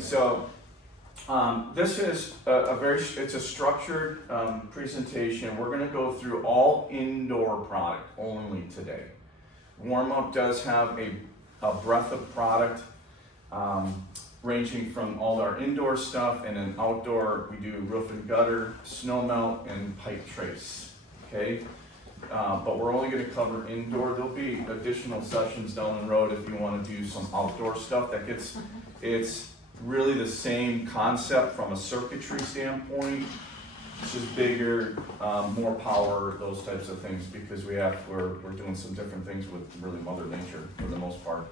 So this is it's a structured presentation. We're going to go through all indoor product only today. Warmup does have a breadth of product ranging from all our indoor stuff, and then outdoor we do roof and gutter, snow melt, and pipe trace. Okay, but we're only going to cover indoor. There'll be additional sessions down the road if you want to do some outdoor stuff. It's really the same concept from a circuitry standpoint. It's just bigger, more power, those types of things, because we're doing some different things with really Mother Nature for the most part.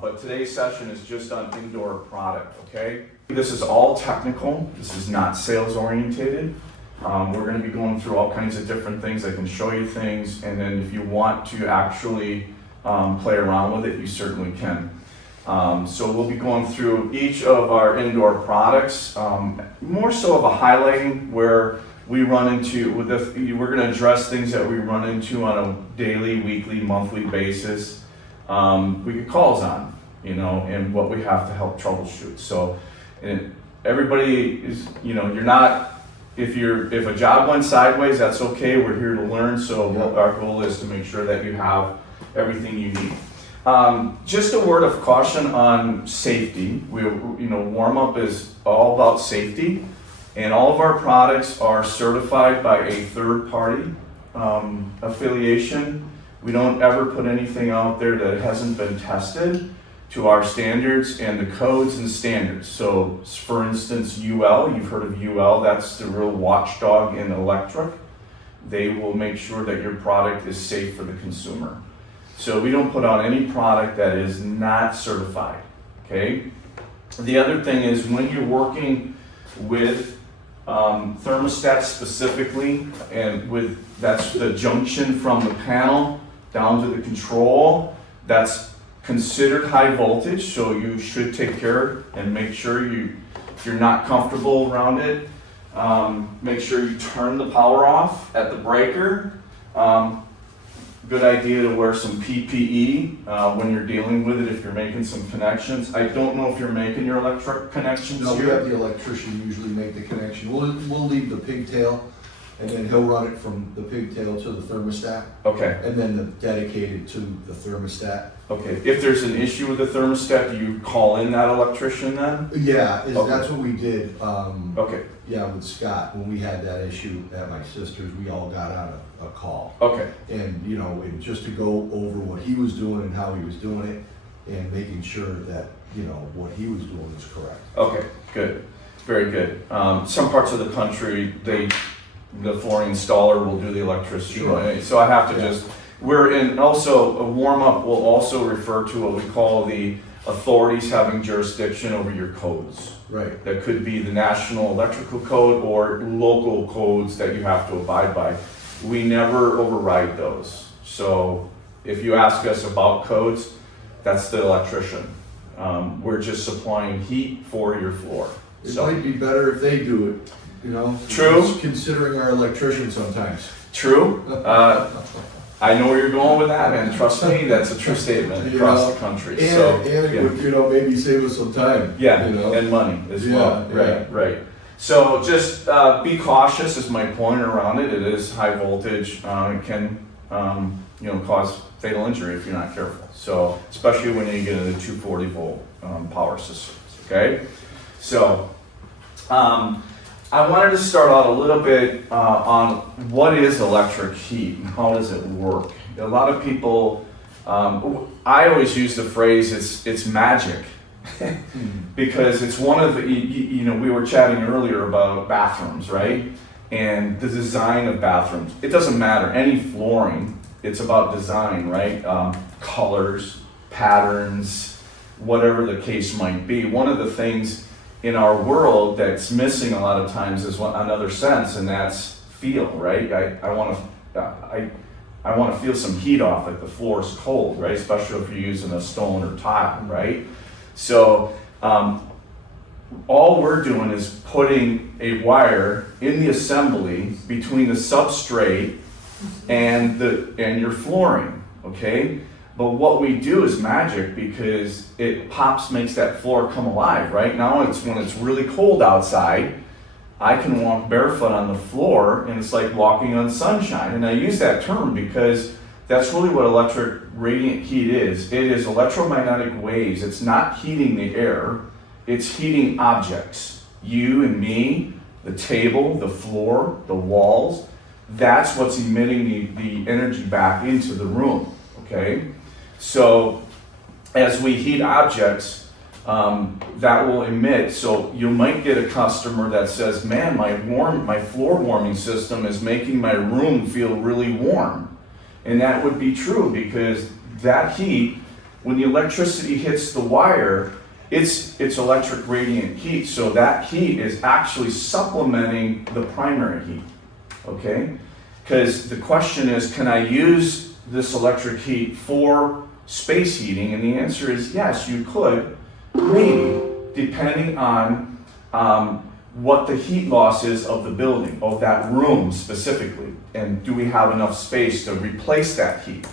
But today's session is just on indoor product, okay? This is all technical. This is not sales orientated. We're going to be going through all kinds of different things. I can show you things, and then if you want to actually play around with it, you certainly can. So we'll be going through each of our indoor products, more so of a highlighting where we run into, we're going to address things that we run into on a daily, weekly, monthly basis. We get calls on, and what we have to help troubleshoot. So everybody is, you're not, if a job went sideways, that's okay. We're here to learn. So our goal is to make sure that you have everything you need. Just a word of caution on safety. Warmup is all about safety, and all of our products are certified by a third-party affiliation. We don't ever put anything out there that hasn't been tested to our standards and the codes and standards. So, for instance, UL, you've heard of UL, that's the real watchdog in electric. They will make sure that your product is safe for the consumer. So we don't put out any product that is not certified, okay? The other thing is when you're working with thermostats specifically, and that's the junction from the panel down to the control, that's considered high voltage, so you should take care and make sure if you're not comfortable around it, make sure you turn the power off at the breaker. Good idea to wear some PPE when you're dealing with it if you're making some connections. I don't know if you're making your electric connections No, here. we have the electrician usually make the connection. We'll leave the pigtail, and then he'll run it from the pigtail to the thermostat. Okay. And then the dedicated to the thermostat. Okay. If there's an issue with the thermostat, do you call in that electrician then? Yeah, Okay. That's what we did. Okay. Yeah, with Scott, when we had that issue at my sister's, we all got on a call. Okay. And, and just to go over what he was doing and how he was doing it, and making sure that, what he was doing is correct. Okay. Good. Very good. Some parts of the country, the flooring installer will do the electricity. Sure. So I have to also a warm-up will also refer to what we call the authorities having jurisdiction over your codes. Right. That could be the National Electrical Code or local codes that you have to abide by. We never override those. So if you ask us about codes, that's the electrician. We're just supplying heat for your floor. It might be better if they do it, True. Just considering our electrician sometimes. True. I know where you're going with that, and trust me, that's a true statement across the country. And it would, maybe save us some time. Yeah, and money as well. Right. So just be cautious is my point around it. It is high voltage. It can, cause fatal injury if you're not careful. So especially when you get into 240 volt power systems. Okay. So I wanted to start out a little bit on what is electric heat and how does it work. A lot of people, I always use the phrase it's magic because it's one of the, we were chatting earlier about bathrooms, right? And the design of bathrooms. It doesn't matter, any flooring, it's about design, right? Colors, patterns, whatever the case might be. One of the things in our world that's missing a lot of times is another sense, and that's feel, right? I want to feel some heat off if the floor is cold, right? Especially if you're using a stone or tile, right? So all we're doing is putting a wire in the assembly between the substrate and your flooring, okay? But what we do is magic because it makes that floor come alive, right? Now it's when it's really cold outside, I can walk barefoot on the floor and it's like walking on sunshine. And I use that term because that's really what electric radiant heat is. It is electromagnetic waves. It's not heating the air, it's heating objects. You and me, the table, the floor, the walls, that's what's emitting the energy back into the room, okay? So as we heat objects, that will emit. So you might get a customer that says, man, my floor warming system is making my room feel really warm. And that would be true because that heat, when the electricity hits the wire, it's electric radiant heat. So that heat is actually supplementing the primary heat, okay? Because the question is, can I use this electric heat for space heating? And the answer is yes, you could, maybe, depending on what the heat loss is of the building, of that room specifically, and do we have enough space to replace that heat.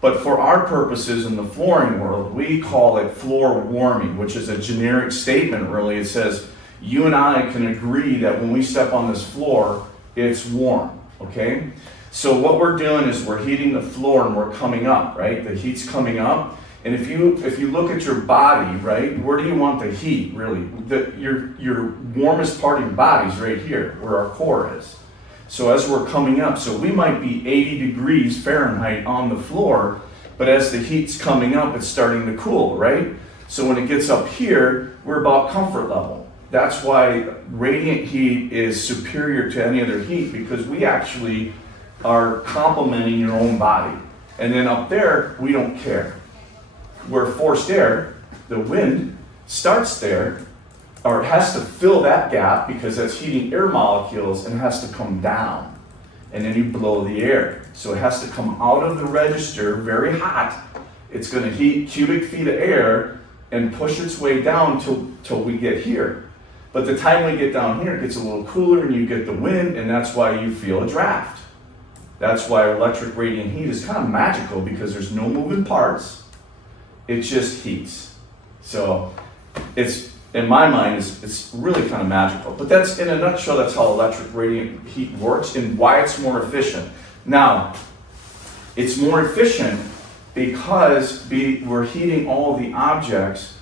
But for our purposes in the flooring world, we call it floor warming, which is a generic statement really. It says, you and I can agree that when we step on this floor, it's warm, okay? So what we're doing is we're heating the floor and we're coming up, right? The heat's coming up. And if you look at your body, right, where do you want the heat, really? Your warmest part of your body is right here, where our core is. So as we're coming up, so we might be 80 degrees Fahrenheit on the floor, but as the heat's coming up, it's starting to cool, right? So when it gets up here, we're about comfort level. That's why radiant heat is superior to any other heat, because we actually are complementing your own body. And then up there, we don't care. Where forced air, the wind starts there, or it has to fill that gap because that's heating air molecules and has to come down. And then you blow the air. So it has to come out of the register very hot. It's going to heat cubic feet of air and push its way down till we get here. But the time we get down here, it gets a little cooler and you get the wind, and that's why you feel a draft. That's why electric radiant heat is kind of magical, because there's no moving parts. It just heats. So it's, in my mind, it's really kind of magical. But that's, in a nutshell, that's how electric radiant heat works and why it's more efficient. Now, it's more efficient because we're heating all of the objects,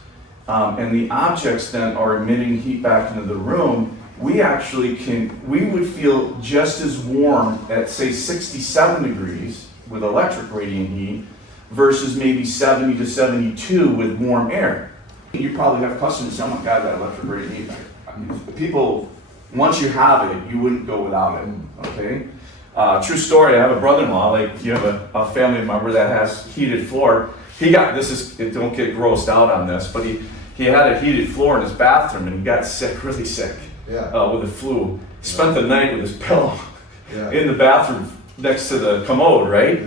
and the objects then are emitting heat back into the room. We would feel just as warm at, say, 67 degrees with electric radiant heat versus maybe 70 to 72 with warm air. You probably have customers say, oh my God, that electric radiant heat. People, once you have it, you wouldn't go without it, okay? True story, I have a brother-in-law, like you have a family member that has heated floor. Don't get grossed out on this, but he had a heated floor in his bathroom and he got sick, really sick, with the flu. He spent the night with his pillow in the bathroom next to the commode, right?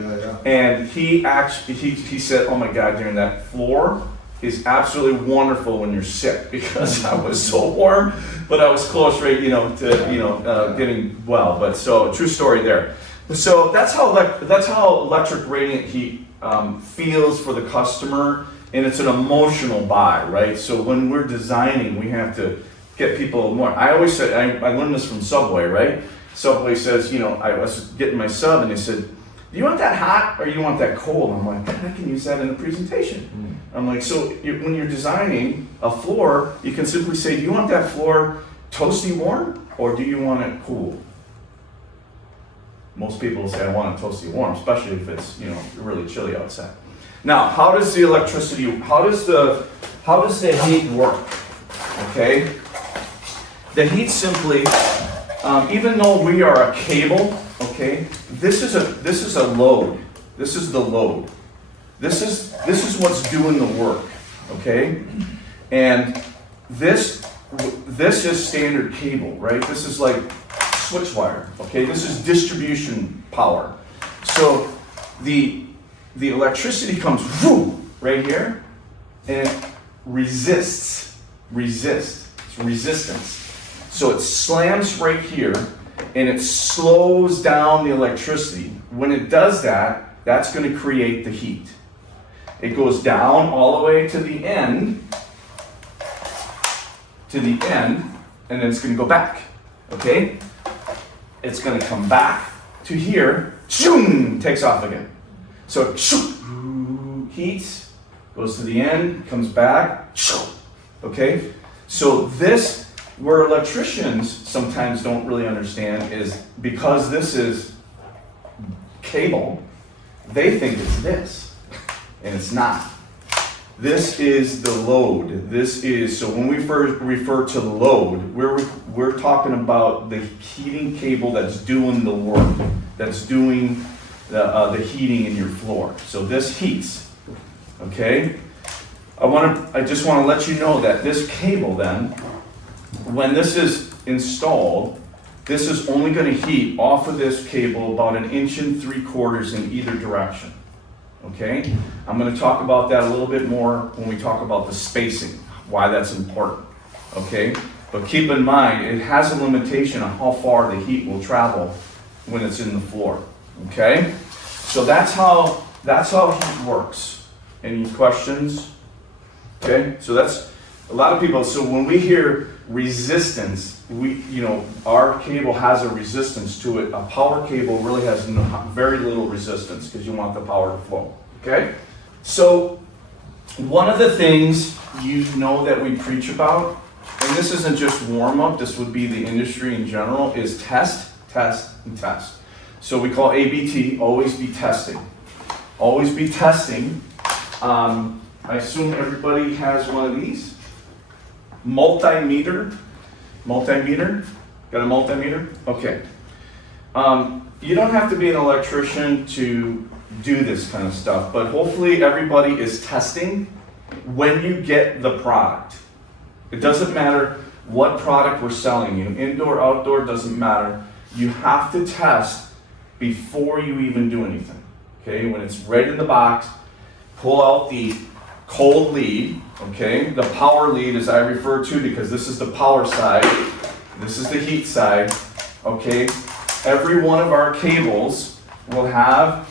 And he said, oh my God, Darren, that floor is absolutely wonderful when you're sick, because I was so warm, but I was close, right, to getting well. But so, true story there. So that's how electric radiant heat feels for the customer, and it's an emotional buy, right? So when we're designing, we have to get people more. I always say, I learned this from Subway, right? Subway says, I was getting my sub and they said, do you want that hot or you want that cold? I'm like, I can use that in the presentation. I'm like, so when you're designing a floor, you can simply say, do you want that floor toasty warm or do you want it cool? Most people will say, I want it toasty warm, especially if it's, really chilly outside. Now, how does the heat work? Okay? The heat simply, even though we are a cable, okay, this is a load. This is the load. This is what's doing the work, okay? And this is standard cable, right? This is like switch wire, okay? This is distribution power. So the electricity comes right here and it resists. It's resistance. So it slams right here and it slows down the electricity. When it does that, that's going to create the heat. It goes down all the way to the end, and then it's gonna go back, okay? It's gonna come back to here, shoom, takes off again. So it heats, goes to the end, comes back, okay? So this, where electricians sometimes don't really understand, is because this is cable, they think it's this, and it's not. This is the load. This is, so when we first refer to the load, we're talking about the heating cable that's doing the work, that's doing the heating in your floor. So this heats, okay? I just want to let you know that this cable then, when this is installed, this is only going to heat off of this cable about 1 3/4 inches in either direction. Okay? I'm going to talk about that a little bit more when we talk about the spacing, why that's important. Okay? But keep in mind, it has a limitation on how far the heat will travel when it's in the floor. Okay? So that's how heat works. Any questions? Okay? So that's a lot of people. So when we hear resistance, our cable has a resistance to it. A power cable really has very little resistance because you want the power to flow. Okay? So one of the things that we preach about, and this isn't just warm up, this would be the industry in general, is test, test, and test. So we call ABT, always be testing. Always be testing. I assume everybody has one of these. Multimeter. Got a multimeter? Okay. You don't have to be an electrician to do this kind of stuff, but hopefully everybody is testing when you get the product. It doesn't matter what product we're selling you, indoor, outdoor, doesn't matter. You have to test before you even do anything. Okay, when it's right in the box, pull out the cold lead, okay? The power lead, as I refer to, because this is the power side, this is the heat side, okay? Every one of our cables will have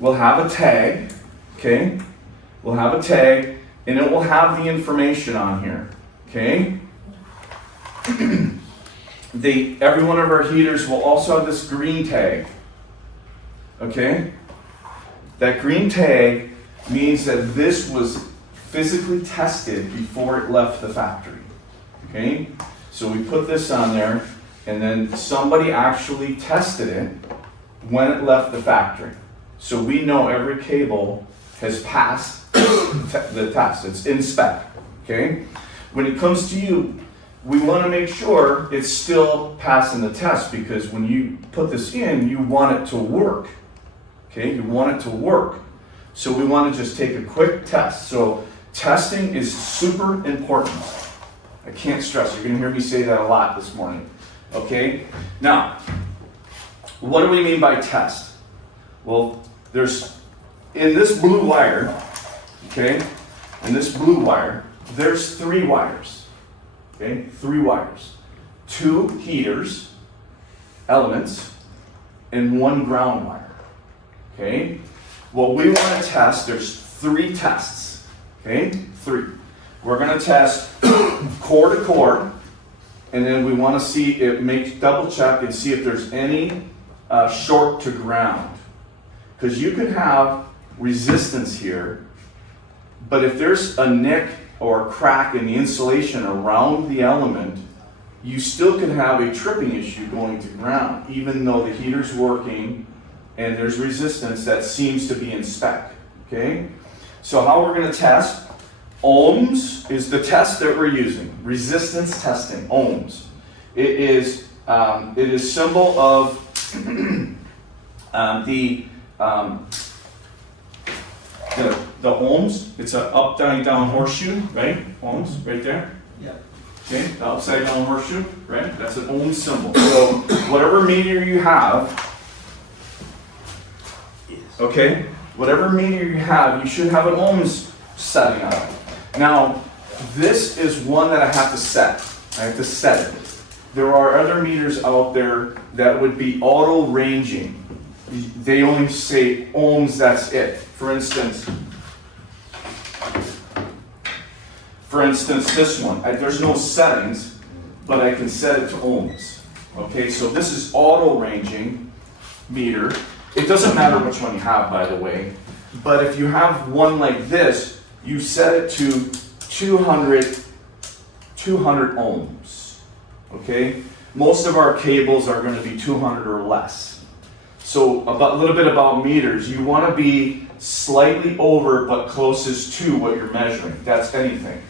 a tag, okay? We'll have a tag, and it will have the information on here, okay? Every one of our heaters will also have this green tag, okay? That green tag means that this was physically tested before it left the factory, okay? So we put this on there, and then somebody actually tested it when it left the factory. So we know every cable has passed the test, it's in spec, okay? When it comes to you, we want to make sure it's still passing the test, because when you put this in, you want it to work, okay? You want it to work. So we want to just take a quick test. So testing is super important. I can't stress, you're going to hear me say that a lot this morning, okay? Now, what do we mean by test? Well, in this blue wire, okay, there's 3 wires, okay, 3 wires. 2 heaters, elements, and 1 ground wire, okay? What we want to test, there's 3 tests, okay, 3. We're going to test core to core, and then we want to see double check and see if there's any short to ground. Because you can have resistance here, but if there's a nick or a crack in the insulation around the element, you still can have a tripping issue going to ground, even though the heater's working and there's resistance that seems to be in spec, okay? So how we're going to test, ohms is the test that we're using, resistance testing, ohms. It is symbol of the ohms. It's an upside-down horseshoe, right? Ohms, right there. Yeah. Okay, the upside-down horseshoe, right? That's an ohm symbol. So whatever meter you have, okay, whatever meter you have, you should have an ohms setting on it. Now, this is one that I have to set. I have to set it. There are other meters out there that would be auto ranging. They only say ohms, that's it. For instance, For instance, this one, there's no settings, but I can set it to ohms. Okay, so this is auto ranging meter. It doesn't matter which one you have, by the way, but if you have one like this, you set it to 200 ohms. Okay, most of our cables are going to be 200 or less. So a little bit about meters, you want to be slightly over but closest to what you're measuring. That's anything,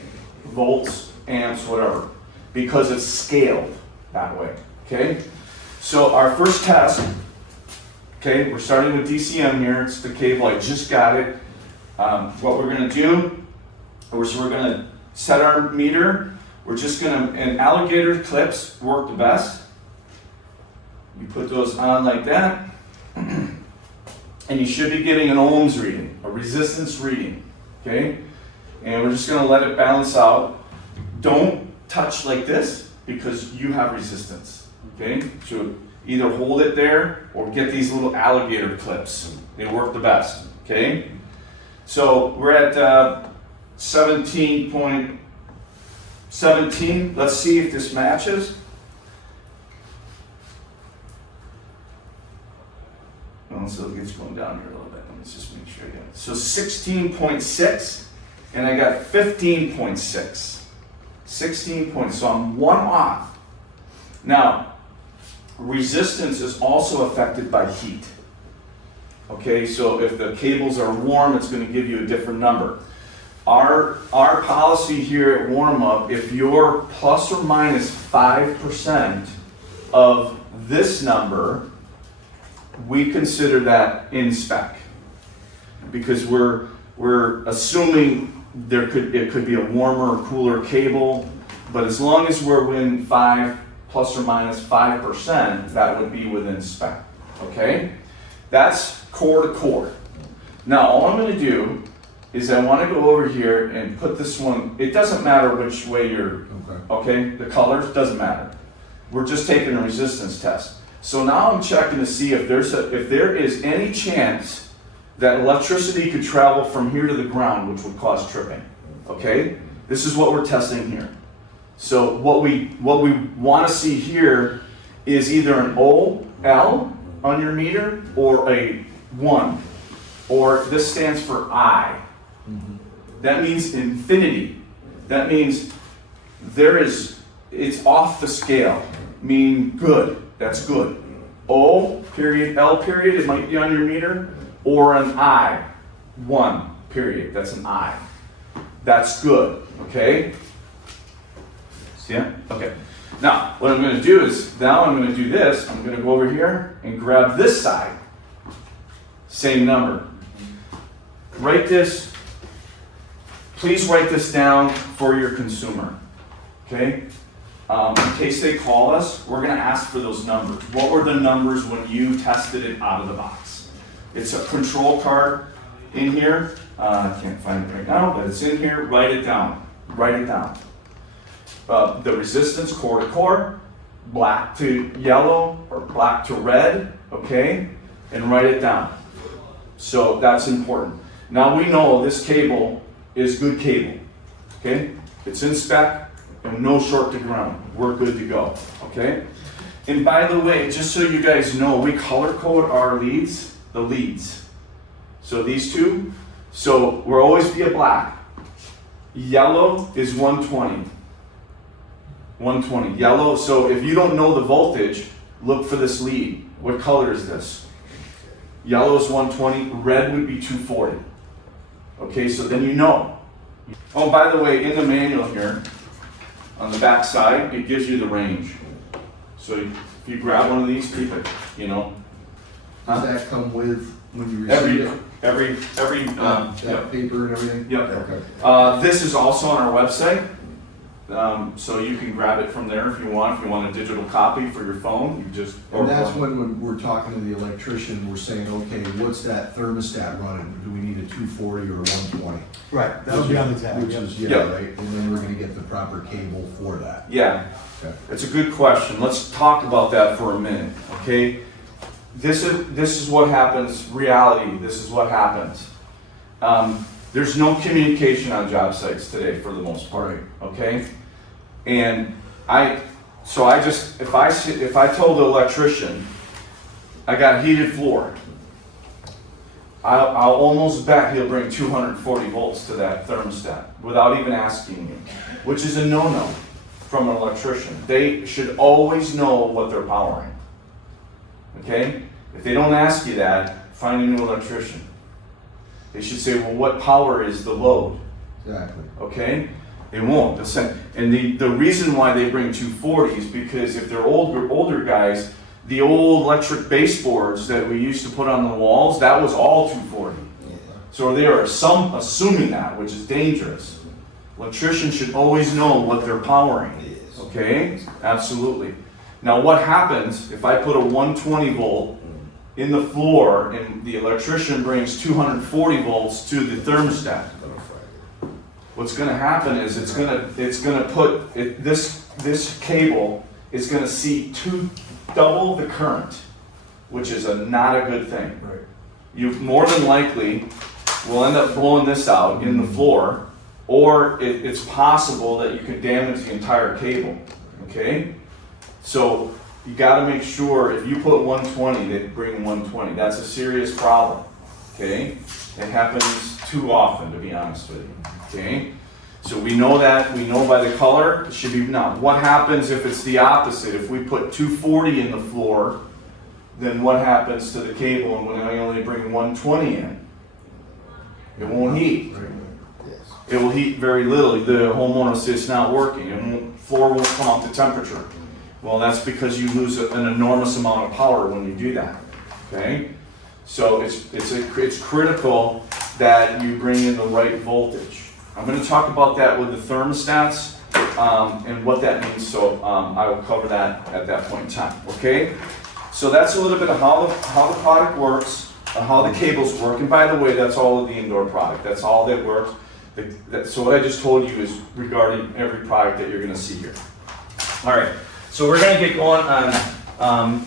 volts, amps, whatever, because it's scaled that way. Okay, so our first test, okay, we're starting with DCM here. It's the cable, I just got it. What we're going to do is we're going to set our meter. We're just going to, and alligator clips work the best. You put those on like that, and you should be getting an ohms reading, a resistance reading, okay? And we're just going to let it balance out. Don't touch like this because you have resistance. Okay, so either hold it there or get these little alligator clips. They work the best. Okay, so we're at 17.17. Let's see if this matches. Oh, so it's going down here a little bit. Let's just make sure I get it. So 16.6, and I got 15.6. 16 points. So I'm one off. Now, resistance is also affected by heat. Okay, so if the cables are warm, it's going to give you a different number. Our policy here at Warmup, if you're plus or minus 5% of this number, we consider that in spec, because we're assuming it could be a warmer or cooler cable, but as long as we're within plus or minus 5%, that would be within spec, okay? That's core to core. Now, all I'm gonna do is I wanna go over here and put this one, it doesn't matter which way you're, okay? The colors, doesn't matter. We're just taking a resistance test. So now I'm checking to see if there is any chance that electricity could travel from here to the ground, which would cause tripping, okay? This is what we're testing here. So what we want to see here is either an OL on your meter or a 1, or this stands for I. That means infinity. That means it's off the scale, meaning good. That's good. O period, L period, it might be on your meter, or an I, 1 period. That's an I. That's good. Okay. Yeah? Okay. Now, what I'm going to do is, now I'm going to do this. I'm going to go over here and grab this side. Same number. Write this. Please write this down for your consumer. Okay? In case they call us, we're going to ask for those numbers. What were the numbers when you tested it out of the box? It's a control card in here. I can't find it right now, but it's in here. Write it down. Write it down. The resistance core to core, black to yellow or black to red, okay? And write it down. So that's important. Now we know this cable is good cable, okay? It's in spec and no short to ground. We're good to go, okay? And by the way, just so you guys know, we color code our leads, the leads. So these two, so we'll always be a black. Yellow is 120. 120. Yellow, so if you don't know the voltage, look for this lead. What color is this? Yellow is 120, red would be 240. Okay, so then you know. Oh, by the way, in the manual here, on the back side, it gives you the range. So if you grab one of these, keep it, you know. Does that come with when you receive it? Every that paper and everything? Yep. Okay. This is also on our website. So you can grab it from there if you want. If you want a digital copy for your phone, you just. And that's when we're talking to the electrician, we're saying, okay, what's that thermostat running? Do we need a 240 or a 120? Right, that'll be on the tab. Which is, right? And then we're gonna get the proper cable for that. Yeah, Okay. it's a good question. Let's talk about that for a minute, okay? This is what happens, reality, this is what happens. There's no communication on job sites today for the most part, Right. okay? And if I told the electrician, I got a heated floor, I'll almost bet he'll bring 240 volts to that thermostat without even asking me, which is a no-no from an electrician. They should always know what they're powering, okay? If they don't ask you that, find a new electrician. They should say, well, what power is the load? Exactly. Okay? They won't. And the reason why they bring 240 is because if they're older guys, the old electric baseboards that we used to put on the walls, that was all 240. Yeah. So they are assuming that, which is dangerous. Electricians should always know what they're powering. Yes. Okay? Absolutely. Now what happens if I put a 120 volt in the floor and the electrician brings 240 volts to the thermostat? What's going to happen is it's going to put this cable is going to see double the current, which is not a good thing. Right. You more than likely will end up blowing this out in the floor, or it's possible that you could damage the entire cable. Okay, so you got to make sure if you put 120, they bring 120. That's a serious problem. Okay, it happens too often, to be honest with you. Okay, so we know that, we know by the color, it should be, now what happens if it's the opposite? If we put 240 in the floor, then what happens to the cable and when I only bring 120 in? It won't heat. Right. Yes. It will heat very little. The homeowner says it's not working and the floor won't come up to temperature. Well, that's because you lose an enormous amount of power when you do that. Okay? So it's critical that you bring in the right voltage. I'm going to talk about that with the thermostats and what that means, so I will cover that at that point in time, okay? So that's a little bit of how the product works, how the cables work, and by the way, that's all of the indoor product. That's all that works. So what I just told you is regarding every product that you're going to see here. All right, so we're going to get going on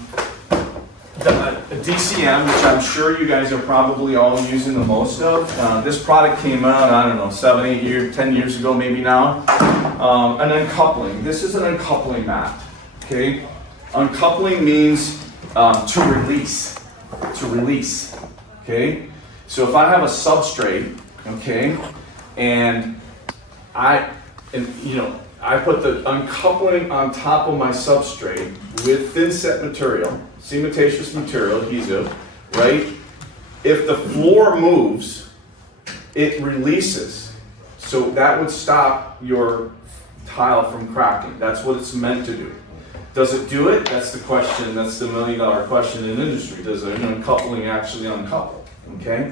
the DCM, which I'm sure you guys are probably all using the most of. This product came out, I don't know, 7, 8 years, 10 years ago maybe now. An uncoupling. This is an uncoupling mat, okay? Uncoupling means to release, okay? So if I have a substrate, okay, and I put the uncoupling on top of my substrate with thin set material, cementitious material, adhesive, right? If the floor moves, it releases. So that would stop your tile from cracking. That's what it's meant to do. Does it do it? That's the question. That's the $1 million question in industry. Does an uncoupling actually uncouple? Okay?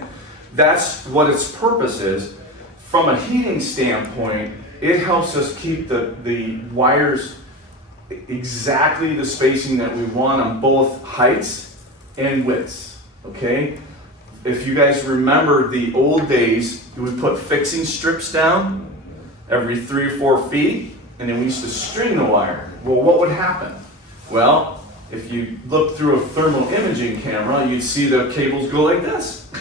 That's what its purpose is. From a heating standpoint, it helps us keep the wires exactly the spacing that we want on both heights and widths, okay? If you guys remember the old days, we would put fixing strips down every 3 or 4 feet, and then we used to string the wire. Well, what would happen? Well, if you look through a thermal imaging camera, you'd see the cables go like this,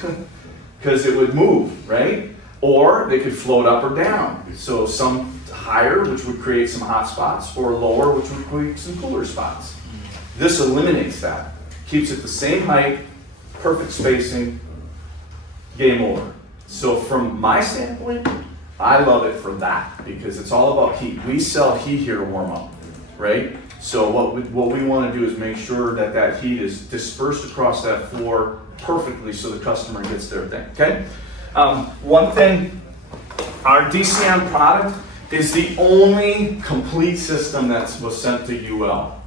because it would move, right? Or they could float up or down. So some higher, which would create some hot spots, or lower, which would create some cooler spots. This eliminates that. Keeps it the same height, perfect spacing, game over. So from my standpoint, I love it for that, because it's all about heat. We sell heat here at Warmup, right? So what we want to do is make sure that that heat is dispersed across that floor perfectly so the customer gets their thing, okay? One thing, our DCM product is the only complete system that was sent to UL.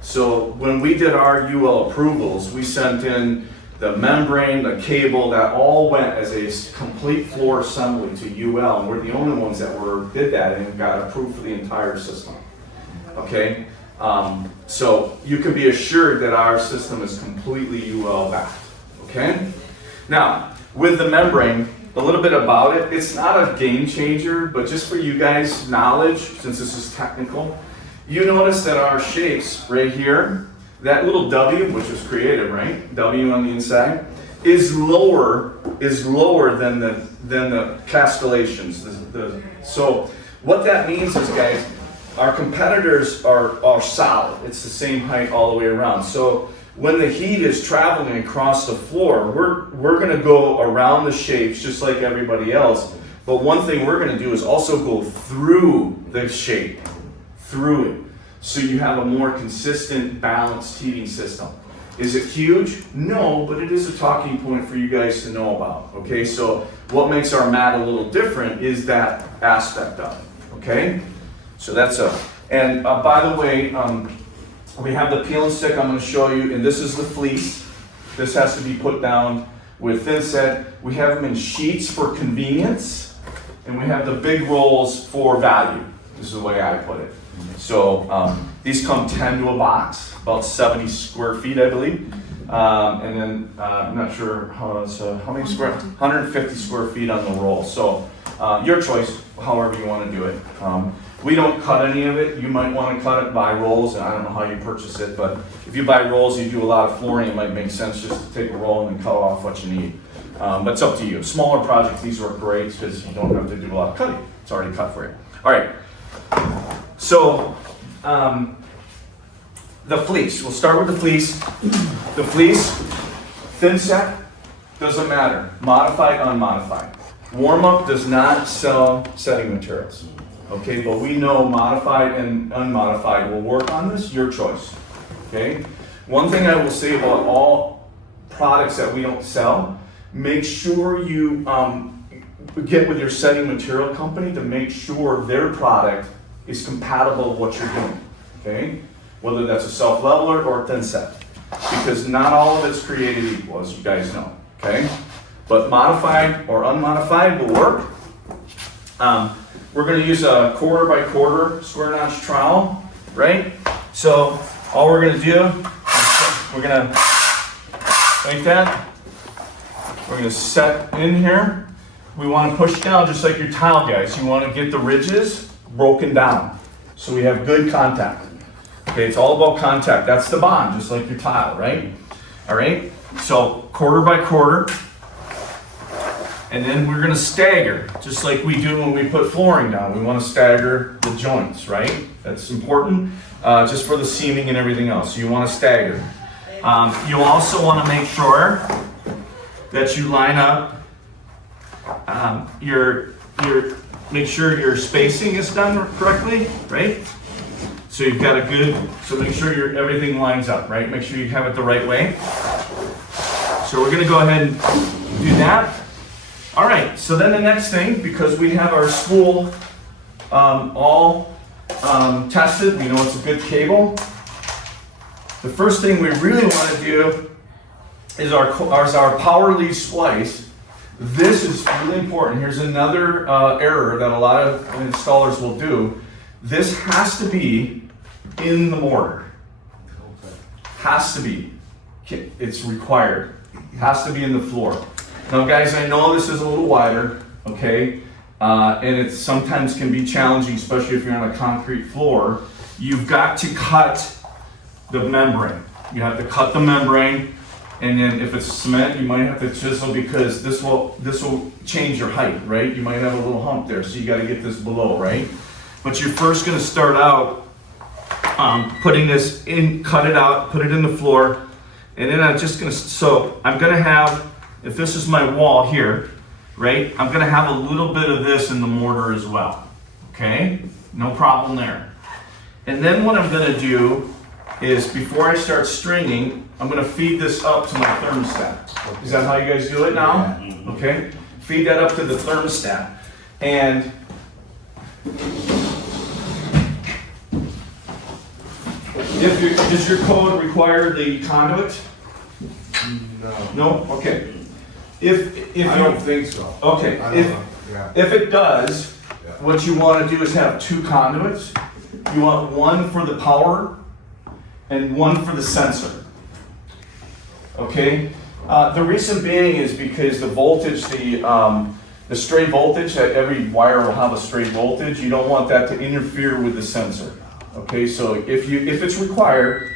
So when we did our UL approvals, we sent in the membrane, the cable, that all went as a complete floor assembly to UL, and we're the only ones that did that and got approved for the entire system. Okay, so you can be assured that our system is completely UL backed. Okay, now with the membrane, a little bit about it. It's not a game changer, but just for you guys' knowledge, since this is technical, you notice that our shapes right here, that little W, which was creative, right? W on the inside, is lower than the castellations. So what that means is, guys, our competitors are solid. It's the same height all the way around. So when the heat is traveling across the floor, we're going to go around the shapes just like everybody else. But one thing we're going to do is also go through the shape, through it, so you have a more consistent, balanced heating system. Is it huge? No, but it is a talking point for you guys to know about. Okay, so what makes our mat a little different is that aspect of it. Okay, so that's and by the way, we have the peel and stick I'm going to show you, and this is the fleece. This has to be put down with thin set. We have them in sheets for convenience, and we have the big rolls for value. This is the way I put it. So these come 10 to a box, about 70 square feet, I believe. And then I'm not sure how many square, 150 square feet on the roll. So your choice, however you want to do it. We don't cut any of it. You might want to cut it by rolls, and I don't know how you purchase it, but if you buy rolls, you do a lot of flooring, it might make sense just to take a roll and then cut off what you need. But it's up to you. Smaller projects, these work great because you don't have to do a lot of cutting. It's already cut for you. All right. So the fleece, we'll start with the fleece. The fleece, thin set, doesn't matter. Modified, unmodified. Warmup does not sell setting materials. Okay, but we know modified and unmodified will work on this, your choice. Okay? One thing I will say about all products that we don't sell, make sure you get with your setting material company to make sure their product is compatible with what you're doing. Okay? Whether that's a self-leveler or a thin set. Because not all of it's created equal, as you guys know. Okay? But modified or unmodified will work. We're going to use a 1/4 by 1/4 square notch trowel, right? So all we're going to do, we're going to, like that, we're going to set in here. We want to push down just like your tile, guys. You want to get the ridges broken down so we have good contact. Okay, it's all about contact. That's the bond, just like your tile, right? All right, so 1/4 by 1/4. And then we're going to stagger, just like we do when we put flooring down. We want to stagger the joints, right? That's important, just for the seaming and everything else. So you want to stagger. You also want to make sure that you line up make sure your spacing is done correctly, right? So you've got a good, so make sure everything lines up, right? Make sure you have it the right way. So we're going to go ahead and do that. All right, so then the next thing, because we have our spool all tested, we know it's a good cable. The first thing we really want to do is our power lead splice. This is really important. Here's another error that a lot of installers will do. This has to be in the mortar. Has to be. It's required. Has to be in the floor. Now guys, I know this is a little wider, okay? And it sometimes can be challenging, especially if you're on a concrete floor. You've got to cut the membrane. You have to cut the membrane, and then if it's cement, you might have to chisel because this will change your height, right? You might have a little hump there, so you gotta get this below, right? But you're first gonna start out putting this in, cut it out, put it in the floor, and then I'm gonna have, if this is my wall here, right, I'm gonna have a little bit of this in the mortar as well, okay? No problem there. And then what I'm gonna do is, before I start stringing, I'm gonna feed this up to my thermostat. Is that how you guys do it now? Okay, feed that up to the thermostat. And does your code require the conduit? No. No? Okay. If I don't think so. Okay, I don't know. Yeah. if it does, Yeah. what you want to do is have 2 conduits. You want one for the power and one for the sensor. Okay? The reason being is because the voltage, the stray voltage, every wire will have a stray voltage. You don't want that to interfere with the sensor. Okay, so if it's required,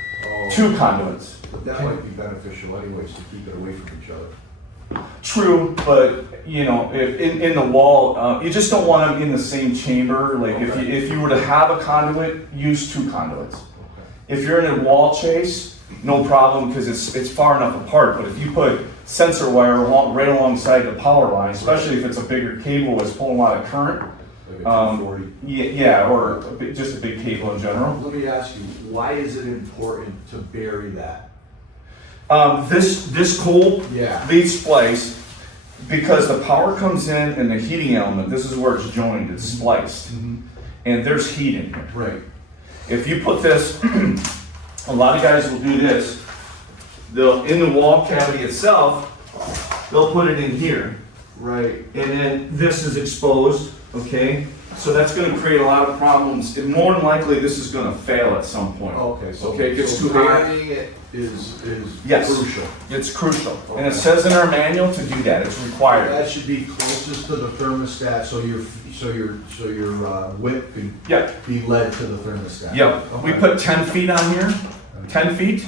2 conduits. But that might be beneficial anyways, to keep it away from each other. True, but you know, if in the wall, you just don't want them in the same chamber. Like if you were to have a conduit, use 2 conduits. If you're in a wall chase, no problem because it's far enough apart. But if you put sensor wire right alongside the power line, especially if it's a bigger cable that's pulling a lot of current, Like a 240. yeah, or just a big cable in general. Let me ask you, why is it important to bury that? This cold Yeah. lead splice, because the power comes in and the heating element, this is where it's joined, it's spliced. And there's heat in here. Right. If you put this, a lot of guys will do this. They'll, in the wall cavity itself, they'll put it in here. Right. And then this is exposed, okay? So that's gonna create a lot of problems. And more than likely, this is gonna fail at some point. Okay, so, Okay, it gets so too hot. burying it is Yes. crucial. It's crucial. And it says in our manual to do that, it's required. That should be closest to the thermostat, so your whip can Yeah, be led to the thermostat. yeah. We Okay. put 10 feet on here, 10 feet.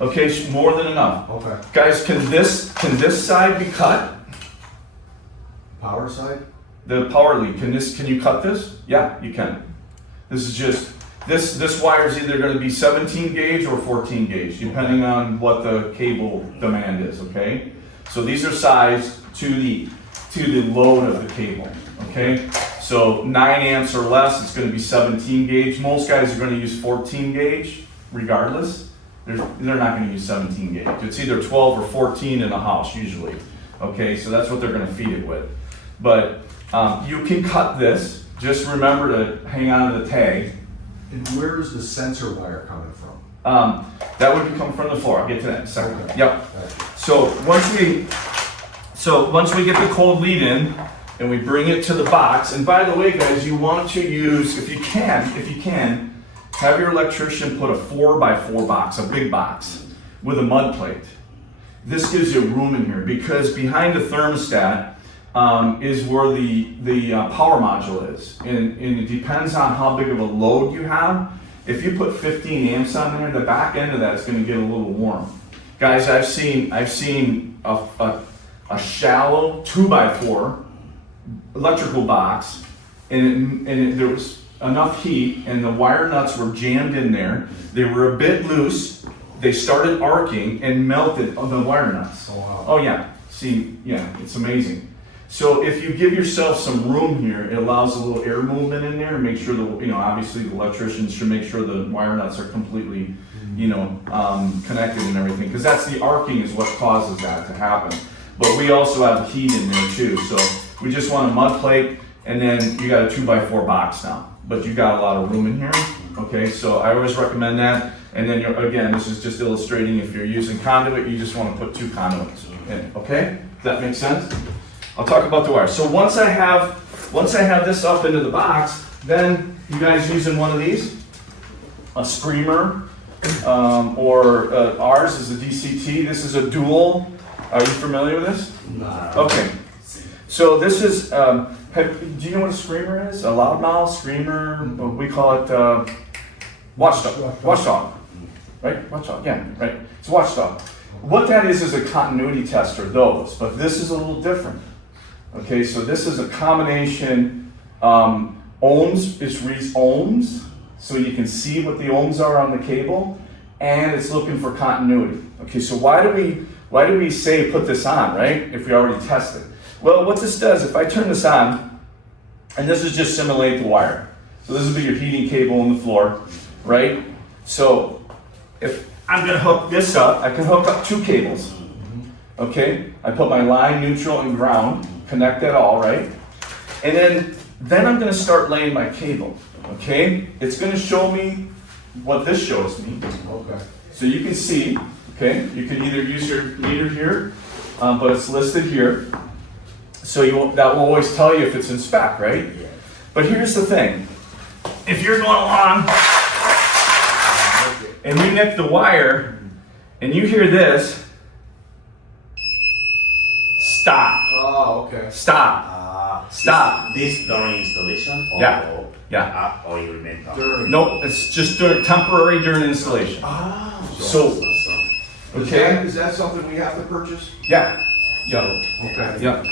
Okay, more than enough. Okay. Guys, can this side be cut? Power side? The power lead, can you cut this? Yeah, you can. This is just, this wire is either gonna be 17 gauge or 14 gauge, depending on what the cable demand is, okay? So these are sized to the load of the cable, okay? So 9 amps or less, it's gonna be 17 gauge. Most guys are gonna use 14 gauge, regardless. They're not gonna use 17 gauge. It's either 12 or 14 in the house, usually. Okay, so that's what they're gonna feed it with. But you can cut this. Just remember to hang on to the tag. And where is the sensor wire coming from? That would come from the floor. I'll get to that in a second. Okay. Yep. Gotcha. So once we get the cold lead in and we bring it to the box, and by the way, guys, you want to use, if you can, have your electrician put a 4x4 box, a big box, with a mud plate. This gives you room in here because behind the thermostat is where the power module is, and it depends on how big of a load you have. If you put 15 amps on there, the back end of that is going to get a little warm. Guys, I've seen a shallow 2x4 electrical box, and there was enough heat, and the wire nuts were jammed in there. They were a bit loose. They started arcing and melted on the wire nuts. Oh, wow. Oh yeah, see, yeah, it's amazing. So if you give yourself some room here, it allows a little air movement in there and make sure obviously the electricians should make sure the wire nuts are completely, connected and everything, because that's the arcing is what causes that to happen. But we also have heat in there too, so we just want a mud plate, and then you got a 2x4 box now, but you got a lot of room in here. Okay, so I always recommend that. And then again, this is just illustrating if you're using conduit, you just want to put 2 conduits in. Okay, does that make sense? I'll talk about the wire. So once I have this up into the box, then you guys using one of these, a screamer, or ours is a DCT. This is a dual. Are you familiar with this? Nah. Okay. So this is. Do you know what a screamer is? A loudmouth screamer. We call it watchdog. Watchdog. Right? Watchdog. Yeah. Right. It's a watchdog. What that is a continuity tester. Those, but this is a little different. Okay, so this is a combination, ohms, it reads ohms, so you can see what the ohms are on the cable, and it's looking for continuity. Okay, so why do we say put this on, right, if we already tested? Well, what this does, if I turn this on, and this is just simulate the wire. So this will be your heating cable on the floor, right? So if I'm gonna hook this up, I can hook up 2 cables. Okay, I put my line, neutral, and ground, connect that all, right? And then I'm gonna start laying my cable, okay? It's gonna show me what this shows me. Okay. So you can see, okay, you can either use your meter here, but it's listed here. So that will always tell you if it's in spec, right? Yeah. But here's the thing. If you're going along and you nip the wire and you hear this, stop. Oh, okay. Stop. Stop. This during installation? Or Yeah. Or you meant During. No, it's just temporary during installation. Ah. So, okay, Is that something we have to purchase? yeah. Yeah. Okay. Yeah.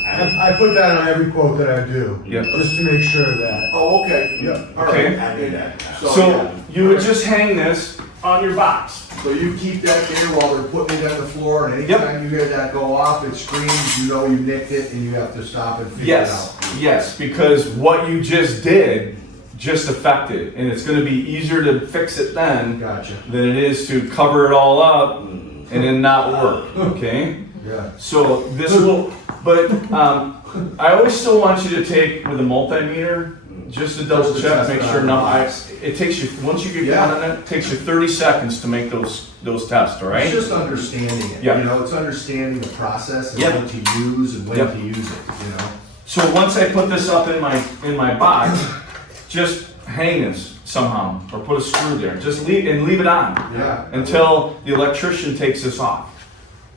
I put that on every quote that I do. Yeah. Just to make sure that. Oh, okay. Yeah. All Okay. right. I did that. So you would just hang this on your box. So you keep that there while they're putting it on the floor, and anytime you hear that go off, it screams, you know you nicked it, and you have to stop and figure it Yes, out. yes, because what you just did just affected, and it's gonna be easier to fix it then Gotcha. than it is to cover it all up and then not work, okay? Yeah. So this will, but I always still want you to take with a multimeter, just to double Just to check, test make it sure on no, the I, box. it takes you, once you get Yeah. going on it, it takes you 30 seconds to make those tests, all right? It's just understanding it, Yeah. you know, it's understanding the process and Yep. what to use and when Yep. to use it, you know? So once I put this up in my box, just hang this somehow, or put a screw there, just leave it on. Yeah. Until the electrician takes this off,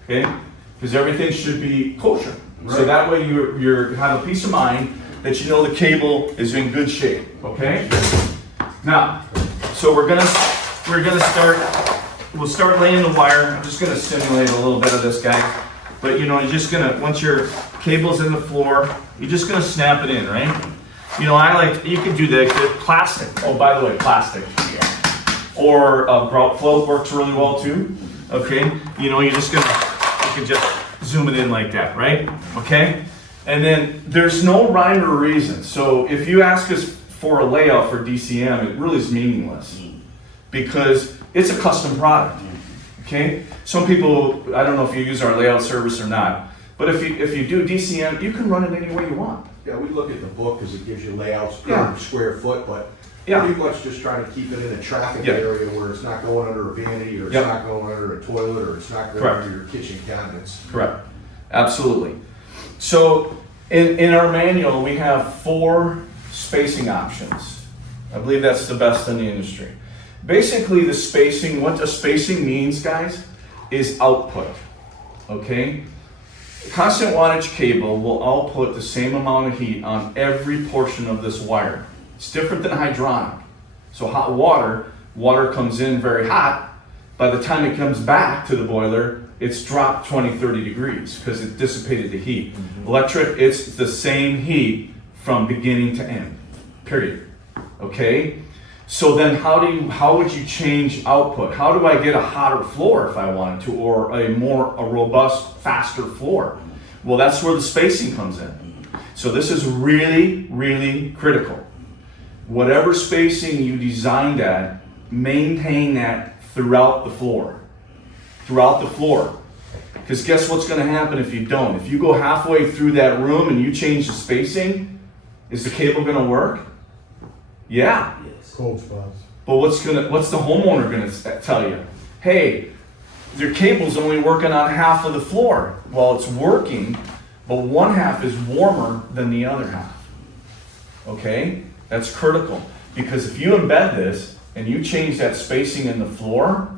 okay? Because everything should be kosher. So Right. that way you have a peace of mind that you know the cable is in good shape, okay? Now, so we'll start laying the wire. I'm just gonna simulate a little bit of this, guy. But you know, you're just gonna, once your cable's in the floor, you're just gonna snap it in, right? You know, you could do the plastic. Oh, by the way, plastic. Or grout float works really well too, okay? You know, you can just zoom it in like that, right? Okay? And then there's no rhyme or reason. So if you ask us for a layout for DCM, it really is meaningless because it's a custom product, okay? Some people, I don't know if you use our layout service or not, but if you do DCM, you can run it any way you want. Yeah, we look at the book because it gives you layouts Yeah. per square foot, but Yeah. pretty much just trying to keep it in a traffic Yeah. area where it's not going under a vanity, or it's Yep. not going under a toilet, or it's not going Correct. under your kitchen cabinets. Correct. Absolutely. So in our manual, we have 4 spacing options. I believe that's the best in the industry. Basically, the spacing, what the spacing means, guys, is output. Okay? Constant wattage cable will output the same amount of heat on every portion of this wire. It's different than hydronic. So hot water comes in very hot. By the time it comes back to the boiler, it's dropped 20, 30 degrees because it dissipated the heat. Electric, it's the same heat from beginning to end, period. Okay? So then how would you change output? How do I get a hotter floor if I wanted to, or a robust, faster floor? Well, that's where the spacing comes in. So this is really, really critical. Whatever spacing you designed at, maintain that throughout the floor. Throughout the floor. Because guess what's going to happen if you don't? If you go halfway through that room and you change the spacing, is the cable going to work? Yeah. Cold spots. But what's the homeowner gonna tell you? Hey, your cable's only working on half of the floor. Well, it's working, but one half is warmer than the other half. Okay? That's critical. Because if you embed this and you change that spacing in the floor,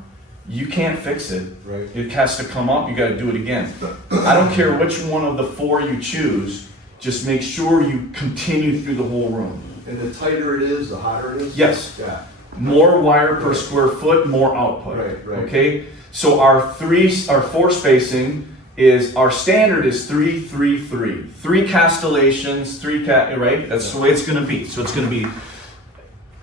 you can't fix it. Right. It has to come up, you gotta do it again. I don't care which one of the 4 you choose, just make sure you continue through the whole room. And the tighter it is, the hotter it is? Yes. Yeah. More wire per square foot, more output. Right. Okay, so our 4 spacing is, our standard is 3, 3, 3. 3 castellations, right? That's the way it's going to be. So it's going to be,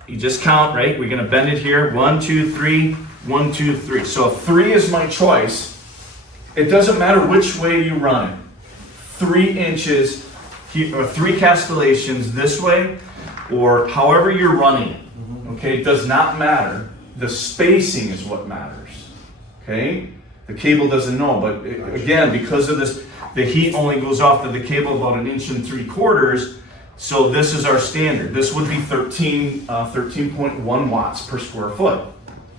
you just count, right? We're going to bend it here. 1, 2, 3. 1, 2, 3. So if 3 is my choice, it doesn't matter which way you run it. 3 inches, or 3 castellations this way, or however you're running it, okay, it does not matter. The spacing is what matters, okay? The cable doesn't know, but again, because of this, the heat only goes off to the cable about 1 3/4 inches, so this is our standard. This would be 13.1 watts per square foot.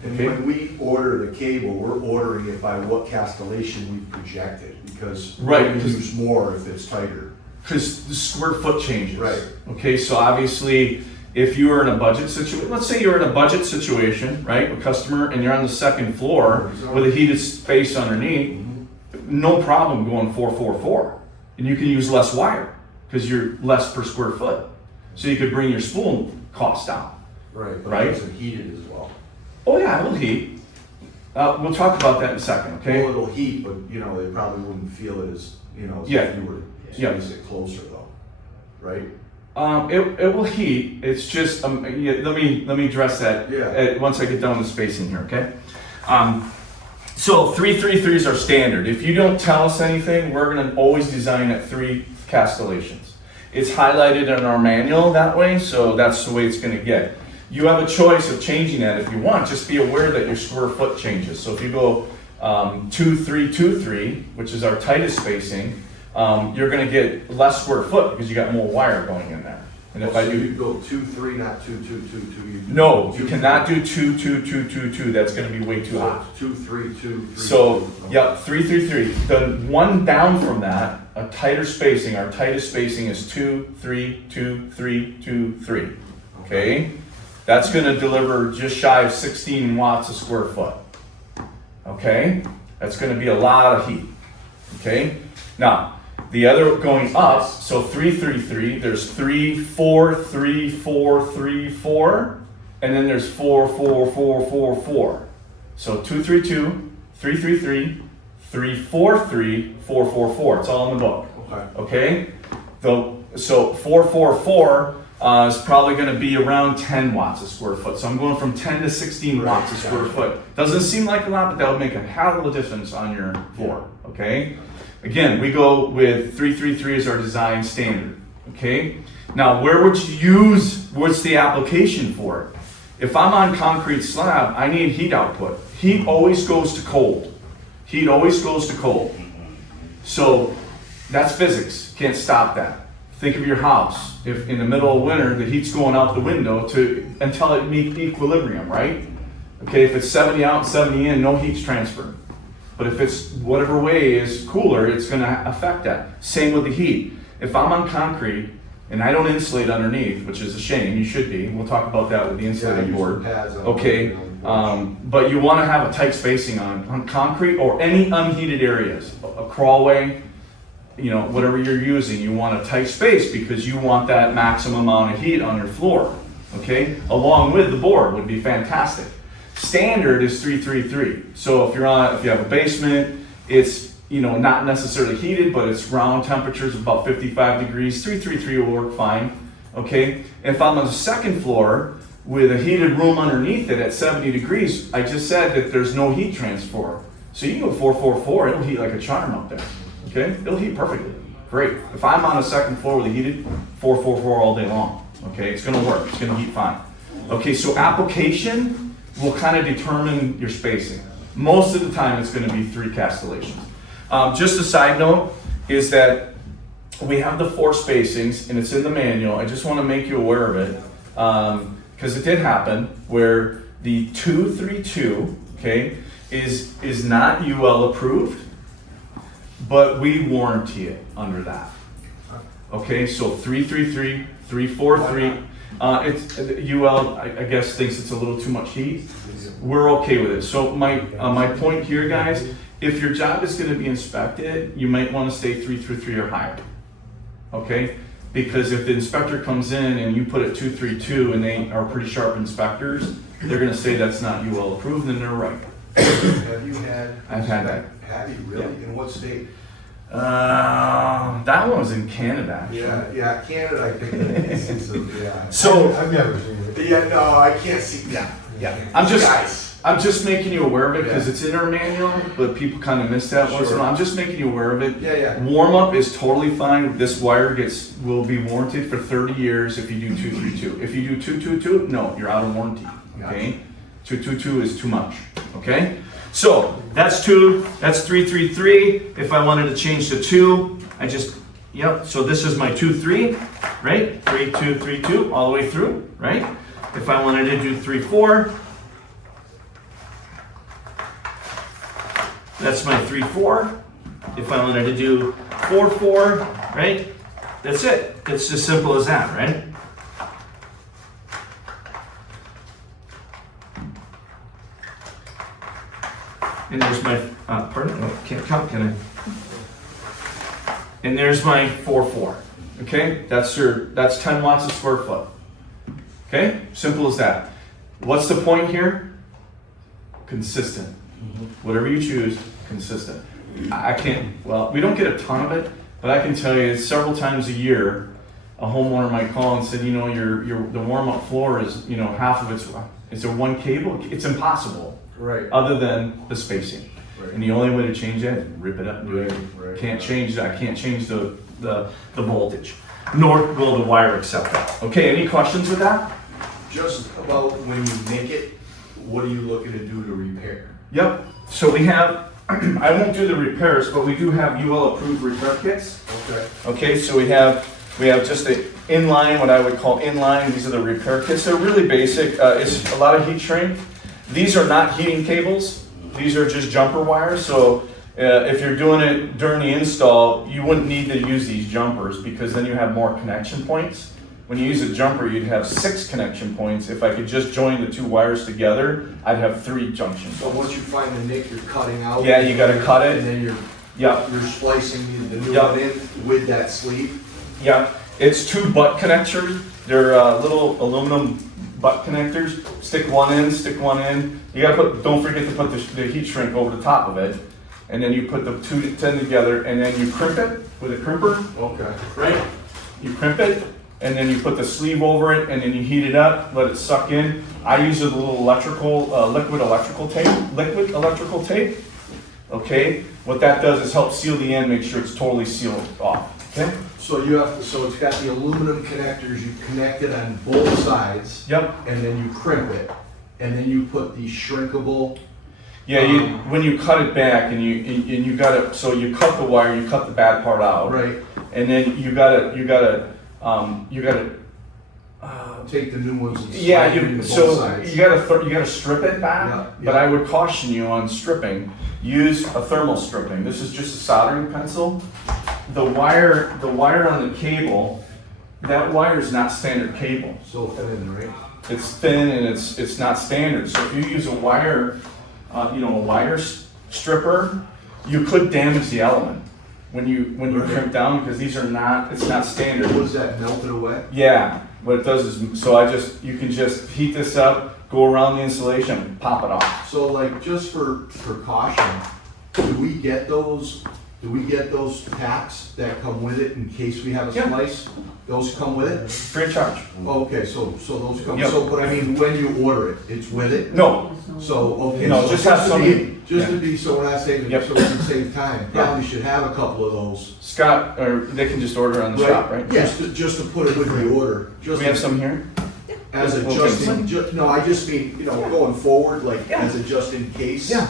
And when we order the cable, we're ordering it by what castellation we projected, because Right, we 'cause- use more if it's tighter. Because the square foot changes. Right. Okay, so obviously, if you were in a budget situation, let's say you're in a budget situation, right, a customer, and you're on the 2nd floor with a heated space underneath, no problem going 444, and you can use less wire because you're less per square foot, so you could bring your spool cost down. Right. But Right. it isn't heated as well. Oh yeah, it'll heat. We'll talk about that in a second. Okay. Well, it'll heat, but you know, they probably wouldn't feel it as you know, so Yeah. if you were to Yeah. space it closer though, right? It will heat. It's just yeah, let me address that Yeah. once I get done with spacing here. Okay. So 333 is our standard. If you don't tell us anything, we're going to always design at 3 castellations. It's highlighted in our manual that way, so that's the way it's going to get. You have a choice of changing that if you want. Just be aware that your square foot changes. So if you go 2-3-2-3, which is our tightest spacing, you're going to get less square foot because you got more wire going in there. And if I So do, you go 2-3, not 2-2-2-2. no, you cannot do 2-2-2-2-2. That's going to be way too hot. 2-3-2-3. So, yep, 3-3-3. The one down from that, a tighter spacing, our tightest spacing is 2-3-2-3-2-3. Okay? That's going to deliver just shy of 16 watts a square foot. Okay? That's going to be a lot of heat. Okay? Now, the other going up, so 3-3-3, there's 3-4-3-4-3-4, and then there's 4-4-4-4-4. So 2-3-2, 3-3-3, 3-4-3, 4-4-4. It's all in the book. Okay. Okay? So 4-4-4 is probably going to be around 10 watts a square foot. So I'm going from 10 to 16 watts a square foot. Doesn't seem like a lot, but that would make a hell of a difference on your floor. Okay? Again, we go with 333 as our design standard, okay? Now, where would you use, what's the application for it? If I'm on concrete slab, I need heat output. Heat always goes to cold. Heat always goes to cold. So, that's physics, can't stop that. Think of your house. If in the middle of winter, the heat's going out the window until it meets equilibrium, right? Okay, if it's 70 out, 70 in, no heat's transferred. But if it's whatever way is cooler, it's going to affect that. Same with the heat. If I'm on concrete and I don't insulate underneath, which is a shame, you should be. We'll talk about that with the insulating board. Okay, but you want to have a tight spacing on concrete or any unheated areas. A crawlway, you know, whatever you're using, you want a tight space because you want that maximum amount of heat on your floor. Okay, along with the board would be fantastic. Standard is 333. So if you have a basement, it's not necessarily heated, but it's round temperatures of about 55 degrees. 333 will work fine. Okay. If I'm on the second floor with a heated room underneath it at 70 degrees, I just said that there's no heat transfer. So you can go 444. It'll heat like a charm up there. Okay. It'll heat perfectly. Great. If I'm on a second floor with a heated 444 all day long. Okay. It's going to work. It's going to heat fine. Okay. So application will kind of determine your spacing. Most of the time it's going to be 3 castellations. Just a side note is that we have the 4 spacings and it's in the manual. I just want to make you aware of it because it did happen where the 232, okay, is not UL approved, but we warranty it under that. Okay, so 333, 343. It's UL, I guess, thinks it's a little too much heat. We're okay with it. So my point here, guys, if your job is going to be inspected, you might want to stay 333 or higher. Okay? Because if the inspector comes in and you put it 232 and they are pretty sharp inspectors, they're going to say that's not UL approved, and they're right. Have you had? I've had that. Have you really? Yeah. In what state? That one was in Canada, actually. Yeah, Canada, I think. Yeah. So I've never seen it. Yeah, no, I can't see. Yeah. I'm just making you aware of it because it's in our manual, but people kind of miss that once in a while. I'm just making you aware of it. Yeah. Warm-up is totally fine. This wire will be warranted for 30 years if you do 232. If you do 222, no, you're out of warranty. Okay? 222 is too much. Okay? So that's 2. That's 333. If I wanted to change to 2, so this is my 2-3, right? 3-2-3-2 all the way through, right? If I wanted to do 3-4, that's my 3-4. If I wanted to do 4-4, right? That's it. It's as simple as that, right? And there's my, pardon? Oh, can't count, can I? And there's my 4-4. Okay? That's 10 watts a square foot. Okay? Simple as that. What's the point here? Consistent. Whatever you choose, consistent. I can't, well, we don't get a ton of it, but I can tell you several times a year, a homeowner might call and say, you know, the warm-up floor is, you know, half of is there one cable? It's impossible, Right. other than the spacing. Right. And the only way to change that is rip it up and do it. Right. Can't change that, I can't change the voltage, nor will the wire accept that. Okay, any questions with that? Just about when you make it, what are you looking to do to repair? Yep, so we have, I won't do the repairs, but we do have UL approved repair kits. Okay. Okay, so we have just the inline, what I would call inline, these are the repair kits. They're really basic, it's a lot of heat shrink. These are not heating cables, these are just jumper wires. So if you're doing it during the install, you wouldn't need to use these jumpers because then you have more connection points. When you use a jumper, you'd have 6 connection points. If I could just join the 2 wires together, I'd have 3 junction So points. once you find the nick, you're cutting out. Yeah, you gotta cut it. And then you're Yep, splicing the new Yep. one in with that sleeve. yep. It's 2 butt connectors. They're little aluminum butt connectors. Stick one in, stick one in. You gotta don't forget to put the heat shrink over the top of it. And then you put the 2 together and then you crimp it with a crimper, Okay. right? You crimp it and then you put the sleeve over it and then you heat it up, let it suck in. I use a little liquid electrical tape. Okay, what that does is help seal the end, make sure it's totally sealed off. Okay. So so it's got the aluminum connectors, you connect it on both sides. Yep. And then you crimp it. And then you put the shrinkable. Yeah, when you cut it back and you got it, so you cut the wire, you cut the bad part out. Right. And then you gotta Take the new ones and slide yeah, them into both so sides. you gotta strip it back. Yeah, But yeah. I would caution you on stripping. Use a thermal stripping. This is just a soldering pencil. The wire on the cable, that wire is not standard cable. So thin, right? It's thin and it's not standard. So if you use a wire, stripper, you could damage the element when you Right. crimp down because it's not standard. Was that melted away? Yeah, what it does is, so you can just heat this up, go around the insulation, pop it off. So like, just for precaution, do we get those packs that come with it in case we have a Yeah. splice? Those come with it? Free of charge. Okay, so those come, Yep. but I mean, when you order it, it's with it? No, So, okay. No, so just have to some- be- Just yeah. to be, so we're not saving, Yep. so we can save time, Yeah. probably should have a couple of those. Scott, or they can just order on the shop, right? Just to put it with the order. Just We have some here? as a Okay. just in, no, I just mean, going forward, like, Yeah. as a just in case. Yeah.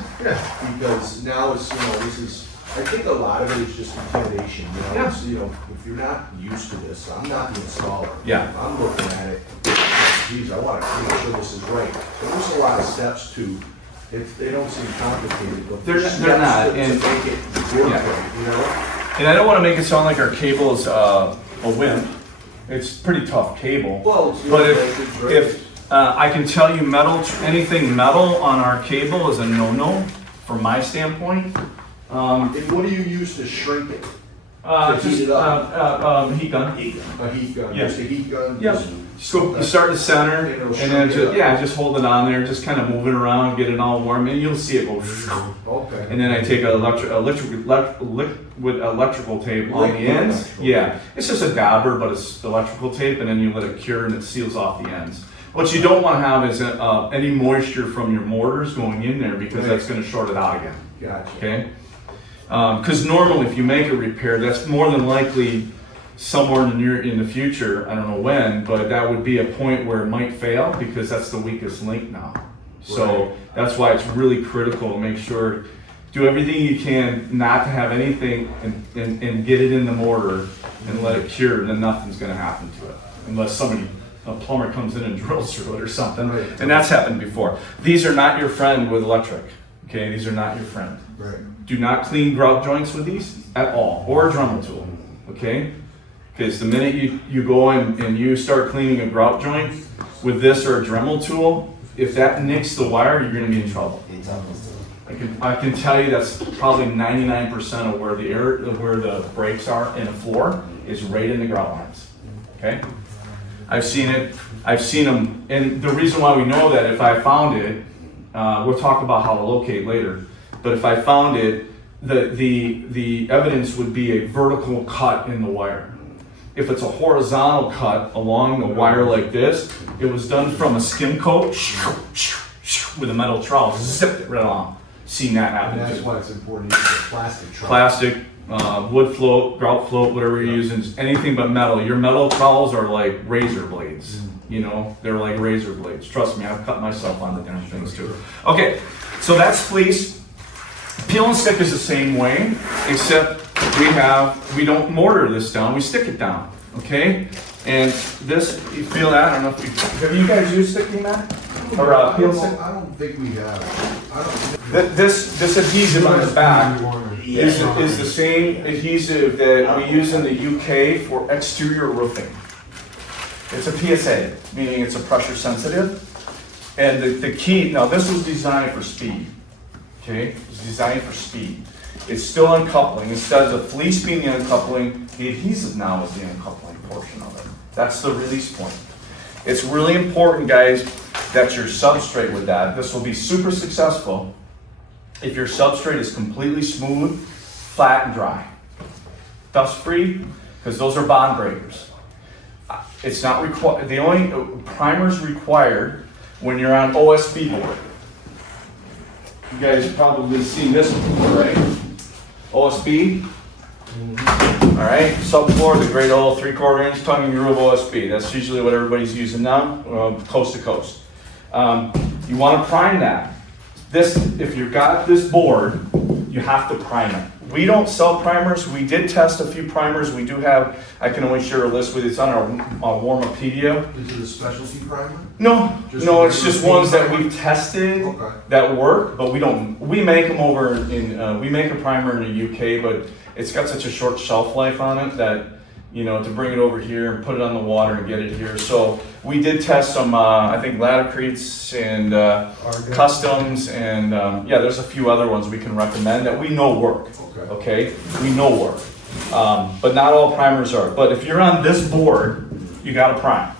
Because now it's, this is, I think a lot of it is just intimidation, Yeah. It's, if you're not used to this, I'm not the installer. Yeah. I'm looking at it, geez, I wanna make sure this is right. So there's a lot of steps to, they don't seem complicated, but They're there's not, steps to and- make it work Yeah. right, And I don't wanna make it sound like our cable is a wimp. It's pretty tough cable. Well, it's, But it's right. if I can tell you anything metal on our cable is a no-no from my standpoint. And what do you use to shrink it? To heat Just it up? heat gun. A heat gun, Yeah. just a heat gun? Yep. just- You start in the center, And it'll and shrink then it up. just hold it on there, just kind of move it around, get it all warm, and you'll see it go. Okay. And then I take liquid electrical tape on the Liquid ends. electrical Yeah, it's just a dauber, but it's electrical tape, and then you let it cure and it seals off the ends. What you don't want to have is any moisture from your mortars going in there because that's going to short it out again. Gotcha. Okay? Because normally, if you make a repair, that's more than likely somewhere in the future. I don't know when, but that would be a point where it might fail because that's the weakest link now. So Right. that's why it's really critical to make sure, do everything you can not to have anything and get it in the mortar and let it cure, and then nothing's going to happen to it unless a plumber comes in and drills through it or something. Right. And that's happened before. These are not your friend with electric. Okay, these are not your friend. Right. Do not clean grout joints with these at all, or a Dremel tool, okay? Because the minute you go in and you start cleaning a grout joint with this or a Dremel tool, if that nicks the wire, you're gonna be in trouble. I can tell you that's probably 99% of where the breaks are in a floor is right in the grout lines, okay? I've seen them, and the reason why we know that, if I found it, we'll talk about how to locate later, but if I found it, the evidence would be a vertical cut in the wire. If it's a horizontal cut along the wire like this, it was done from a skim coat with a metal trowel, zipped it right on. Seen that happen And that's too. why it's important to use a plastic trowel. Plastic, wood float, grout float, whatever you're using, anything but metal. Your metal trowels are like razor blades. You know, they're like razor blades. Trust me, I've cut myself on the damn things too. Okay, so that's fleece. Peel and stick is the same way, except we don't mortar this down, we stick it down, okay? And this, you feel that? I don't know if you, have you guys used StickyMat? Or peel and stick? I don't think we have. This adhesive on the back is the same adhesive that we use in the UK for exterior roofing. It's a PSA, meaning it's a pressure sensitive. And the key, now this was designed for speed, okay? It was designed for speed. It's still uncoupling. Instead of the fleece being the uncoupling, the adhesive now is the uncoupling portion of it. That's the release point. It's really important, guys, that your substrate with that, this will be super successful if your substrate is completely smooth, flat, and dry. Dust-free, because those are bond breakers. It's not required, the only primers required when you're on OSB board. You guys have probably seen this before, right? OSB. All right, subfloor, the great old 3/4 inch tongue and groove OSB. That's usually what everybody's using now, coast to coast. You want to prime that. This, if you've got this board, you have to prime it. We don't sell primers. We did test a few primers. We do have, I can always share a list with you. It's on our Warmup PRO. Is it a specialty primer? No, Just no, a it's just regular ones that primer? we've tested Okay. that work, but we don't, we make them over in, we make a primer in the UK, but it's got such a short shelf life on it that, you know, to bring it over here and put it on the water and get it here. So we did test some, I think Latacretes and Customs and yeah, there's a few other ones we can recommend that we know work. Okay, we know work, but not all primers are. But if you're on this board, you got to prime.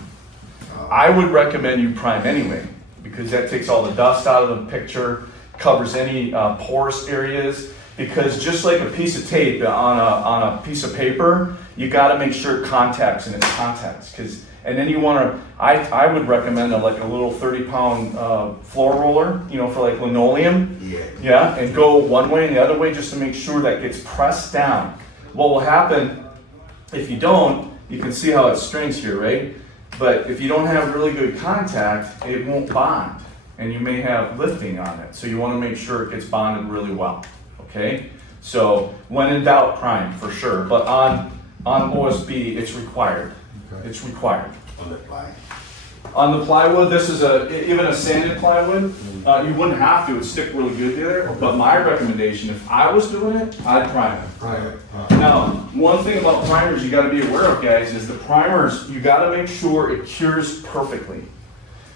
I would recommend you prime anyway because that takes all the dust out of the picture, covers any porous areas. Because just like a piece of tape on a piece of paper, you got to make sure it contacts and it contacts. And then you want to, I would recommend like a little 30-pound floor roller, you know, for like linoleum. Yeah, and go one way and the other way just to make sure that gets pressed down. What will happen if you don't, you can see how it strings here, right? But if you don't have really good contact, it won't bond. And you may have lifting on it. So you want to make sure it gets bonded really well. Okay, so when in doubt, prime for sure. But on OSB, it's required. Okay. It's required. On the ply. On the plywood, this is even a sanded plywood. You wouldn't have to; it'd stick really good there. But my recommendation, if I was doing it, I'd prime it. Prime it. Now, one thing about primers you got to be aware of, guys, is the primers you got to make sure it cures perfectly.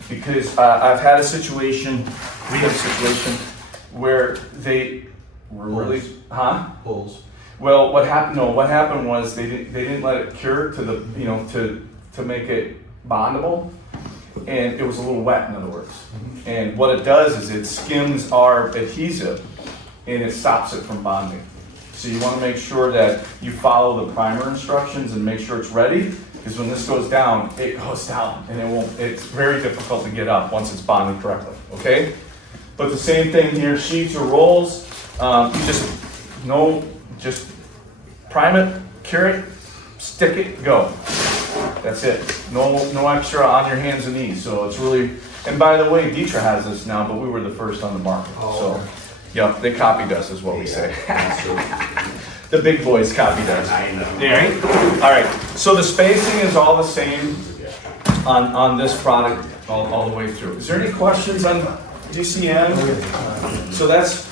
Because I've had a situation, we had a situation where they were really, Holes. Well, what happened? No, what happened was they didn't let it cure to the, you know, to make it bondable, and it was a little wet, in other words. And what it does is it skims our adhesive, and it stops it from bonding. So you want to make sure that you follow the primer instructions and make sure it's ready, because when this goes down, it goes down, and it won't. It's very difficult to get up once it's bonded correctly. Okay, but the same thing here, sheets or rolls. You just prime it, cure it, stick it, go. That's it. No extra on your hands and knees. So it's really, and by the way, Dietra has this now, but we were the first on the market. So, yeah, they copied us is what we say. The big boys copied us. I know. Yeah. All right. So the spacing is all the same on this product all the way through. Is there any questions on DCM? So that's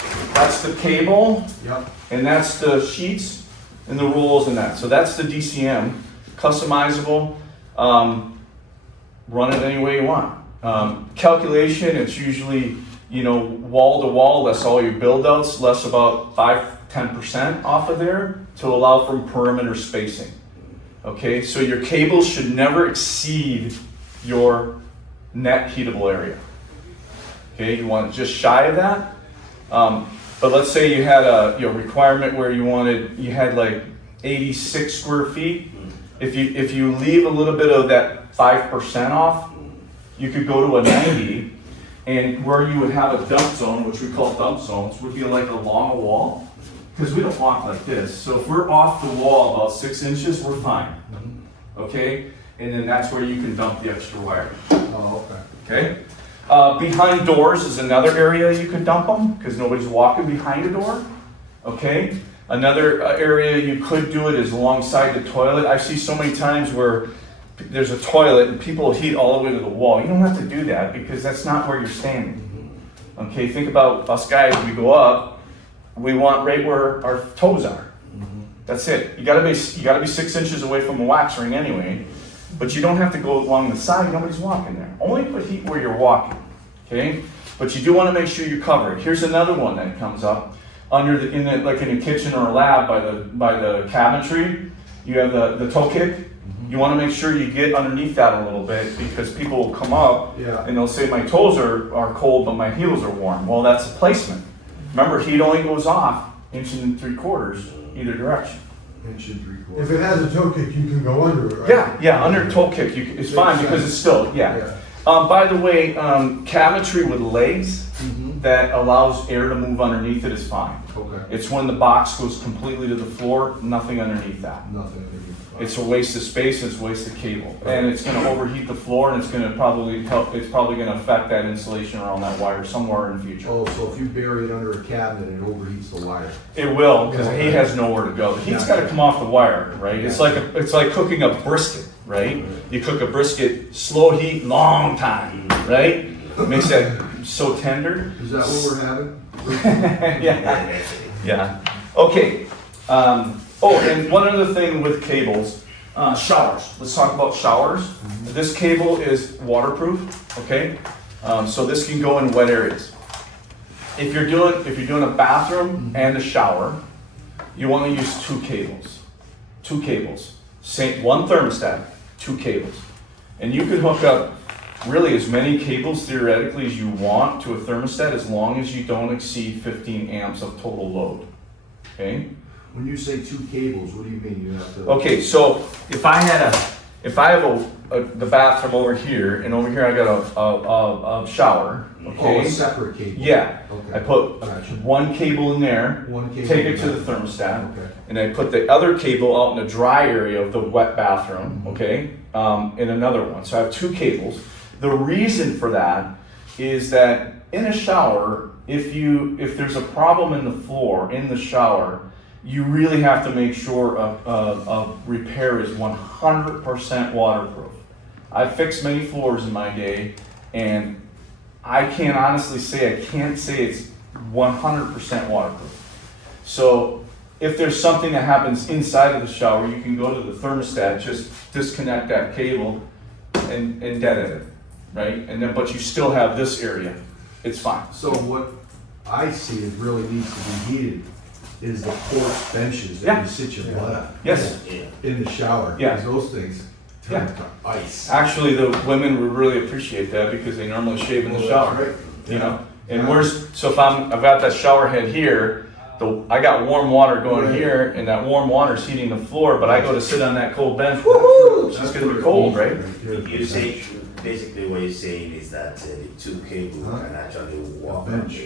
the cable, Yep. and that's the sheets and the rolls and that. So that's the DCM, customizable. Run it any way you want. Calculation, it's usually, you know, wall to wall, less all your build outs, less about 5-10% off of there to allow for perimeter spacing. Okay, so your cables should never exceed your net heatable area. Okay, you want it just shy of that. But let's say you had a requirement where you had like 86 square feet. If you leave a little bit of that 5% off, you could go to a 90, and where you would have a dump zone, which we call dump zones, would be like along a wall, because we don't walk like this. So if we're off the wall about 6 inches, we're fine. Okay? And then that's where you can dump the extra wire. Oh, okay. Okay? Behind doors is another area you could dump them, because nobody's walking behind a door. Okay? Another area you could do it is alongside the toilet. I see so many times where there's a toilet and people heat all the way to the wall. You don't have to do that because that's not where you're standing. Okay, think about us guys, we go up, we want right where our toes are. That's it. You gotta be 6 inches away from a wax ring anyway, but you don't have to go along the side, nobody's walking there. Only put heat where you're walking, okay? But you do wanna make sure you're covered. Here's another one that comes up. Like in a kitchen or a lab by the cabinetry, you have the toe kick. You want to make sure you get underneath that a little bit because people will come up and they'll say my toes are cold but my heels are warm. Well, that's a placement. Remember, heat only goes off 1 3/4 either direction. 1 3/4. If it has a toe kick, you can go under it, right? Yeah, under toe kick it's fine because it's still, by the way, cabinetry with legs that allows air to move underneath it is fine. Okay. It's when the box goes completely to the floor, nothing underneath that. Nothing. It's a waste of space, it's a waste of cable. And it's gonna overheat the floor and it's probably gonna affect that insulation around that wire somewhere in the future. Oh, so if you bury it under a cabinet, it overheats the wire. It will, because the heat has nowhere to go. The heat's gotta come off the wire, right? It's like cooking a brisket, right? You cook a brisket, slow heat, long time, right? It makes that so tender. Is that what we're having? Yeah. Okay. And one other thing with cables, showers. Let's talk about showers. This cable is waterproof, okay? So this can go in wet areas. If you're doing a bathroom and a shower, you want to use 2 cables. 2 cables. One thermostat, 2 cables. And you could hook up really as many cables theoretically as you want to a thermostat as long as you don't exceed 15 amps of total load, okay? When you say 2 cables, what do you mean? You have to. Okay, so if I have the bathroom over here, and over here I got a shower. Okay. Oh, a separate cable. Yeah. Okay. I put Gotcha. 1 cable in there. 1 cable. Take it to the thermostat. Okay. And I put the other cable out in the dry area of the wet bathroom. Okay. In another one. So I have 2 cables. The reason for that is that in a shower, if there's a problem in the floor in the shower, you really have to make sure a repair is 100% waterproof. I've fixed many floors in my day, and I can't honestly say, it's 100% waterproof. So if there's something that happens inside of the shower, you can go to the thermostat, just disconnect that cable and dead it, right? But you still have this area. It's fine. So what I see is really needs to be heated is the porch benches that Yeah. you sit your butt on. Yes. In the shower. Yeah. Because those things turn to ice. Actually, the women would really appreciate that because they normally shave in the Well, shower. that's right. You know, and so if I've got that shower head here, I got warm water going Right. here, and that warm water's heating the floor. But I go to sit on that cold bench. Woo! It's gonna be cold, right? You say, basically what you're saying is that the 2 cables can actually walk on bench.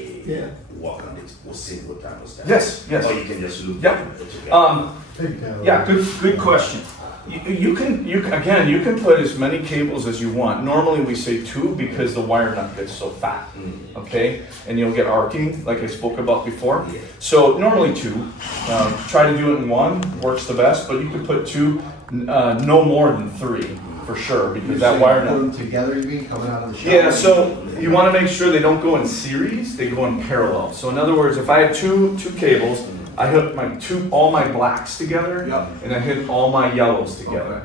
the single thermostat. Yes. Or you can just loop Yep. it together. Big town. Yeah, good question. You can put as many cables as you want. Normally we say 2 because the wire nut gets so fat, okay? And you'll get arcing, like I spoke about before. Yeah. So normally 2. Try to do it in 1, works the best, but you can put 2, no more than 3 for sure, because that wire Put nut. them together, you mean, coming out of the shower? Yeah, so you want to make sure they don't go in series, they go in parallel. So in other words, if I have two cables, I hook all my blacks together, Yep. and I hit all my yellows together.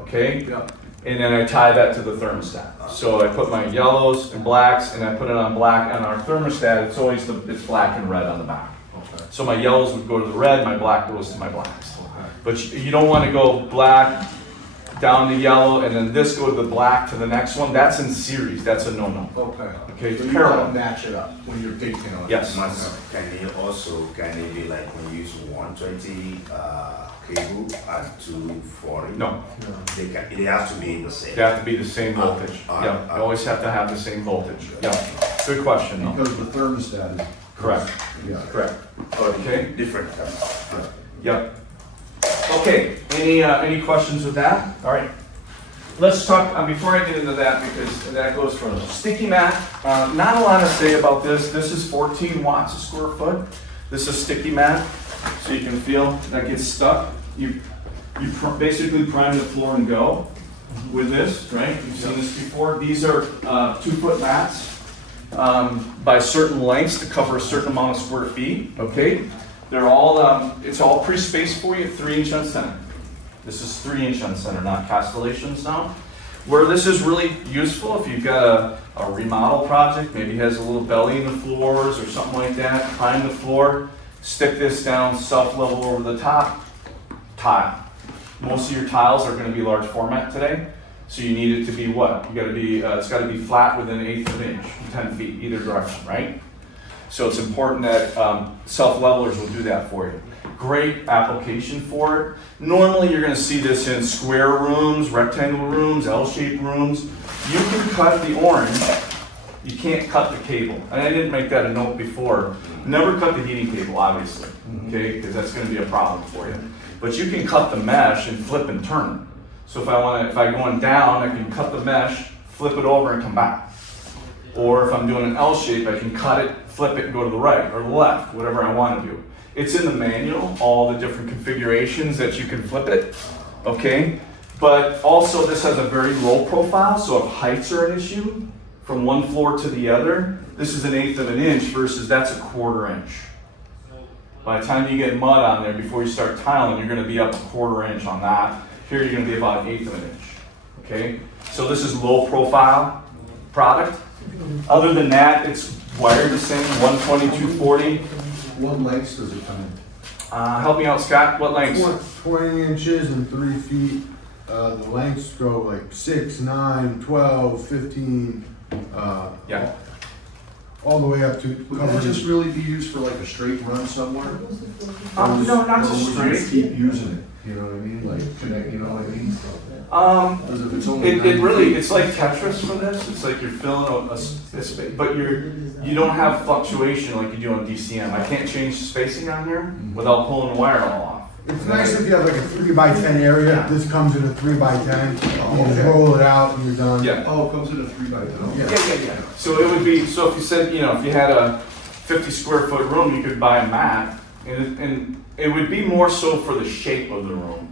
Okay? Yep. And then I tie that to the thermostat. So I put my yellows and blacks, and I put it on black on our thermostat. It's always it's black and red on the back. Okay. So my yellows would go to the red, my black goes to my blacks. But you don't want to go black, down to yellow, and then this go to the black to the next one, that's in series, that's a no-no. Okay. Okay, So you parallel. gotta match it up when you're detailing. Yes. Can they be like when you use 120 cable at 240? No, It has to be the same. they have to be the same voltage. Yeah, you always have to have the same voltage. Yeah, good question though. Because the thermostat is. Correct, Yeah. correct. Okay, Different. yep. Okay, any questions with that? All right. Let's talk, before I get into that, because that goes for StickyMat. Not a lot to say about this. This is 14 watts a square foot. This is StickyMat, so you can feel that gets stuck. You basically prime the floor and go with this, right? You've seen this before. These are 2-foot mats by certain lengths to cover a certain amount of square feet, okay? They're all, it's all pre-spaced for you, 3-inch on center. This is 3-inch on center, not constellations now. Where this is really useful, if you've got a remodel project, maybe has a little belly in the floors or something like that, prime the floor, stick this down self-level over the top, tile. Most of your tiles are gonna be large format today, so you need it to be what? You gotta be, it's gotta be flat within 1/8 of an inch, 10 feet, either direction, right? So it's important that self-levelers will do that for you. Great application for it. Normally you're gonna see this in square rooms, rectangle rooms, L-shaped rooms. You can cut the orange, you can't cut the cable. And I didn't make that a note before. Never cut the heating cable, obviously, okay? Because that's gonna be a problem for you. But you can cut the mesh and flip and turn it. So if I go on down, I can cut the mesh, flip it over and come back. Or if I'm doing an L shape, I can cut it, flip it and go to the right or the left, whatever I want to do. It's in the manual, all the different configurations that you can flip it, okay? But also this has a very low profile, so if heights are an issue, from one floor to the other, this is 1/8 of an inch versus that's 1/4 inch. By the time you get mud on there, before you start tiling, you're gonna be up 1/4 inch on that. Here you're gonna be about 1/8 of an inch, okay? So this is low profile product. Other than that, it's wired the same, 120, 240. What lengths does it come in? Help me out, Scott, what lengths? 20 inches and 3 feet. The lengths go like 6, 9, 12, 15, Yeah. all the way up to Would that covering. just really be used for like a straight run somewhere? No, not Or just would you straight. keep using it, you know what I mean? Like connect, you know what I mean? Because if it's only It 90 really, feet- it's like Tetris for this. It's like you're filling a space, but you don't have fluctuation like you do on DCM. I can't change the spacing on here without pulling the wire all off. It's nice if you have like a 3x10 area. This comes in a 3x10. You just okay. roll it out and you're done. Yeah. Oh, it comes in a 3x10. Yeah. Yeah. So it would be, so if you said, if you had a 50 square foot room, you could buy a mat, and it would be more so for the shape of the room.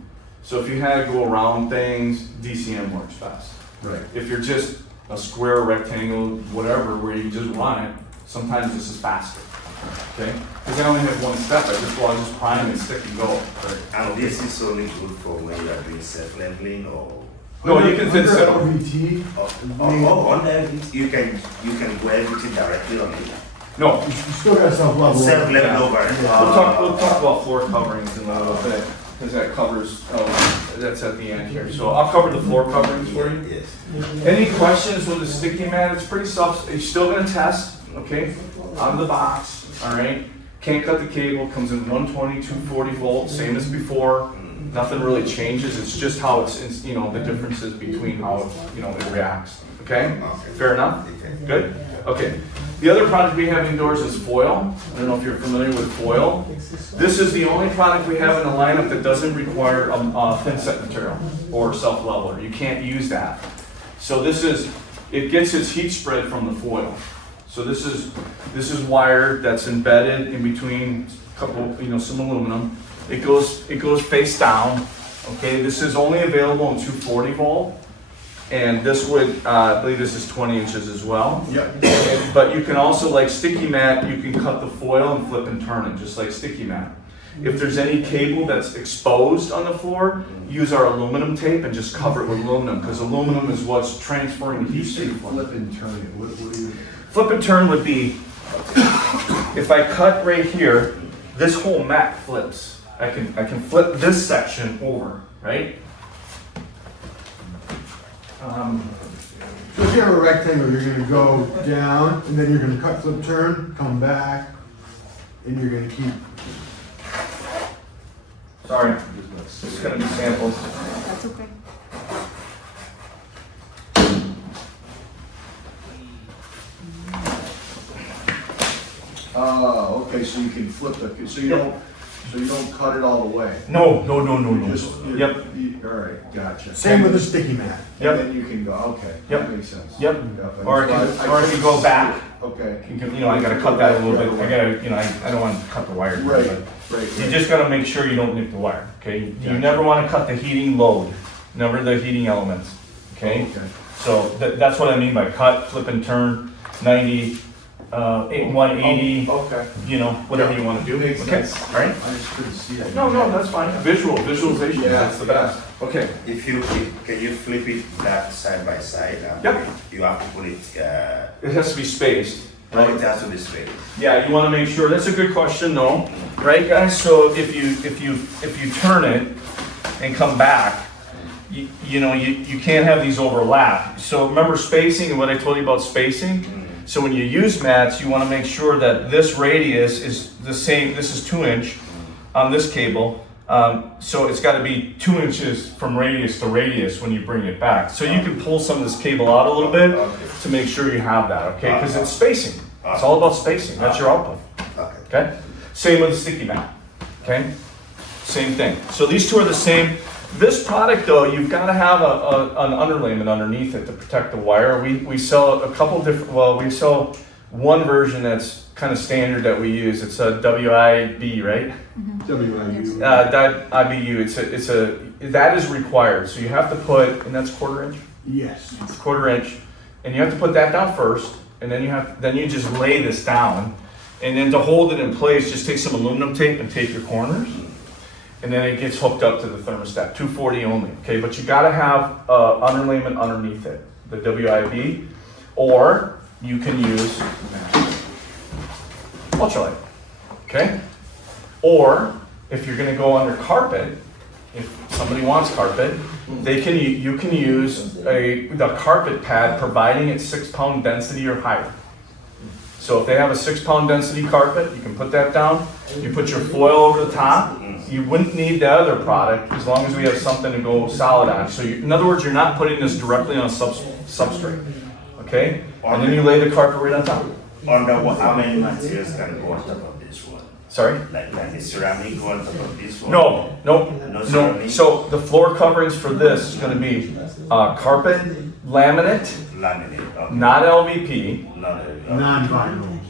So if you had to go around things, DCM works best. Right. If you're just a square, rectangle, whatever, where you just run it, sometimes this is faster, okay? Because I only have one step, I just prime and stick and go. And this is only good for when you are doing self-leveling or No, you can fit Under setup. LVT. on there, you can do everything directly on it. No, You still got self-level. Self-level over it. we'll talk about floor coverings in a little bit, because that covers, that's at the end here. So I'll cover the floor coverings for you. Yes. Any questions with the StickyMat? It's pretty soft. You're still gonna test, okay? Out of the box, all right? Can't cut the cable, comes in 120, 240 volts, same as before. Nothing really changes, it's just how it's the differences between how, it reacts, okay? Fair enough? Good? Okay. The other product we have indoors is foil. I don't know if you're familiar with foil. This is the only product we have in the lineup that doesn't require a thin set material or self-leveler. You can't use that. So it gets its heat spread from the foil. So this is wire that's embedded in between a couple, some aluminum. It goes face down. Okay, this is only available in 240 volt. And this would, I believe this is 20 inches as well. Yeah. But you can also, like StickyMat, you can cut the foil and flip and turn it, just like StickyMat. If there's any cable that's exposed on the floor, use our aluminum tape and just cover it with aluminum, because aluminum is what's transferring the You heat say to the floor. flip and turn it, what do you? Flip and turn would be, if I cut right here, this whole mat flips. I can flip this section over, right? So if you have a rectangle, you're gonna go down, and then you're gonna cut, flip, turn, come back, and you're gonna keep. Sorry, it's gonna be samples. That's okay. Okay, so you can flip the, so you don't cut it all the way. No. You just- you- Yep. All right, gotcha. Same with the sticky mat. Yep. And then you can go, okay, Yep. that makes sense. Yep. I Or just- or if you go back, Okay. I gotta cut that a little bit. I gotta, I don't want to cut the wire. Right, but right, You right. just gotta make sure you don't nick the wire, okay? You Gotcha. never wanna cut the heating load, never the heating elements, okay? So that's what I mean by cut, flip and turn, 90, 180, Okay. whatever you wanna do. Makes Okay, sense. all right? I just couldn't see it. No, that's fine. Visualization, Yeah, that's the best. Okay, Can you flip it that side by side? And Yep. You have to put it, it has to be spaced. right, it has to be straight. Yeah, you want to make sure. That's a good question, though, right, guys? So if you turn it and come back, you can't have these overlap. So remember spacing and what I told you about spacing. So when you use mats, you want to make sure that this radius is the same. This is 2" on this cable. So it's got to be 2 inches from radius to radius when you bring it back. So you can pull some of this cable out a little bit to make sure you have that, okay? Because it's spacing. It's all about spacing. That's your output, Okay. okay? Same with the sticky mat, okay? Same thing. So these two are the same. This product, though, you've got to have an underlayment underneath it to protect the wire. We sell a couple different, we sell one version that's kind of standard that we use. It's a WIB, right? WIU. IBU. That is required. So you have to put, and that's 1/4 inch. Yes. It's 1/4 inch, and you have to put that down first, and then you just lay this down, and then to hold it in place, just take some aluminum tape and tape your corners, and then it gets hooked up to the thermostat, 240 only. Okay, but you got to have underlayment underneath it, the WIB, or you can use Ultralight. Okay, or if you're going to go under carpet, if somebody wants carpet, you can use the carpet pad, providing it's 6-pound density or higher. So if they have a 6-pound density carpet, you can put that down. You put your foil over the top. You wouldn't need the other product as long as we have something to go solid on. So in other words, you're not putting this directly on a substrate. Okay, and then you lay the carpet right on top. How many materials can go on top of this one? Sorry. Like the ceramic go on top of this one? No. ceramic? So the floor coverings for this is going to be carpet, laminate, Laminate. Okay. not LVP. Non-vinyl.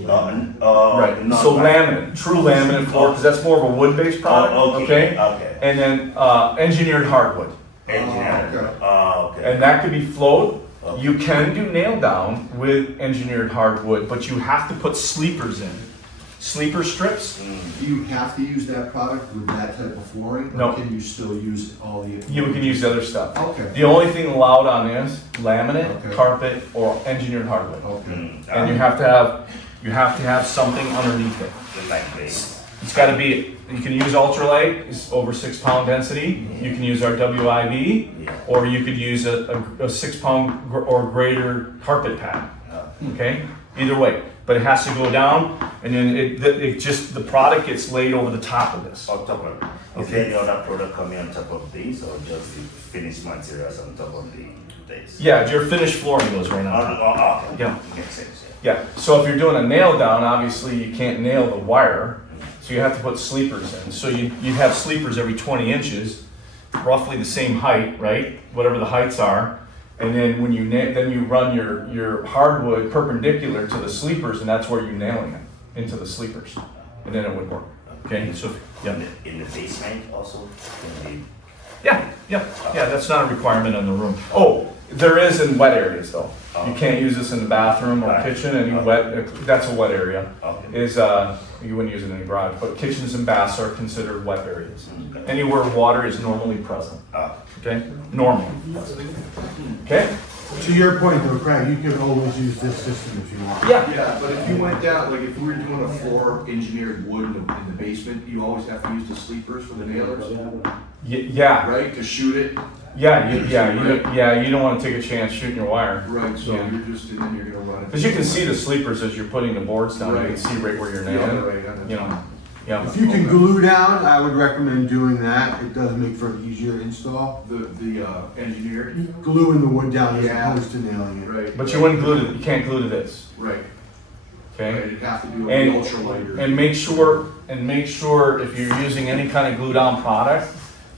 Right. So laminate, true laminate floor, because that's more of a wood-based product. Okay. And then engineered hardwood, Engineer. Okay. and that could be float. Okay. You can do nail down with engineered hardwood, but you have to put sleepers in. Sleeper strips. Do you have to use that product with that type of flooring? No. Or can you still use all the? You can use the other stuff. Okay. The only thing allowed on is laminate, Okay. carpet, or engineered hardwood. Okay. And you have to have something underneath it. Like this. It's got to be. You can use Ultralight. It's over 6-pound density. You can use our WIB, Yeah. or you could use a 6-pound or greater carpet pad. Okay. Either way, but it has to go down, and then the product gets laid over the top of this. On top of it. Is there any other product coming on top of this, or just the finished materials on top of this? Yeah, your finished flooring goes right on top. Okay. Yeah. Makes sense. Yeah, so if you're doing a nail down, obviously you can't nail the wire, so you have to put sleepers in. So you have sleepers every 20 inches, roughly the same height, right? Whatever the heights are. And then when you run your hardwood perpendicular to the sleepers, and that's where you're nailing it, into the sleepers. And then it would work. Okay, so, yeah. In the basement also? Yeah, that's not a requirement in the room. Oh, there is in wet areas though. You can't use this in the bathroom or kitchen, that's a wet area. Okay. You wouldn't use it in a garage, but kitchens and baths are considered wet areas. Anywhere water is normally present, okay? Normally present, okay? To your point though, Craig, you can always use this system if you want. Yeah, but if you went down, like if we were doing a floor engineered wood in the basement, you always have to use the sleepers for the nailers, Yeah, right? To shoot it. You don't want to take a chance shooting your wire. Right, so Yeah. you're just, and then you're gonna run it. Because you can see the sleepers as you're putting the boards down, you can Right. see right where you're Yeah, nailing, right, on the you know, top. yeah. If you can glue down, I would recommend doing that. It does make for an easier install. The engineer, Gluing the wood down as Yeah. opposed to nailing it. right. But you wouldn't glue to, you can't glue to this, Right, okay? right, you'd have to do And- an ultralight. And make sure if you're using any kind of glue down product,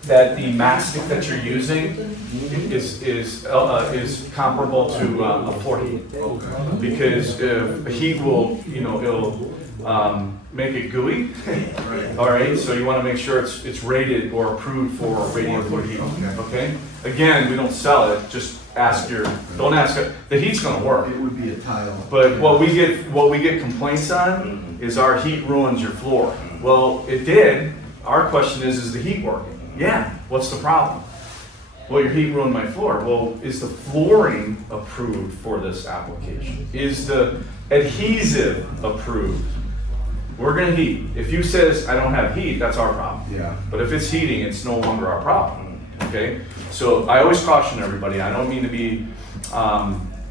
that the mastic that you're using is comparable to a floor heat. Okay. Because heat will, it'll make it gooey. Right. All right, so you want to make sure it's rated or approved for radiant floor heat. Okay. Okay. Again, we don't sell it. Just don't ask it. The heat's going to work. It would be a tile. But what we get complaints on is our heat ruins your floor. Well, it did. Our question is the heat working? Yeah. What's the problem? Well, your heat ruined my floor. Well, is the flooring approved for this application? Is the adhesive approved? We're gonna heat. If you says I don't have heat, that's our problem. Yeah. But if it's heating, it's no longer our problem. Okay? So I always caution everybody. I don't mean to be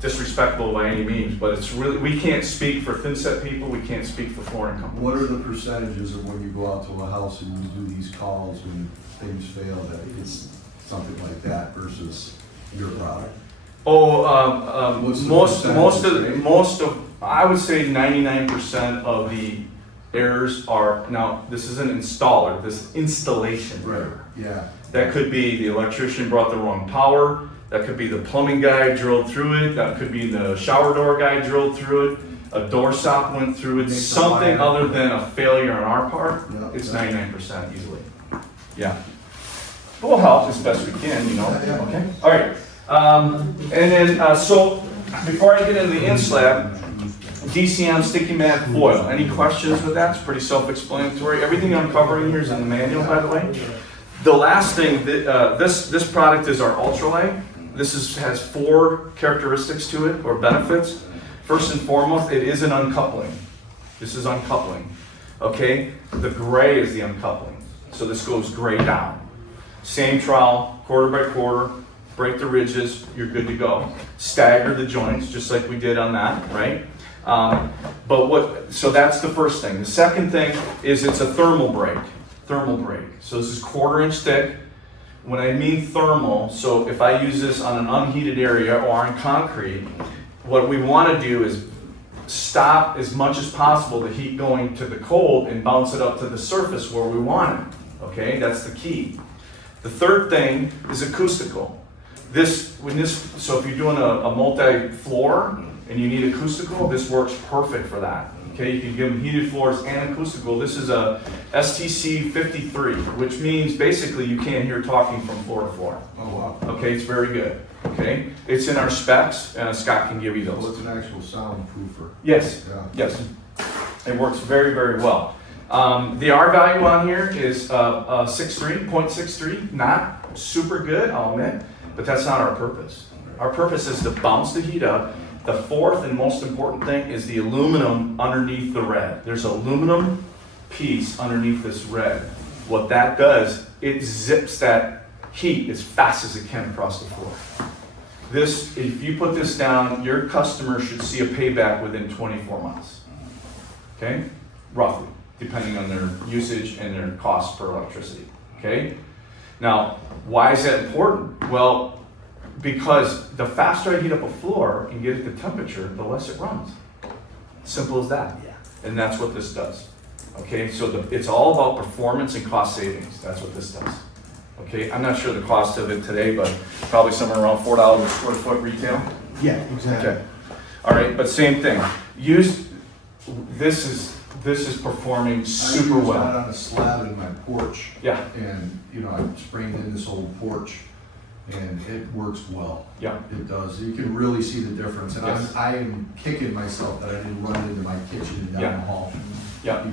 disrespectful by any means, but it's really, we can't speak for thin set people. We can't speak for flooring companies. What are the percentages of when you go out to a house and you do these calls when things fail, that it's something like that versus your product? Oh, What's the most percentage, of, I would say 99% of the errors are, now, this is an installer, this installation error. Yeah. That could be the electrician brought the wrong power, that could be the plumbing guy drilled through it, that could be the shower door guy drilled through it, a door stop went through it, Makes a something fire. other than a failure on our part, Yeah. it's 99% easily. Yeah. But we'll help as best we can, Yeah. okay? All right. And then, so before I get into the In-Slab, DCM StickyMat foil. Any questions with that? It's pretty self-explanatory. Everything I'm covering here is in the manual, by the way. The last thing, this product is our Ultralight. Has 4 characteristics to it, or benefits. First and foremost, it is an uncoupling. This is uncoupling, okay? The gray is the uncoupling. So this goes gray down. Same trowel, quarter by quarter, break the ridges, you're good to go. Stagger the joints, just like we did on that, right? So that's the first thing. The second thing is it's a thermal break. So this is 1/4 inch thick. When I mean thermal, so if I use this on an unheated area or on concrete, what we want to do is stop as much as possible the heat going to the cold and bounce it up to the surface where we want it. Okay, that's the key. The third thing is acoustical. So if you're doing a multi-floor and you need acoustical, this works perfect for that. Okay, you can give them heated floors and acoustical. This is a STC 53, which means basically you can't hear talking from floor to floor. Oh, wow. Okay, it's very good. Okay, it's in our specs, and Scott can give you So those. it's an actual soundproofer. Yes, Yeah. yes, it works very, very well. The R value on here is 0.63, not super good, I'll admit, but that's not our purpose. Our purpose is to bounce the heat up. The fourth and most important thing is the aluminum underneath the red. There's an aluminum piece underneath this red. What that does, it zips that heat as fast as it can across the floor. If you put this down, your customer should see a payback within 24 months. Okay? Roughly, depending on their usage and their cost per electricity. Okay? Now, why is that important? Well, because the faster I heat up a floor and get it to temperature, the less it runs. Simple as that. And that's what this does. Okay, so it's all about performance and cost savings. That's what this does. Okay, I'm not sure the cost of it today, but probably somewhere around $4 a square foot retail. Yeah, exactly. Okay. All right, but same thing. This is performing super I use well. that on a slab in my porch. Yeah. And, I sprained in this old porch, and it works well. Yeah. It does. You can really see the difference. And Yes. I am kicking myself that I didn't run it into my kitchen and down Yeah. the hall. Yeah.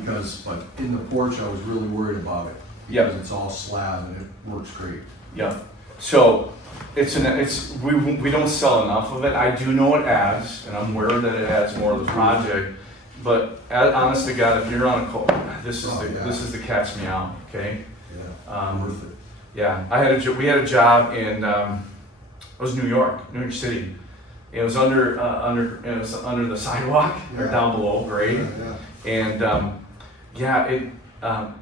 But in the porch, I was really worried about it. Yeah. Because it's all slab and it works great. Yeah. So we don't sell enough of it. I do know it adds, and I'm aware that it adds more to the project. But honest to God, if you're on a cold, this is the cat's meow. Okay. Yeah. Um, Worth it. Yeah, we had a job in, it was New York City. It was under the sidewalk or Yeah. down below grade. Yeah. And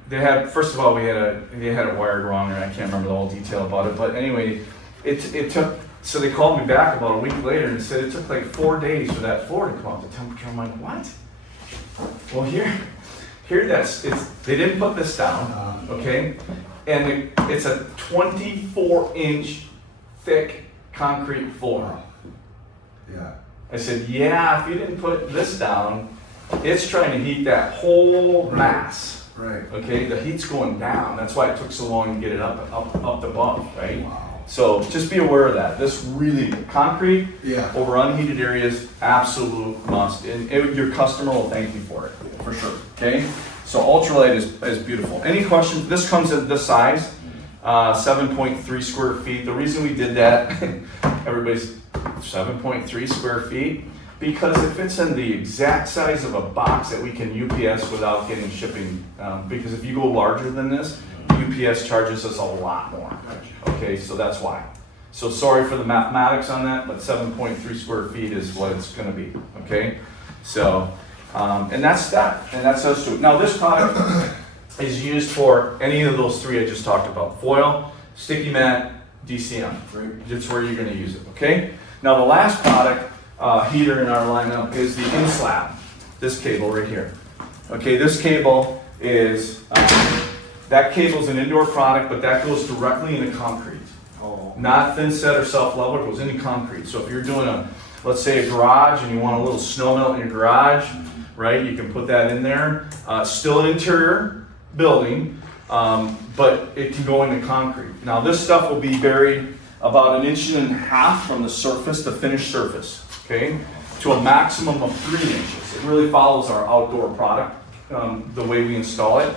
they had, first of all, they had it wired wrong, and I can't remember the whole detail about it. But anyway, it took. So they called me back about a week later and said it took like 4 days for that floor to come up to temperature. I'm like, what? Well, here they didn't put this down, okay? And it's a 24-inch thick concrete floor. Yeah. I said, yeah, if you didn't put this down, it's trying to heat that whole mass. Right. Okay, the heat's going down. That's why it took so long to get it up above, right? Wow. So just be aware of that. This really, concrete Yeah. over unheated areas, absolute must. And your customer will thank you for it, for sure, okay? So ultralight is beautiful. Any questions? This comes at this size, 7.3 square feet. The reason we did that, everybody's 7.3 square feet, because it fits in the exact size of a box that we can UPS without getting shipping. Because if you go larger than this, UPS charges us a lot more. Okay, so that's why. So sorry for the mathematics on that, but 7.3 square feet is what it's gonna be, okay? So, and that's that, and that's us too. Now this product is used for any of those three I just talked about. Foil, StickyMat, DCM. Right. That's where you're gonna use it, okay? Now the last product, heater in our lineup is the In-Slab. This cable right here. Okay, this cable is, that cable's an indoor product, but that goes directly into concrete. Oh. Not thin set or self-level, it goes into concrete. So if you're doing let's say a garage and you want a little snow melt in your garage, right, you can put that in there. Still an interior building, but it can go into concrete. Now this stuff will be buried about 1.5 inches from the surface, the finished surface, okay, to a maximum of 3 inches. It really follows our outdoor product, the way we install it.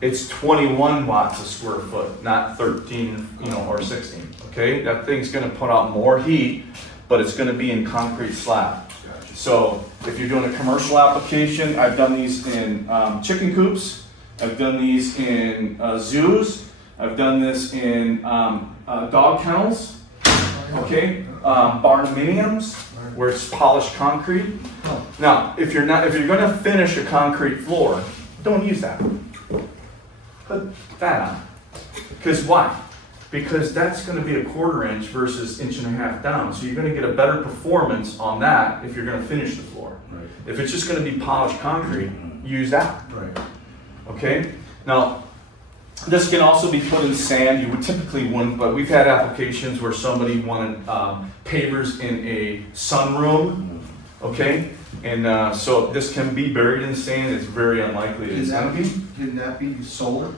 It's 21 watts a square foot, not 13, or 16, okay? That thing's gonna put out more heat, but it's gonna be in concrete slab. Gotcha. So if you're doing a commercial application, I've done these in chicken coops, I've done these in zoos, I've done this in dog kennels, okay? Barnuminiums, where it's polished concrete. Now, if you're gonna finish a concrete floor, don't use that. Put that on. Because why? Because that's gonna be a 1/4 inch versus 1.5 inches down. So you're gonna get a better performance on that if you're gonna finish the floor. Right. If it's just gonna be polished concrete, use that, Right. okay? Now, this can also be put in sand. You would typically wouldn't, but we've had applications where somebody wanted pavers in a sunroom, okay? And so this can be buried in sand. It's very unlikely it's gonna be. Can that be solar?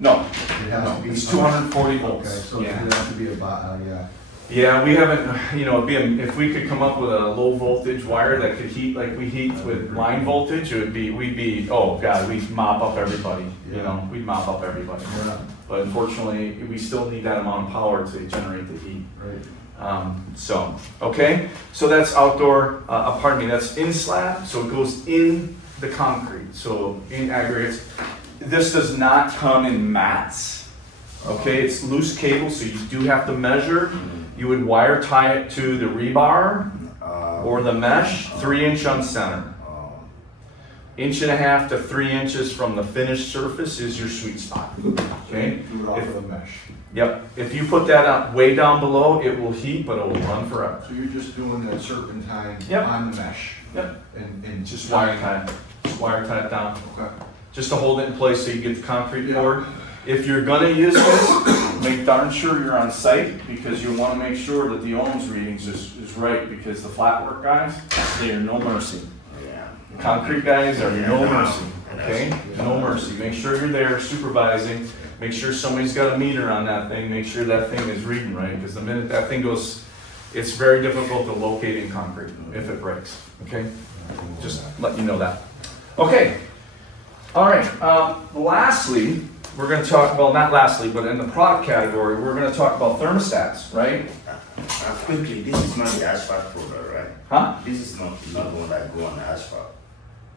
No, It has to be. it's 240 Okay, volts. so it Yeah. would have to be yeah. Yeah, we haven't, if we could come up with a low voltage wire that could heat like we heat with line voltage, we'd be, oh God, we'd mop up everybody, we'd mop up everybody. Yeah. But unfortunately, we still need that amount of power to generate the heat. Right. Okay, so that's outdoor, that's In-Slab, so it goes in the concrete, so in aggregates. This does not come in mats, okay, it's loose cable, so you do have to measure. You would wire tie it to the rebar or the mesh, 3 inch on center. 1.5 to 3 inches from the finished surface is your sweet spot, okay? Do it off of the mesh. Yep, if you put that up way down below, it will heat, but it will run forever. So you're just doing that serpentine Yep. on the mesh? Yep. And Just wire tie it, down, Okay. just to hold it in place so you get the concrete Yeah. poured. If you're gonna use this, make darn sure you're on site, because you wanna make sure that the ohms readings is right, because the flat work guys, they are no mercy. Yeah. Concrete guys are no mercy, okay? No mercy. Make sure you're there supervising. Make sure somebody's got a meter on that thing. Make sure that thing is reading right, because the minute that thing goes, it's very difficult to locate in concrete if it breaks, okay? Just let you know that. Okay. All right. Lastly, we're going to talk, well, not lastly, but in the product category, we're going to talk about thermostats, right? Quickly, this is not the asphalt product, right? Huh? This is not one that go on the asphalt.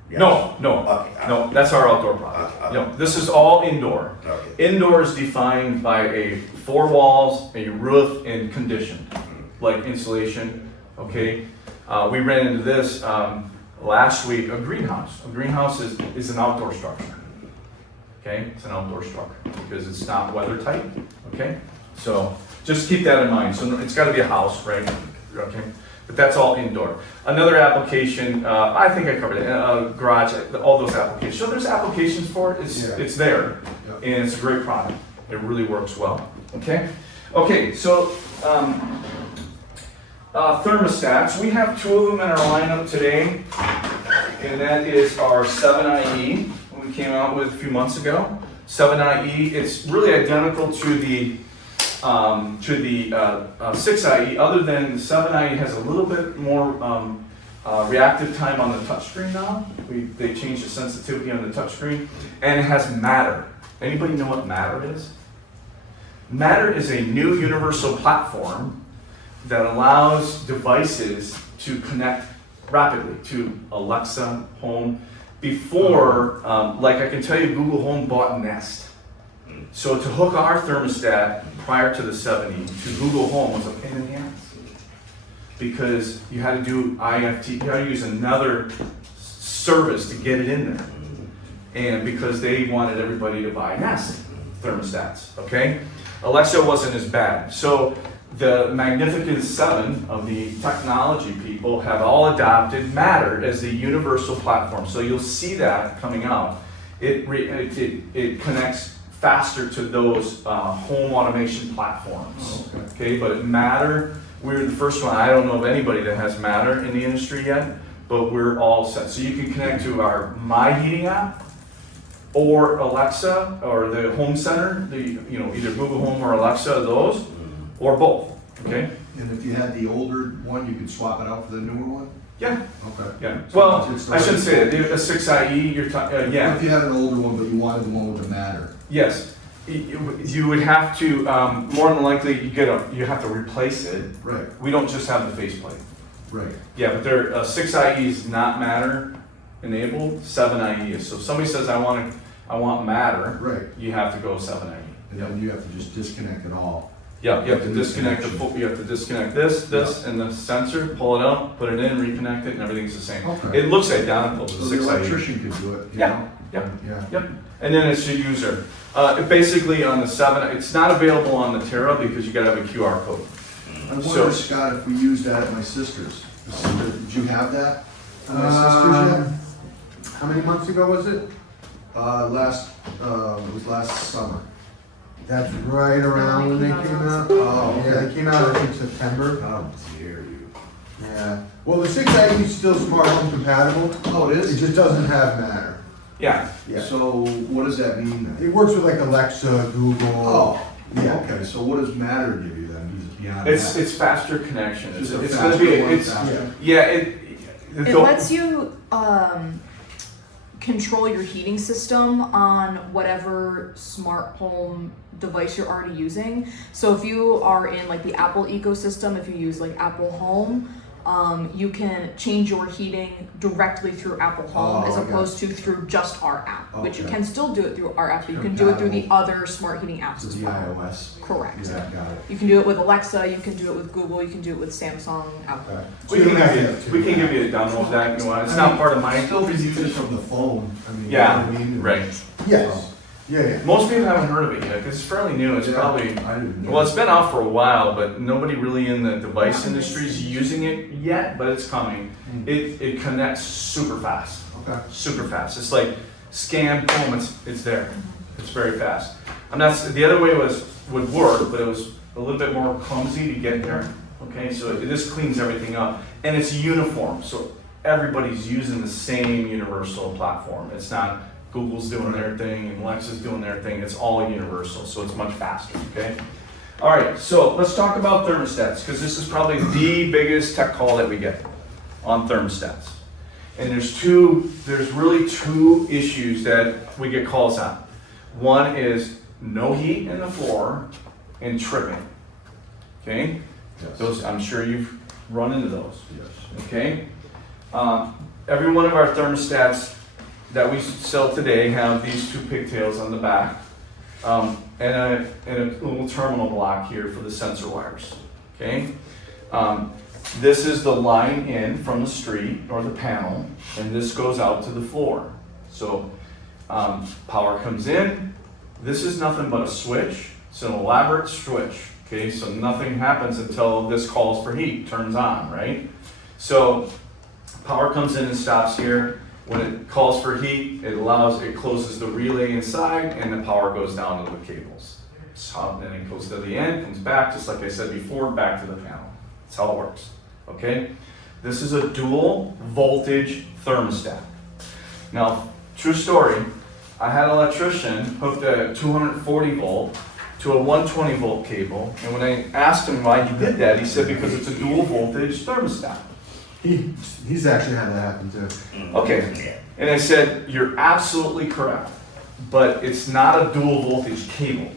The No, no, Okay. no, that's our outdoor product. Okay. No, this is all indoor. Okay. Indoor is defined by 4 walls, a roof, and conditioned, like insulation, okay? We ran into this last week, a greenhouse. A greenhouse is an outdoor structure, okay? It's an outdoor structure because it's not weather tight, okay? So just keep that in mind. So it's gotta be a house, right? Okay? But that's all indoor. Another application, I think I covered it, garage, all those applications. So there's applications for it, it's there, and it's a great product. It really works well, okay? Okay, so thermostats, we have 2 of them in our lineup today, and that is our 7IE, we came out with a few months ago. 7IE, it's really identical to the 6IE, other than the 7IE has a little bit more reactive time on the touchscreen now. They changed the sensitivity on the touchscreen, and it has Matter. Anybody know what Matter is? Matter is a new universal platform that allows devices to connect rapidly to Alexa, Home. Before, like I can tell you, Google Home bought Nest. So to hook our thermostat prior to the 70 to Google Home was a pain in the ass. Because you had to do IFT, you had to use another service to get it in there. And because they wanted everybody to buy Nest thermostats, okay? Alexa wasn't as bad. So the Magnificent 7 of the technology people have all adopted Matter as the universal platform. So you'll see that coming out. It connects faster to those home automation platforms. Okay, but Matter, we're the first one. I don't know of anybody that has Matter in the industry yet, but we're all set. So you can connect to our MyHeating App or Alexa or the Home Center, either Google Home or Alexa, those, or both. Okay. And if you had the older one, you could swap it out for the newer one? Yeah. Okay. Yeah. So Well, it's I shouldn't say that. The 6IE, you're talking. Yeah. If you had an older one, but you wanted the one with the Matter. Yes, you would have to, more than likely, you have to replace it. Right. We don't just have the faceplate. Right. Yeah, but 6IE is not Matter enabled, 7IE is. So if somebody says, I want Matter, Right. you have to go 7IE. And then you have to just disconnect it all. Yeah, you have to disconnect you have to disconnect this, and the sensor, pull it out, put it in, reconnect it, and everything's the same. Okay. It looks identical to So the the 6IE. electrician could do it, you Yeah. know? Yep. Yeah. Yep, and then it's your user. Basically on the 7, it's not available on the Terra because you gotta have a QR code. I wonder, So- Scott, if we used that at my sister's. Did you have that at my sister's How many months ago was it? yet? It was last summer. That's right around when they came out. Oh, Yeah, they came out, I think, September. How dare you? Yeah. Well, the 6IE is still smart home compatible. Oh, it It is? just doesn't have Matter. Yeah, Yeah. So what does that mean then? It works with like Alexa, Google. Oh, Yeah. okay, so what does Matter give you then, beyond it's that? faster connection. Just a It's faster gonna be, one, it's, faster. yeah, It lets you control your heating system on whatever smart home device you're already using. So if you are in like the Apple ecosystem, if you use like Apple Home, you can change your heating directly through Apple Home as okay. opposed to through just our app, which you Okay. can still do it through our app, but you can do it through the other smart heating apps To as the well. iOS? Correct. Yeah, got it. You can do it with Alexa, you can do it with Google, you can do it with Samsung, Apple. Okay. we can give you a demo of that if you want. It's not part of I my. still can use it from the phone, I mean, you know Yeah, what I mean? right. Yes. Yeah. Most people haven't heard of it yet because it's fairly new. It's Yeah, probably, I didn't know. well, it's been out for a while, but nobody really in the device industry is using it yet, but it's coming. It connects super fast. Okay. Super fast. It's like scan, boom, it's there. It's very fast. I'm not, the other way would work, but it was a little bit more clumsy to get there. Okay, so this cleans everything up. And it's uniform, so everybody's using the same universal platform. It's not Google's doing their thing and Alexa's doing their thing. It's all universal, so it's much faster, okay? All right, so let's talk about thermostats, because this is probably the biggest tech call that we get on thermostats. And there's really two issues that we get calls on. One is no heat in the floor and tripping, okay? Yes. Those, I'm sure you've run into those, Yes. okay? Every one of our thermostats that we sell today have these two pigtails on the back. and a little terminal block here for the sensor wires, okay? This is the line in from the street or the panel, and this goes out to the floor. So power comes in. This is nothing but a switch. It's an elaborate switch, okay? So nothing happens until this calls for heat, turns on, right? So power comes in and stops here. When it calls for heat, it closes the relay inside, and the power goes down to the cables. So then it goes to the end, comes back, just like I said before, back to the panel. That's how it works, okay? This is a dual voltage thermostat. Now, true story, I had an electrician hooked a 240 volt to a 120 volt cable, and when I asked him why he did that, he said because it's a dual voltage thermostat. He's actually had that happen too. Okay, and I said, you're absolutely correct, but it's not a dual voltage cable.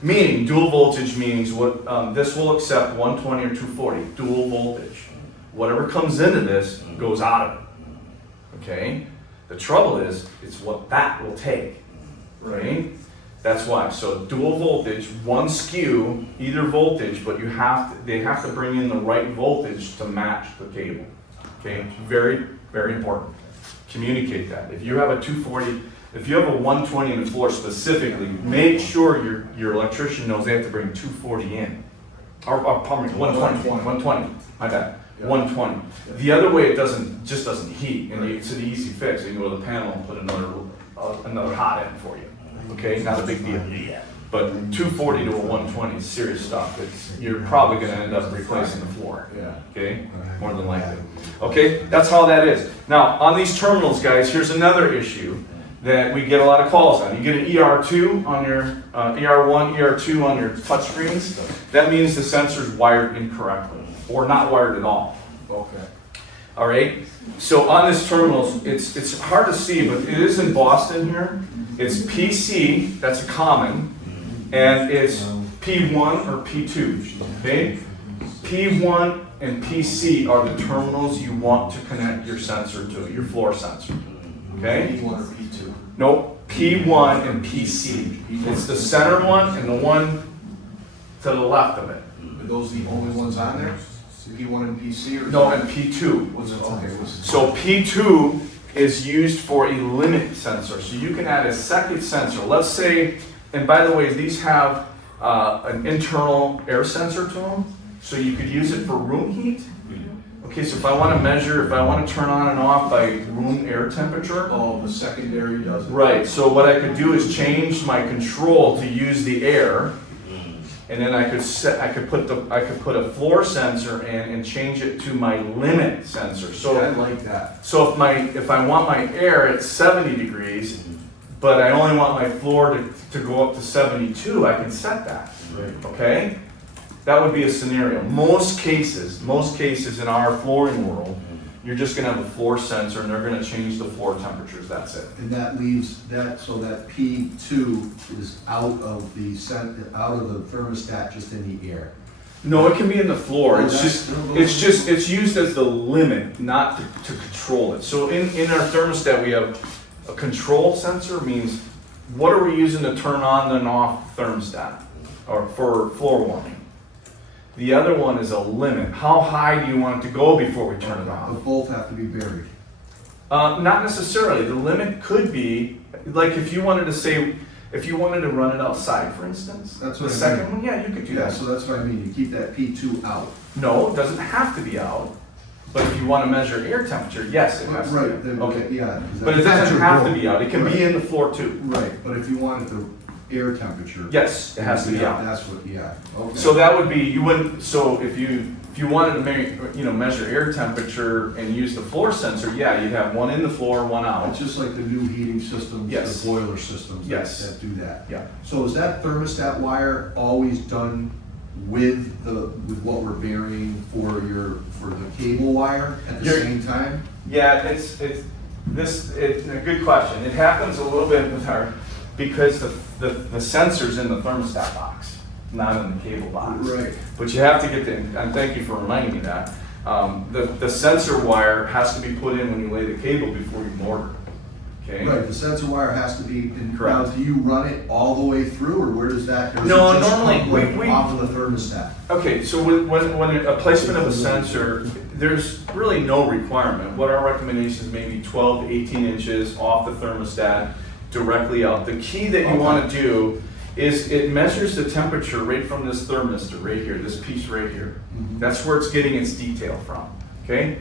Meaning, dual voltage means what this will accept 120 or 240, dual voltage. Whatever comes into this goes out of it, okay? The trouble is, it's what that will take, right? That's why, so dual voltage, one skew, either voltage, but they have to bring in the right voltage to match the cable, okay? Very, very important. Communicate that. If you have a 240, if you have a 120 in the floor specifically, make sure your electrician knows they have to bring 240 in. Or pardon me, 120, my bad, 120. The other way it just doesn't heat, and it's an easy fix. You can go to the panel and put another hot end for you. Okay, not a big deal. But 240 to a 120 is serious stuff. You're probably going to end up replacing the floor. Okay, more than likely. Okay, that's how that is. Now, on these terminals, guys, here's another issue that we get a lot of calls on. You get an ER2 on your ER1, ER2 on your touch screens. That means the sensor's wired incorrectly or not wired at all. Okay. All right. So on this terminals, it's hard to see, but it is in Boston here. It's PC, that's a common, and it's P1 or P2. Okay. P1 and PC are the terminals you want to connect your sensor to, your floor sensor. Okay. P1 or P2? Nope. P1 and PC. It's the center one and the one to the left of it. Are those the only ones on there? P1 and PC or? No, and P2. What's it? Okay. So P2 is used for a limit sensor. So you can add a second sensor. Let's say, and by the way, these have an internal air sensor to them. So you could use it for room heat. Okay, so if I want to measure, if I want to turn on and off by room air temperature. Oh, the secondary does it. Right, so what I could do is change my control to use the air. And then I could put a floor sensor in and change it to my limit sensor. So I like that. So if I want my air at 70 degrees, but I only want my floor to go up to 72, I can set that. Right. Okay? That would be a scenario. Most cases in our flooring world, you're just gonna have a floor sensor and they're gonna change the floor temperatures, that's it. And that leaves that, so that P2 is out of the thermostat, just in the air. No, it can be in the floor. Oh, It's used as the limit, not to control it. So in our thermostat, we have a control sensor, means what are we using to turn on and off thermostat or for floor warming. The other one is a limit. How high do you want it to go before we turn it But on? both have to be buried. Not necessarily. The limit could be, like if you wanted to run it outside, for instance. That's the what I second mean. one, yeah, you could do Yeah, that. so that's what I mean, you keep that P2 out. No, it doesn't have to be out. But if you want to measure air temperature, yes, it has to Right, be then, out. Okay. yeah. 'cause But it that's doesn't your have to goal. be out. It can Right. be in the floor too. Right, but if you wanted the air temperature. Yes, it has to be out. That's what, yeah, okay. So that would be, you wouldn't, so if you wanted to measure air temperature and use the floor sensor, yeah, you'd have one in the floor, one out. It's just like the new heating systems, Yes. the boiler systems Yes. that do that. Yeah. So is that thermostat wire always done with what we're burying for the cable wire at the same time? Yeah, it's a good question. It happens a little bit with because the sensor's in the thermostat box, not in the cable box. Right. But you have to get and thank you for reminding me that. The sensor wire has to be put in when you lay the cable before you mortar. Okay? okay? Right, the sensor wire has to be, now, Correct. do you run it all the way through, or where does that, or is it No, just normally, come, like, we- off of the thermostat? Okay, so when a placement of a sensor, there's really no requirement. What our recommendation is maybe 12 to 18 inches off the thermostat directly out. The key that you want to do is it measures the temperature right from this thermistor right here, this piece right here. Mhm. That's where it's getting its detail from, okay?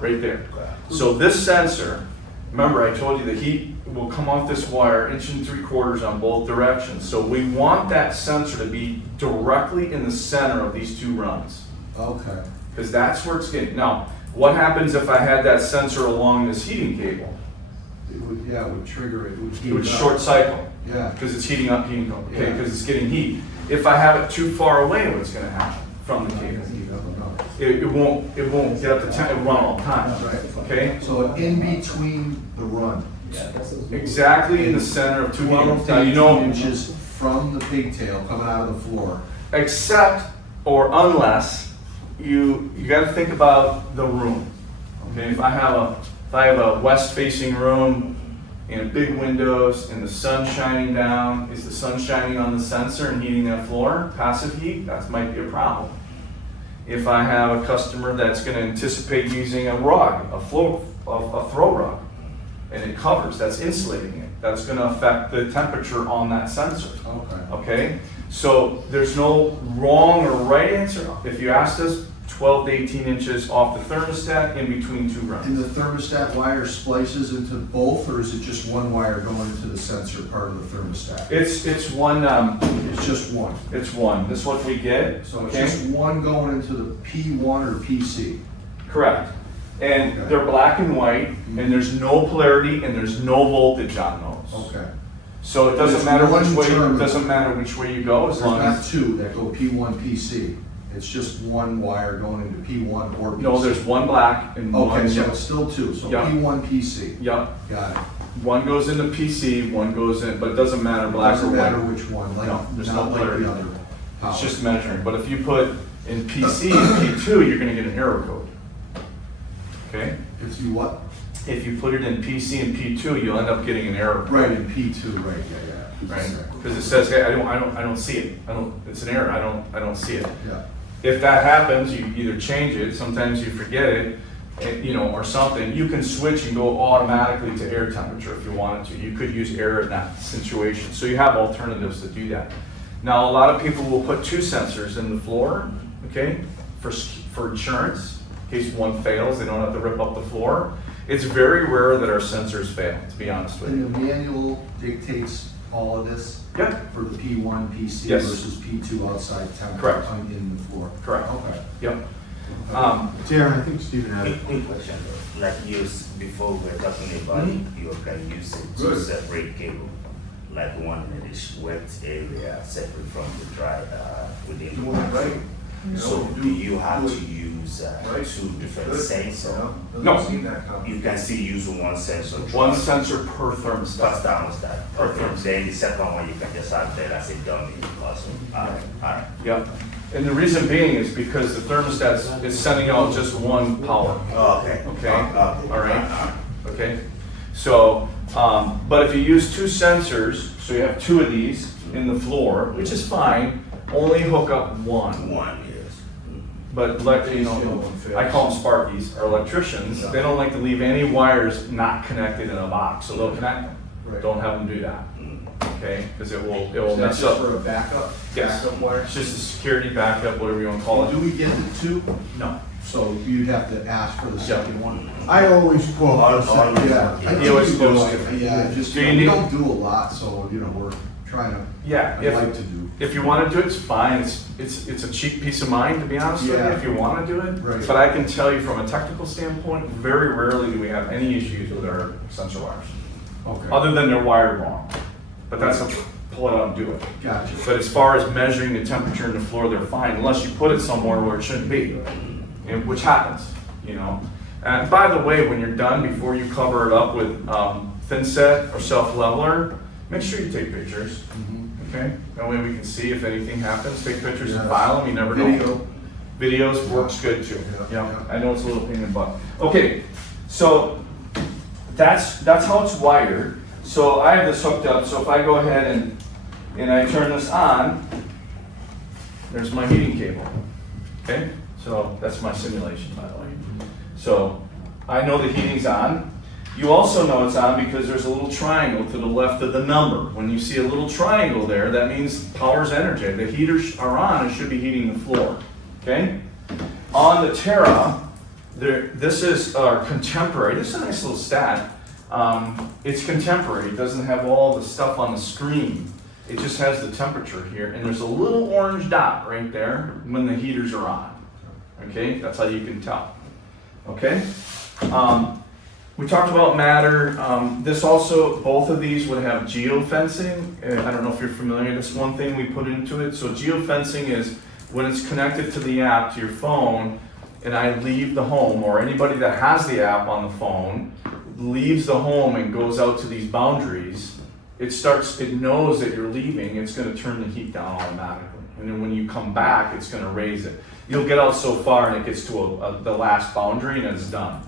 Right there. So this sensor, remember I told you the heat will come off this wire 1 3/4 on both directions. So we want that sensor to be directly in the center of these two runs, Okay, because that's where it's getting. Now, what happens if I had that sensor along this heating cable? it would, yeah, it would trigger it, it would heat It would up. short cycle, Yeah, because it's heating up, okay, Yeah. because it's getting heat. If I have it too far away, what's gonna happen from the not cable? gonna heat up enough. It won't get up to temp, it will run all the time, Right. okay? So in between the run, Exactly in the center of two 12 heaters. to Now, you 18 know, inches from the pigtail coming out of the floor. except or unless you got to think about the room. Okay, if I have a west facing room and big windows and the sun shining down, is the sun shining on the sensor and heating that floor? Passive heat, that might be a problem. If I have a customer that's going to anticipate using a rug, a throw rug, and it covers, that's insulating it, that's going to affect the temperature on that sensor. Okay. Okay, so there's no wrong or right answer. If you asked us, 12 to 18 inches off the thermostat in between two And runs. the thermostat wire splices into both, or is it just one wire going into the sensor part of the thermostat? It's one. It's just one. It's one. This is what we get. So it's Okay, just one going into the P1 or PC. correct. And Okay. they're black and white, and there's no polarity, and there's no voltage on those. Okay. So it doesn't It's matter one which way. terminal. It doesn't matter which way you go, as There's long not as. two that go P1, PC. It's just one wire going into P1 or PC. No, there's one black and one. Okay, so yellow. it's still two, so Yeah. P1, PC. Yep. Got it. One goes into PC, one goes in, but it doesn't matter black or Doesn't white. matter which one, like, No, there's not no like clarity. the other. power. It's just measuring, but if you put in PC and P2, you're gonna get an error code. Okay? If you what? If you put it in PC and P2, you'll end up getting an error code. Right, in P2, right, yeah. Right? Because it says, hey, I don't see it. It's an error, I don't see it. Yeah. If that happens, you either change it, sometimes you forget it, or something, you can switch and go automatically to air temperature if you wanted to. You could use air in that situation. So you have alternatives to do that. Now, a lot of people will put two sensors in the floor, okay, for insurance, in case one fails, they don't have to rip up the floor. It's very rare that our sensors fail, to be honest with you. And the manual dictates all of this? Yep. For the P1, PC Yes. versus P2 outside temperature? Correct. In the floor? Correct. Okay. Yep. Darren, I think Stephen had it. Quick question though, like before we were talking about you can use it to Good. separate cable, like one in the wet area separate from the dry, within the Right. So do you have to use two different sensors? No. You can still use one sensor. One sensor per First thermostat. thermostat. Per Okay. thermostat. Then the second one you can just have that as a dummy also. Alright. Yep. And the reason being is because the thermostat is sending out just one power. Okay. Okay, all right, okay. So, but if you use two sensors, so you have two of these in the floor, which is fine, only hook up one. One, yes. But like, I call them Sparkies, or electricians, they don't like to leave any wires not connected in a box, so they'll connect them. Right. Don't have them do that, Mm. okay? Because it will Is that mess just up. for a backup? Yes. Backup wire? It's just a security backup, whatever you want to call Do it. we get the two? No. So you'd have to ask for the second one? I always quote the second Yeah. one. I think You always we do. do like- Yeah, just, Do you we need- don't do a lot, so, we're trying to, Yeah, I like to do. if you want to do it, it's fine. It's a cheap peace of mind, to be honest with you, Yeah. if you want to do it. Right. But I can tell you from a technical standpoint, very rarely do we have any issues with our sensor wires, Okay. other than they're wired wrong. But that's a pull it out and do it. Gotcha. But as far as measuring the temperature in the floor, they're fine, unless you put it somewhere where it shouldn't be, which happens, And by the way, when you're done, before you cover it up with thin set or self-leveler, make sure you take pictures. Mhm. Okay, that way we can see if anything happens, take pictures and Yes. file them, you never know. Video. Videos works good too. Yeah. Yeah, I know it's a little pain in the butt. Okay, so that's how it's wired. So I have this hooked up, so if I go ahead and I turn this on, there's my heating cable, okay? So that's my simulation, by the way. So I know the heating's on. You also know it's on because there's a little triangle to the left of the number. When you see a little triangle there, that means power's energy. The heaters are on and should be heating the floor, okay? On the Terra, this is our contemporary. This is a nice little stat. It's contemporary. It doesn't have all the stuff on the screen. It just has the temperature here, and there's a little orange dot right there when the heaters are on. Okay, that's how you can tell. Okay, we talked about matter. This also, both of these would have geofencing. I don't know if you're familiar. That's one thing we put into it. So geofencing is when it's connected to the app, to your phone, and I leave the home, or anybody that has the app on the phone leaves the home and goes out to these boundaries, it knows that you're leaving, it's gonna turn the heat down automatically. And then when you come back, it's gonna raise it. You'll get out so far and it gets to the last boundary and it's done.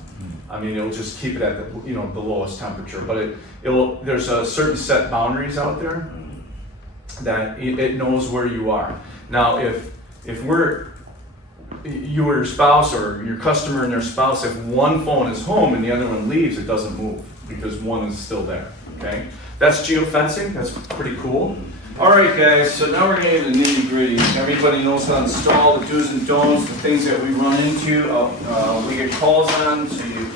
I mean, it'll just keep it at the, the lowest temperature, but there's a certain set boundaries out there that it knows where you are. Now, if you or your spouse or your customer and their spouse, if one phone is home and the other one leaves, it doesn't move because one is still there, okay? That's geofencing, that's pretty cool. All right, guys, so now we're getting into the nitty gritty. Everybody knows how to install the do's and don'ts, the things that we run into, we get calls on, so you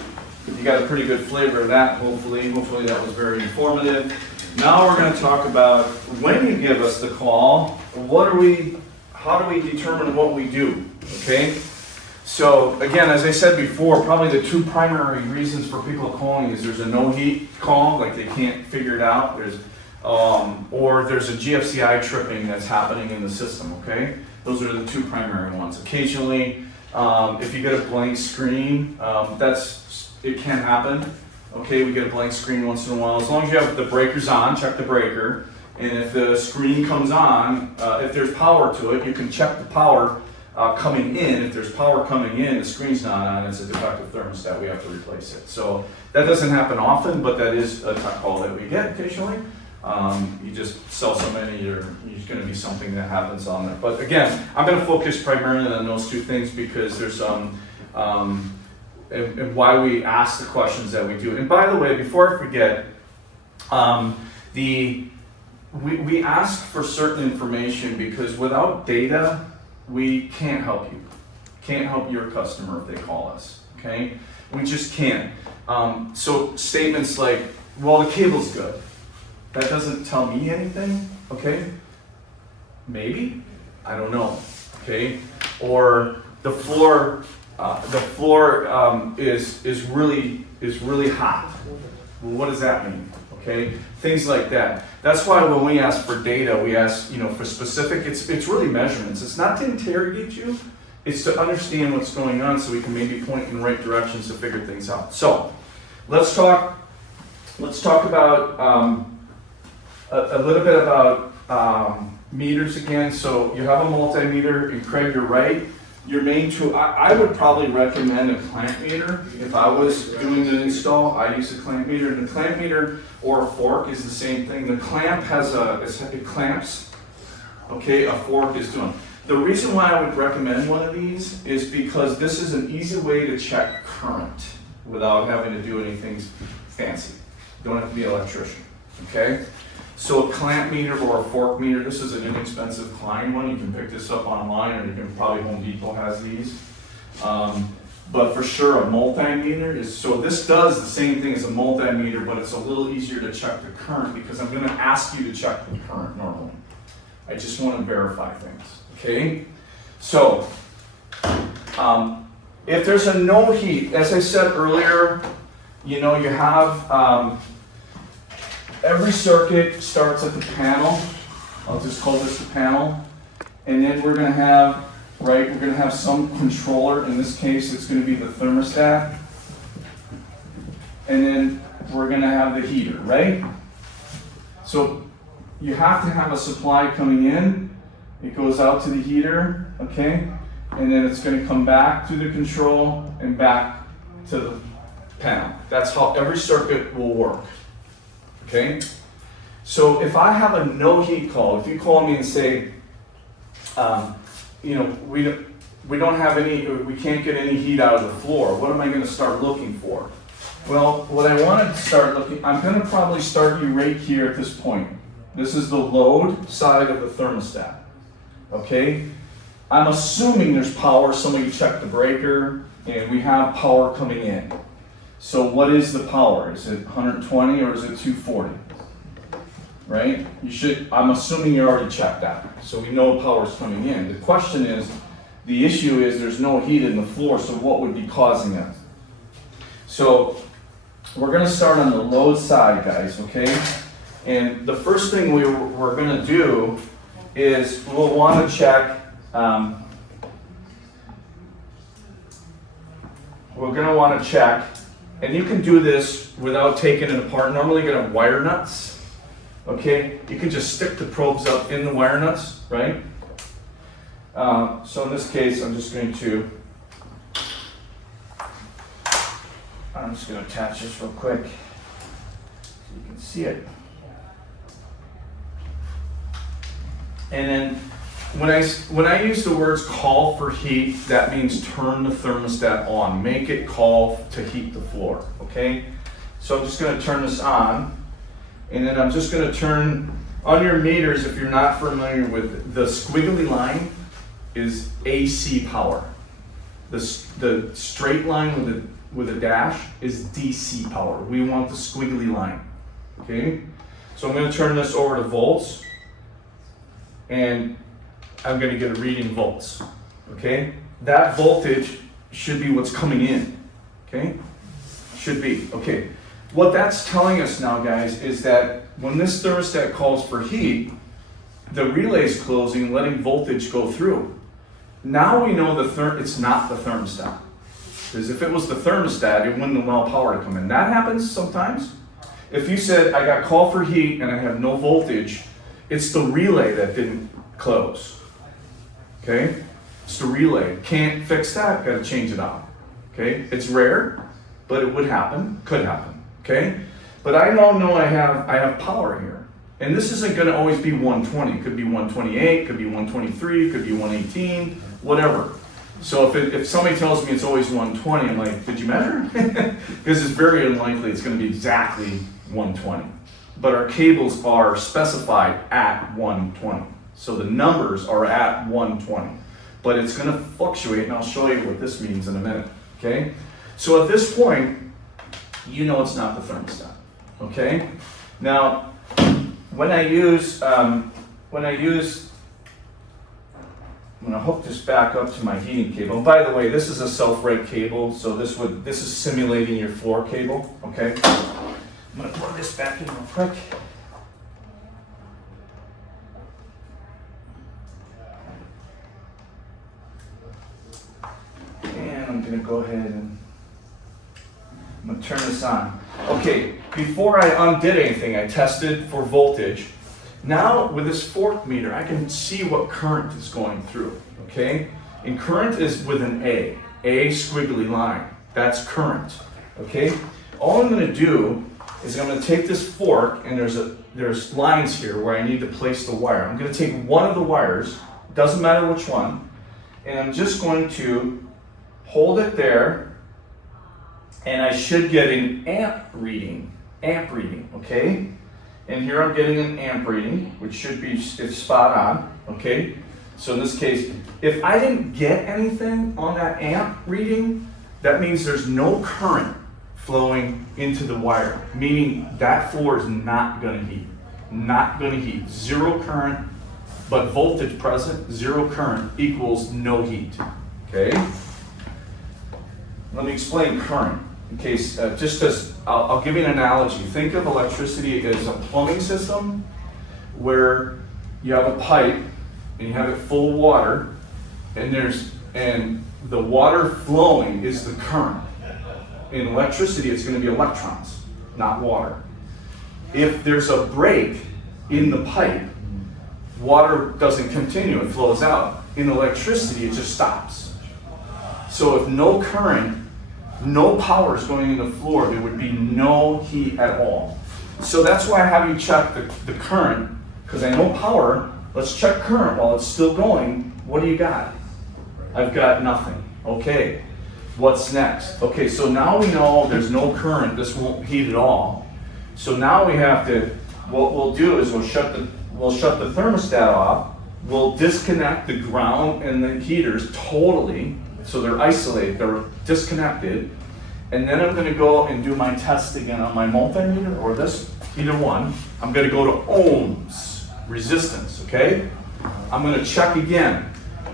got a pretty good flavor of that, hopefully. Hopefully that was very informative. Now we're gonna talk about when you give us the call, how do we determine what we do, okay? So again, as I said before, probably the two primary reasons for people calling is there's a no heat call, like they can't figure it out, or there's a GFCI tripping that's happening in the system, okay? Those are the two primary ones. Occasionally, if you get a blank screen, it can happen, okay? We get a blank screen once in a while. As long as you have the breakers on, check the breaker. And if the screen comes on, if there's power to it, you can check the power coming in. If there's power coming in, the screen's not on, it's a defective thermostat, we have to replace it. So that doesn't happen often, but that is a call that we get occasionally. You just sell so many, there's gonna be something that happens on there. But again, I'm gonna focus primarily on those two things because there's and why we ask the questions that we do. And by the way, before I forget, we ask for certain information because without data, we can't help you. Can't help your customer if they call us, okay? We just can't. So statements like, well, the cable's good. That doesn't tell me anything, okay? Maybe, I don't know, okay? Or the floor is really hot. Well, what does that mean? Okay, things like that. That's why when we ask for data, we ask, for specific. It's really measurements. It's not to interrogate you. It's to understand what's going on, so we can maybe point in the right directions to figure things out. So, let's talk about a little bit about meters again. So you have a multimeter, and Craig, you're right. Your main tool, I would probably recommend a clamp meter. If I was doing an install, I use a clamp meter. And the clamp meter or a fork is the same thing. The clamp it clamps, okay, a fork is doing. The reason why I would recommend one of these is because this is an easy way to check current without having to do anything fancy. You don't have to be an electrician, okay? So a clamp meter or a fork meter, this is an inexpensive Klein one. You can pick this up online, or you can probably Home Depot has these. But for sure a multimeter is, so this does the same thing as a multimeter, but it's a little easier to check the current because I'm gonna ask you to check the current normally. I just wanna verify things, okay? So, if there's a no heat, as I said earlier, you have, every circuit starts at the panel. I'll just call this the panel. And then we're gonna have some controller. In this case, it's gonna be the thermostat. And then we're gonna have the heater, right? So you have to have a supply coming in. It goes out to the heater, okay? And then it's gonna come back to the control and back to the panel. That's how every circuit will work, okay? So if I have a no heat call, if you call me and say, you know, we don't have any, we can't get any heat out of the floor, what am I gonna start looking for? Well, what I wanted to start looking, I'm gonna probably start you right here at this point. This is the load side of the thermostat, okay? I'm assuming there's power, somebody checked the breaker, and we have power coming in. So what is the power? Is it 120 or is it 240? Right? I'm assuming you already checked that. So we know power's coming in. The question is, the issue is there's no heat in the floor, so what would be causing that? So we're gonna start on the load side, guys, okay? And the first thing we're gonna do is we'll wanna check, we're gonna wanna check, and you can do this without taking it apart. Normally you're gonna have wire nuts, okay? You can just stick the probes up in the wire nuts, right? So in this case, I'm just going to attach this real quick so you can see it. And then when I use the words call for heat, that means turn the thermostat on, make it call to heat the floor, okay? So I'm just gonna turn this on, and then I'm just gonna turn, on your meters, if you're not familiar with the squiggly line, is AC power. The straight line with a dash is DC power. We want the squiggly line, okay? So I'm gonna turn this over to volts, and I'm gonna get a reading volts, okay? That voltage should be what's coming in, okay? Should be, okay. What that's telling us now, guys, is that when this thermostat calls for heat, the relay's closing, letting voltage go through. Now we know it's not the thermostat. Because if it was the thermostat, it wouldn't allow power to come in. That happens sometimes. If you said, I got call for heat and I have no voltage, it's the relay that didn't close. Okay? It's the relay. Can't fix that, gotta change it out. Okay? It's rare, but it would happen, could happen. Okay? But I now know I have power here. And this isn't gonna always be 120. It could be 128, could be 123, could be 118, whatever. So if somebody tells me it's always 120, I'm like, did you measure? Because it's very unlikely it's gonna be exactly 120. But our cables are specified at 120. So the numbers are at 120. But it's gonna fluctuate, and I'll show you what this means in a minute, okay? So at this point, you know it's not the thermostat, okay? Now, when I use, I'm gonna hook this back up to my heating cable. And by the way, this is a self-reg cable, so this is simulating your floor cable, okay? I'm gonna plug this back in real quick. And I'm gonna go ahead and I'm gonna turn this on. Okay, before I undid anything, I tested for voltage. Now with this fork meter, I can see what current is going through, okay? And current is with an A squiggly line. That's current, okay? All I'm gonna do is I'm gonna take this fork, and there's lines here where I need to place the wire. I'm gonna take one of the wires, doesn't matter which one, and I'm just going to hold it there, and I should get an amp reading, okay? And here I'm getting an amp reading, which should be, it's spot on, okay? So in this case, if I didn't get anything on that amp reading, that means there's no current flowing into the wire, meaning that floor is not gonna heat, zero current, but voltage present, zero current equals no heat, okay? Let me explain current. In case, I'll give you an analogy. Think of electricity as a plumbing system where you have a pipe and you have it full of water, and the water flowing is the current. In electricity, it's going to be electrons, not water. If there's a break in the pipe, water doesn't continue, it flows out. In electricity, it just stops. So if no current, no power is going in the floor, there would be no heat at all. So that's why I have you check the current, because I know power. Let's check current while it's still going. What do you got? I've got nothing. Okay, what's next? Okay, so now we know there's no current, this won't heat at all. So now we have to, what we'll do is we'll shut the thermostat off, we'll disconnect the ground and the heaters totally, so they're isolated, they're disconnected, and then I'm gonna go and do my test again on my multimeter, or this, either one. I'm gonna go to ohms, resistance, okay? I'm gonna check again.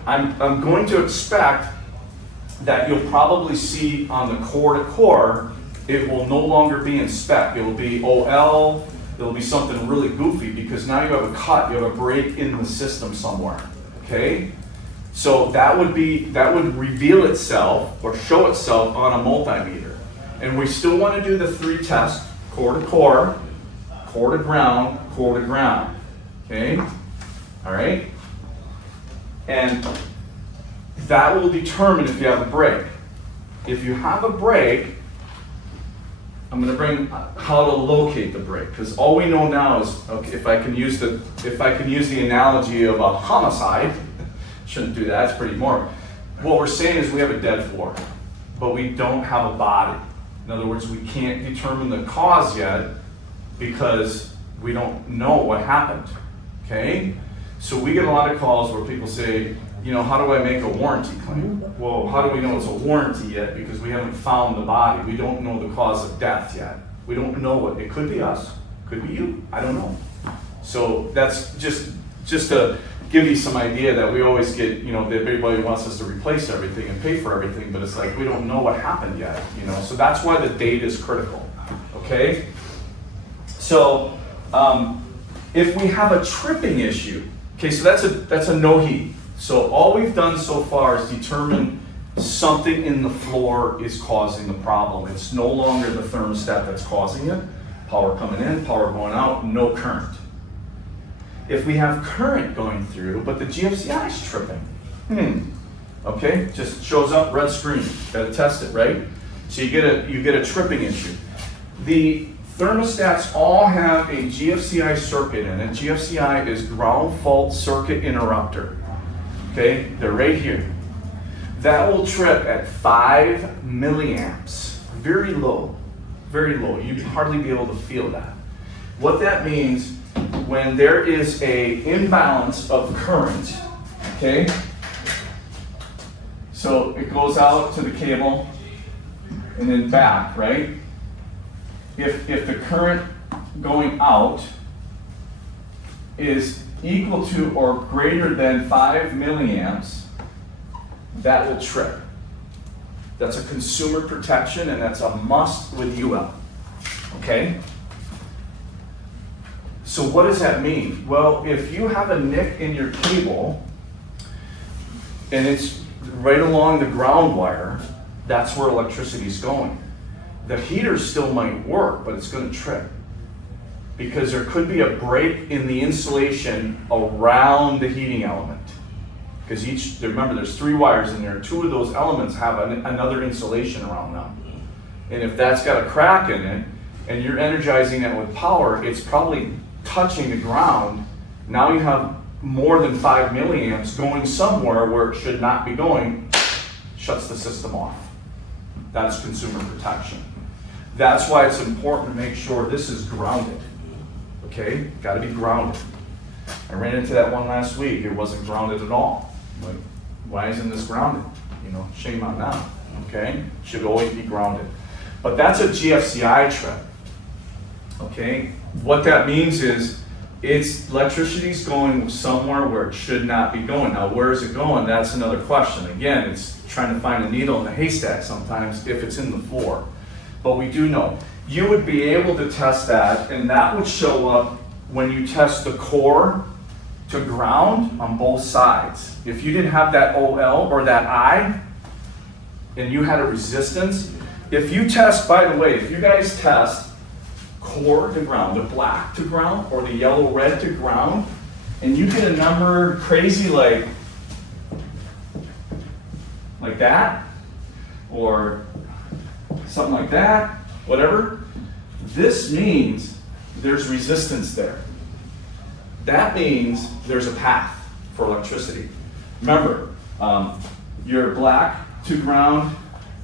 I'm going to expect that you'll probably see on the core to core, it will no longer be in spec. It will be OL, it'll be something really goofy because now you have a cut, you have a break in the system somewhere, okay? So that would reveal itself or show itself on a multimeter. And we still want to do the 3 tests, core to core, core to ground, okay? All right? And that will determine if you have a break. If you have a break, I'm going to bring how to locate the break, because all we know now is, okay, if I can use the analogy of a homicide, shouldn't do that, it's pretty morbid. What we're saying is we have a dead floor, but we don't have a body. In other words, we can't determine the cause yet because we don't know what happened, okay? So we get a lot of calls where people say, you know, how do I make a warranty claim? Well, how do we know it's a warranty yet? Because we haven't found the body. We don't know the cause of death yet. We don't know what, it could be us, could be you, I don't know. So that's just to give you some idea that we always get, you know, that everybody wants us to replace everything and pay for everything, but it's like we don't know what happened yet, you know. So that's why the date is critical, okay? So if we have a tripping issue, okay, so that's a no heat. So all we've done so far is determine something in the floor is causing the problem. It's no longer the thermostat that's causing it. Power coming in, power going out, no current. If we have current going through, but the GFCI is tripping, okay, just shows up red screen. Gotta test it, right? So you get a tripping issue. The thermostats all have a GFCI circuit in it. GFCI is ground fault circuit interrupter. Okay, they're right here. That will trip at 5 milliamps, very low, very low. You'd hardly be able to feel that. What that means, when there is a imbalance of current, okay? So it goes out to the cable and then back, right? If the current going out is equal to or greater than 5 milliamps, that will trip. That's a consumer protection and that's a must with UL, okay? So what does that mean? Well, if you have a nick in your cable and it's right along the ground wire, that's where electricity is going. The heater still might work, but it's going to trip because there could be a break in the insulation around the heating element. Because remember, there's 3 wires in there. 2 of those elements have another insulation around them. And if that's got a crack in it, and you're energizing it with power, it's probably touching the ground. Now you have more than 5 milliamps going somewhere where it should not be going, shuts the system off. That's consumer protection. That's why it's important to make sure this is grounded. Okay, gotta be grounded. I ran into that one last week. It wasn't grounded at all. Like, why isn't this grounded? You know, shame on them. Okay, should always be grounded. But that's a GFCI trip. Okay, what that means is electricity's going somewhere where it should not be going. Now, where is it going? That's another question. Again, it's trying to find a needle in the haystack sometimes if it's in the floor. But we do know. You would be able to test that, and that would show up when you test the core to ground on both sides. If you didn't have that OL or that I, and you had a resistance, if you test, by the way, if you guys test core to ground, the black to ground, or the yellow-red to ground, and you get a number crazy like that, or something like that, whatever. This means there's resistance there. That means there's a path for electricity. Remember, your black to ground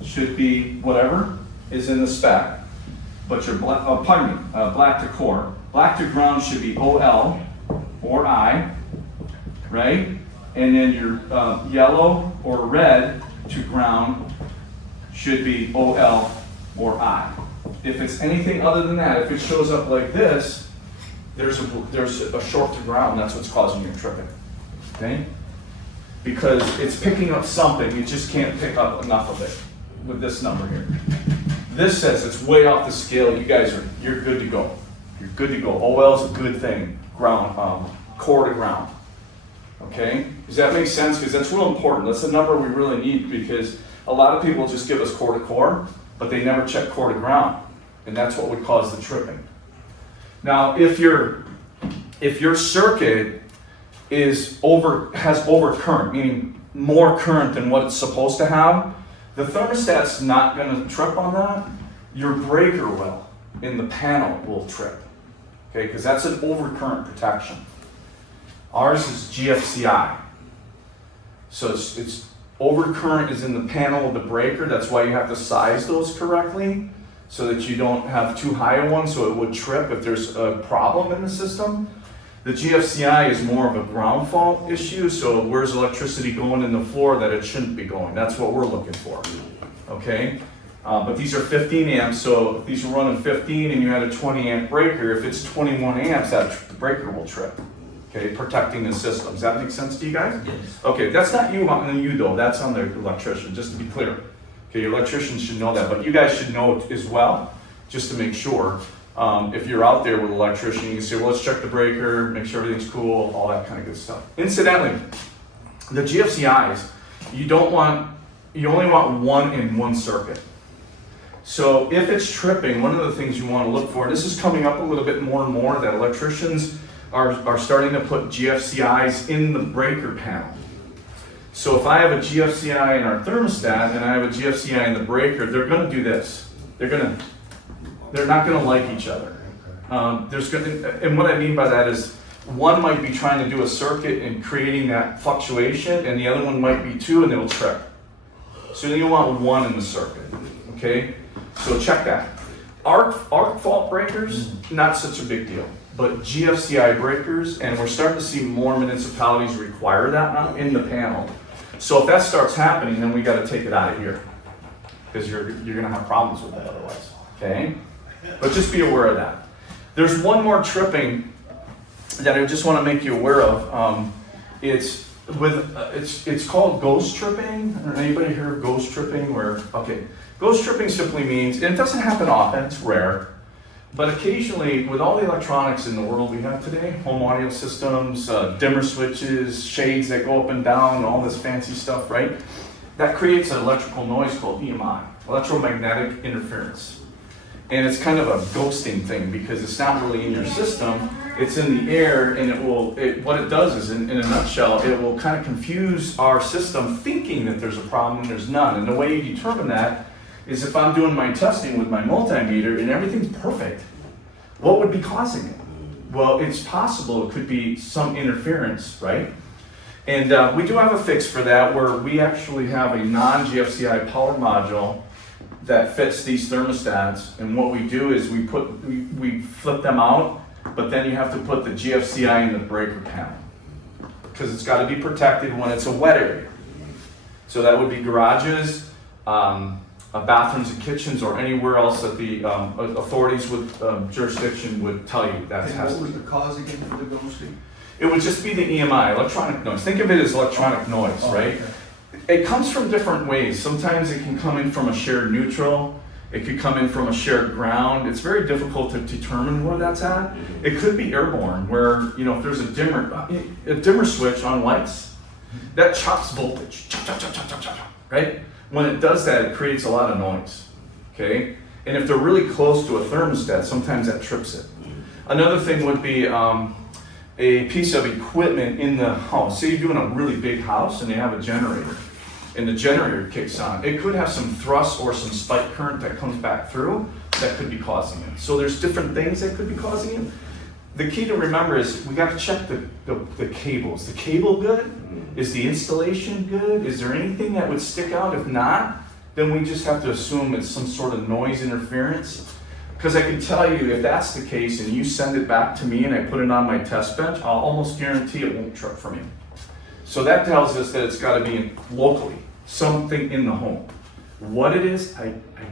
should be whatever is in the spec, but your black, black to core. Black to ground should be OL or I, right? And then your yellow or red to ground should be OL or I. If it's anything other than that, if it shows up like this, there's a short to ground. That's what's causing your tripping, okay? Because it's picking up something, it just can't pick up enough of it with this number here. This says it's way off the scale. You guys you're good to go. You're good to go. OL is a good thing. Ground, core to ground. Okay? Does that make sense? Because that's real important. That's the number we really need, because a lot of people just give us core to core, but they never check core to ground. And that's what would cause the tripping. Now, if your circuit has overcurrent, meaning more current than what it's supposed to have, the thermostat's not going to trip on that. Your breaker will, in the panel, will trip. Okay, because that's an overcurrent protection. Ours is GFCI. So it's overcurrent is in the panel of the breaker. That's why you have to size those correctly, so that you don't have too high a one, so it would trip if there's a problem in the system. The GFCI is more of a ground fault issue, so where's electricity going in the floor that it shouldn't be going? That's what we're looking for, okay? But these are 15 amps, so if these are running 15 and you had a 20 amp breaker, if it's 21 amps, the breaker will trip, okay? Protecting the system. Does that make sense to you guys? Yes. Okay, that's not you on you though, that's on the electrician, just to be clear. Okay, your electrician should know that, but you guys should know it as well, just to make sure. If you're out there with an electrician, you can say, well, let's check the breaker, make sure everything's cool, all that kind of good stuff. Incidentally, the GFCIs, you only want one in one circuit. So if it's tripping, one of the things you want to look for, and this is coming up a little bit more and more, that electricians are starting to put GFCIs in the breaker panel. So if I have a GFCI in our thermostat and I have a GFCI in the breaker, they're going to do this. They're not going to like each other. And what I mean by that is, one might be trying to do a circuit and creating that fluctuation, and the other one might be too, and it'll trip. So you want one in the circuit, okay? So check that. Arc fault breakers, not such a big deal. But GFCI breakers, and we're starting to see more municipalities require that now in the panel. So if that starts happening, then we got to take it out of here, because you're going to have problems with that otherwise, okay? But just be aware of that. There's one more tripping that I just want to make you aware of. It's called ghost tripping. Anybody heard of ghost tripping? Ghost tripping simply means, and it doesn't happen often, it's rare, but occasionally, with all the electronics in the world we have today, home audio systems, dimmer switches, shades that go up and down, all this fancy stuff, right? That creates an electrical noise called EMI, electromagnetic interference. And it's kind of a ghosting thing, because it's not really in your system, it's in the air, and what it does is, in a nutshell, it will kind of confuse our system thinking that there's a problem when there's none. And the way you determine that is if I'm doing my testing with my multimeter and everything's perfect, what would be causing it? Well, it's possible it could be some interference, right? And we do have a fix for that, where we actually have a non-GFCI power module that fits these thermostats, and what we do is we flip them out, but then you have to put the GFCI in the breaker panel, because it's got to be protected when it's a wet area. So that would be garages, bathrooms and kitchens, or anywhere else that the authorities with jurisdiction would tell you that And has what to was be. the cause again for the ghosting? It would just be the EMI, electronic noise. Think of it as electronic noise, right? Okay. It comes from different ways. Sometimes it can come in from a shared neutral. It could come in from a shared ground. It's very difficult to determine where that's at. It could be airborne, where, if there's a dimmer switch on lights, that chops voltage, chop, right? When it does that, it creates a lot of noise, okay? And if they're really close to a thermostat, sometimes that trips it. Another thing would be a piece of equipment in the house. Say you're doing a really big house and you have a generator. and the generator kicks on, it could have some thrust or some spike current that comes back through that could be causing it. So there's different things that could be causing it. The key to remember is we got to check the cables. The cable good? Is the installation good? Is there anything that would stick out? If not, then we just have to assume it's some sort of noise interference. Because I can tell you, if that's the case and you send it back to me and I put it on my test bench, I'll almost guarantee it won't trip for me. So that tells us that it's got to be locally, something in the home. What it is,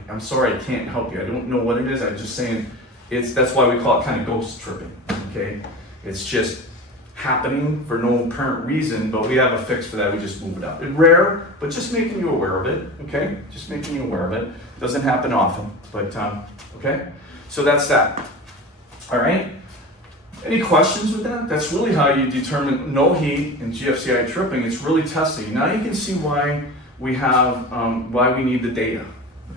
I'm sorry, I can't help you. I don't know what it is. I'm just saying that's why we call it kind of ghost tripping, okay? It's just happening for no apparent reason, but we have a fix for that. We just move it out. It's rare, but just making you aware of it, okay? Just making you aware of it. Doesn't happen often, but okay? So that's that. All right? Any questions with that? That's really how you determine no heat and GFCI tripping. It's really testing. Now you can see why we have, why we need the data,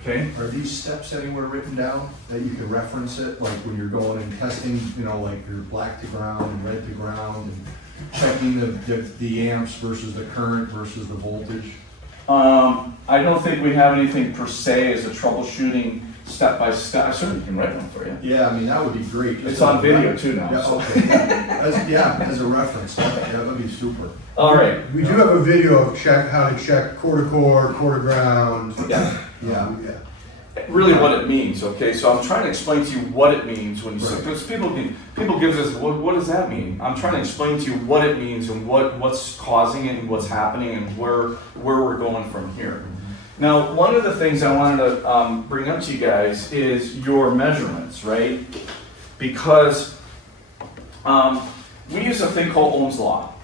okay? Are these steps anywhere written down that you can reference it, like when you're going and testing, you know, like your black to ground and red to ground and checking the amps versus the current versus the voltage? I don't think we have anything per se as a troubleshooting step by step. I certainly can write one for you. Yeah, I mean, that would be great. It's on video too now. Yeah, So. okay. As a reference, that would be super. All right. We do have a video of how to check core to core, core to ground. Yeah. Yeah. Really what it means, okay? So I'm trying to explain to you what it means when you say, because people give us, what does that mean? I'm trying to explain to you what it means and what's causing it and what's happening and where we're going from here. Now, one of the things I wanted to bring up to you guys is your measurements, right? Because we use a thing called Ohms Law.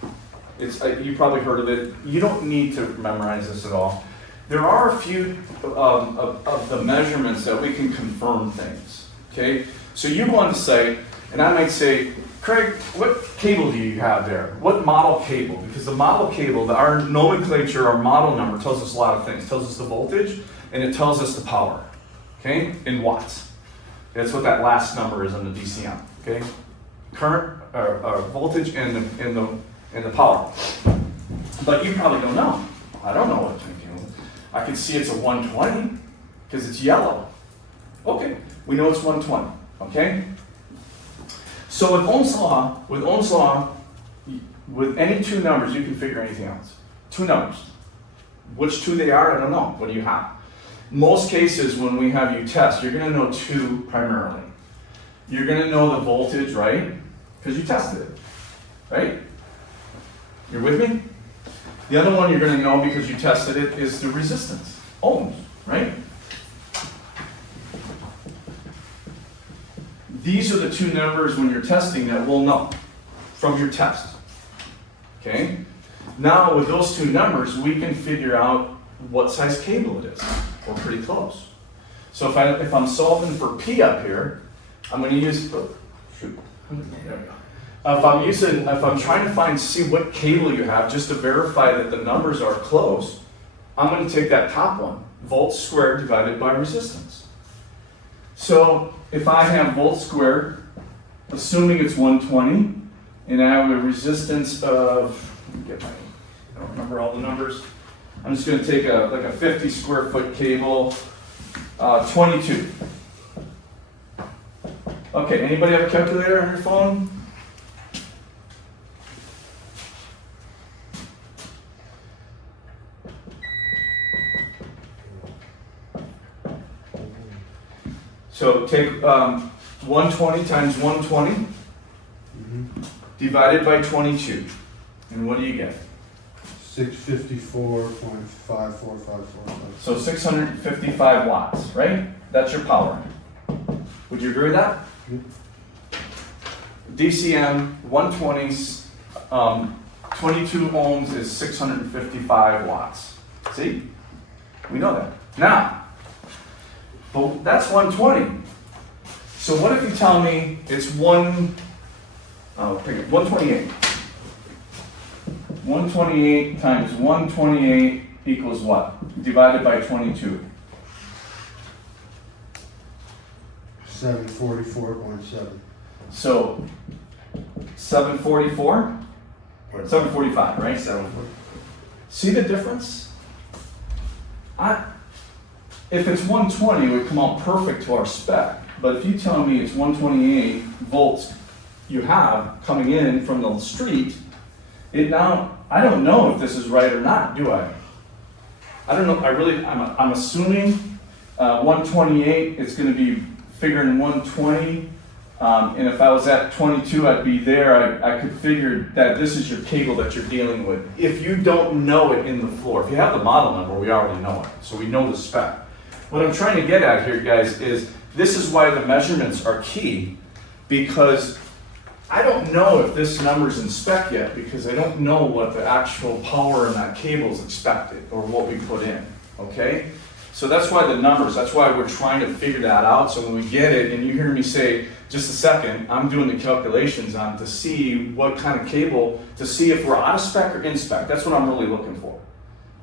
It's you probably heard of it. You don't need to memorize this at all. There are a few of the measurements that we can confirm things, okay? So you go on the site, and I might say, Craig, what cable do you have there? What model cable? Because the model cable, our nomenclature, our model number tells us a lot of things. It tells us the voltage, and it tells us the power, okay, in watts. That's what that last number is on the DCM, okay? Current, voltage, and the power. But you probably don't know. I don't know what it's thinking. I can see it's a 120 because it's yellow. Okay, we know it's 120, okay? So with Ohm's Law, with any two numbers, you can figure anything else. Two numbers. Which two they are, I don't know. What do you have? Most cases when we have you test, you're gonna know two primarily. You're gonna know the voltage, right? Because you tested it, right? You're with me? The other one you're going to know because you tested it is the resistance, ohms, right? These are the two numbers when you're testing that we'll know from your test, okay? Now with those two numbers, we can figure out what size cable it is. We're pretty close. So if I'm solving for P up here, I'm going to use, oh, shoot, there we go. If I'm trying to see what cable you have, just to verify that the numbers are close, I'm going to take that top one, volts squared divided by resistance. So if I have volts squared, assuming it's 120, and I have a resistance of, I don't remember all the numbers. I'm just going to take like a 50 square foot cable, 22. Okay, anybody have a calculator on your phone? So take 120 times 120 divided by 22. And what do you get? 654.54545. So 655 watts, right? That's your power. Would you agree with that? DCM 120's 22 ohms is 655 watts. See? We know that. Now, but that's 120. So what if you tell me it's 128? 128 times 128 equals what? Divided by 22. 744.7. So 744? 745, right? 740. See the difference? If it's 120, it would come out perfect to our spec. But if you tell me it's 128 volts you have coming in from the street, I don't know if this is right or not, do I? I don't know, I'm assuming 128, it's gonna be figuring 120. And if I was at 22, I'd be there. I could figure that this is your cable that you're dealing with. If you don't know it in the floor, if you have the model number, we already know it. So we know the spec. What I'm trying to get at here, guys, is this is why the measurements are key, because I don't know if this number's in spec yet, because I don't know what the actual power in that cable is expected or what we put in, okay? So that's why the numbers, that's why we're trying to figure that out. So when we get it, and you hear me say, just a second, I'm doing the calculations on to see what kind of cable, to see if we're out of spec or in spec. That's what I'm really looking for.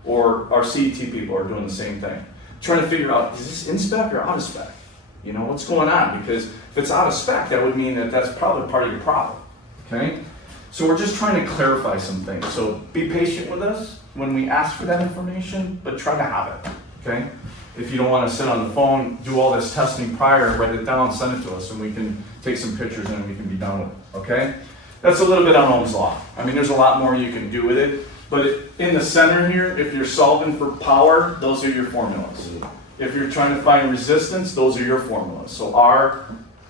Or our CET people are doing the same thing. Trying to figure out, is this in spec or out of spec? You know, what's going on? Because if it's out of spec, that would mean that that's probably part of your problem, okay? So we're just trying to clarify some things. So be patient with us when we ask for that information, but try to have it, okay? If you don't want to sit on the phone, do all this testing prior, write it down, send it to us, and we can take some pictures and we can be done with it, okay? That's a little bit on Ohm's Law. I mean, there's a lot more you can do with it, but in the center here, if you're solving for power, those are your formulas. If you're trying to find resistance, those are your formulas. So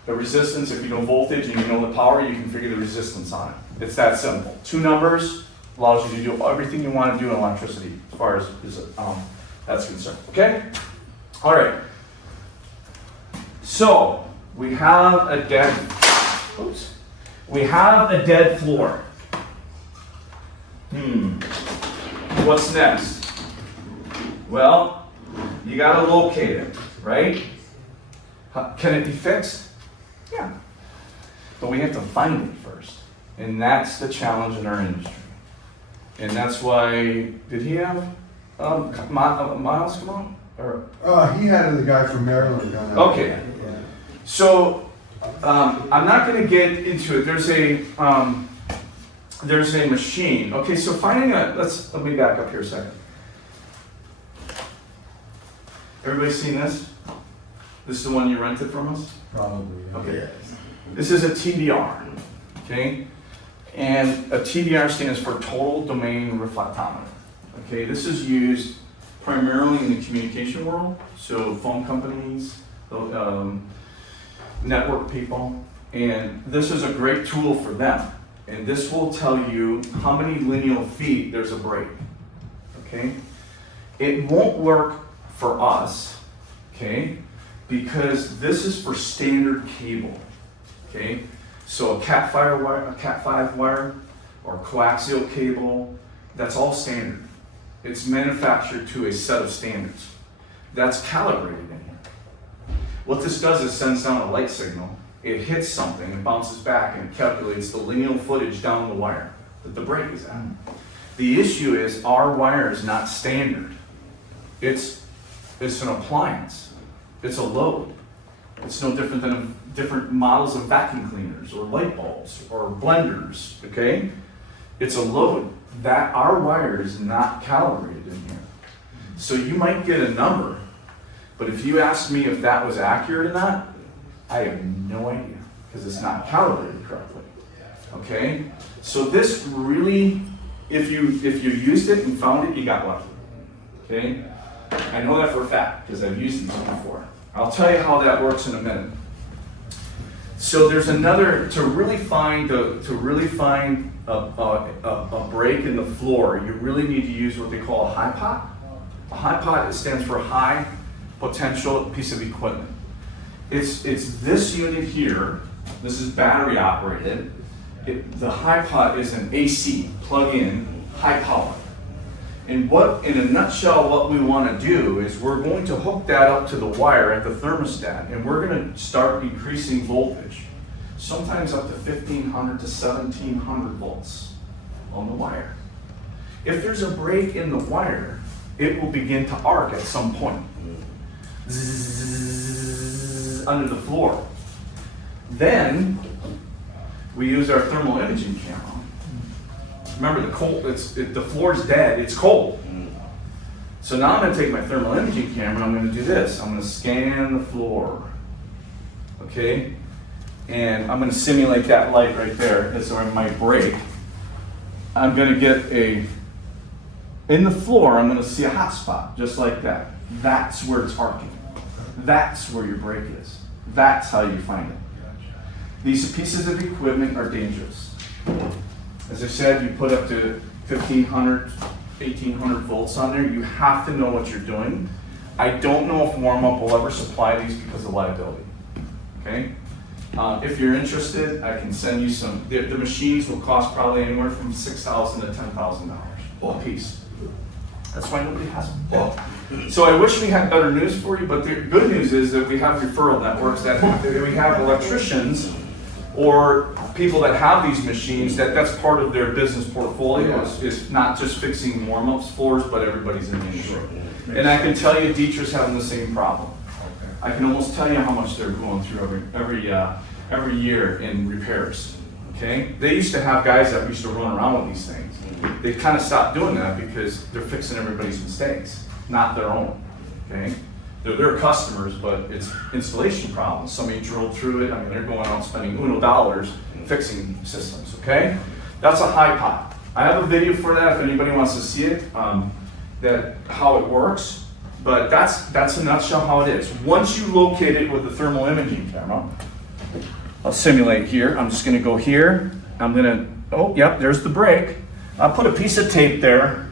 the resistance, if you know voltage and you know the power, you can figure the resistance on it. It's that simple. 2 numbers allows you to do everything you want to do in electricity as far as that's concerned, okay? All right. So we have a dead floor. What's next? Well, you gotta locate it, right? Can it be fixed? Yeah. But we have to find it first. And that's the challenge in our industry. And that's why, did he have Miles come on? Or? He had the guy from Maryland on that. Okay. So I'm not going to get into it. There's a machine. Okay, so finding let me back up here a second. Everybody seen this? This is the one you rented from us? Probably. Okay. Yes. This is a TDR. Okay, and a TDR stands for Total Domain Reflectometer. Okay, this is used primarily in the communication world, so phone companies, network people, and this is a great tool for them. And this will tell you how many lineal feet there's a break, okay? It won't work for us, okay? Because this is for standard cable, okay? So a Cat5 wire, or coaxial cable, that's all standard. It's manufactured to a set of standards. That's calibrated in here. What this does is sends down a light signal. It hits something and bounces back and calculates the lineal footage down the wire that the break is at. The issue is our wire is not standard. It's an appliance. It's a load. It's no different than different models of vacuum cleaners or light bulbs or blenders, okay? It's a load. That our wire is not calibrated in here. So you might get a number, but if you ask me if that was accurate or not, I have no idea, because it's not calibrated correctly, okay? So this really, if you used it and found it, you got lucky, okay? I know that for a fact, because I've used these before. I'll tell you how that works in a minute. So there's another, to really find a break in the floor, you really need to use what they call a high pot. A high pot, it stands for high potential piece of equipment. It's this unit here. This is battery operated. The high pot is an AC, plug-in, high power. And in a nutshell, what we want to do is we're going to hook that up to the wire at the thermostat, and we're going to start increasing voltage, sometimes up to 1500 to 1700 volts on the wire. If there's a break in the wire, it will begin to arc at some point. Zzz, under the floor. Then we use our thermal imaging camera. Remember, the floor's dead, it's cold. So now I'm gonna take my thermal imaging camera, I'm gonna do this. I'm gonna scan the floor, okay? And I'm gonna simulate that light right there, that's where I might break. I'm gonna get in the floor, I'm gonna see a hot spot, just like that. That's where it's arcing. That's where your break is. That's how you find it. These pieces of equipment are dangerous. As I said, you put up to 1,500, 1,800 volts on there. You have to know what you're doing. I don't know if Warmup will ever supply these because of liability, okay? If you're interested, I can send you some. The machines will cost probably anywhere from $6,000 to $10,000 a piece. That's why nobody has them. So I wish we had better news for you, but the good news is that we have referral networks, that we have electricians or people that have these machines, that's part of their business portfolio, is not just fixing warm-ups floors, but everybody's in the industry. And I can tell you Dietrich's having the same problem. I can almost tell you how much they're going through every year in repairs, okay? They used to have guys that used to run around with these things. They kind of stopped doing that because they're fixing everybody's mistakes, not their own, okay? They're their customers, but it's installation problems. Somebody drilled through it. I mean, they're going out spending $100 fixing systems, okay? That's a high pot. I have a video for that if anybody wants to see it, how it works. But that's in a nutshell how it is. Once you locate it with the thermal imaging camera, I'll simulate here. I'm just gonna go here. I'm gonna, oh, yep, there's the break. I'll put a piece of tape there.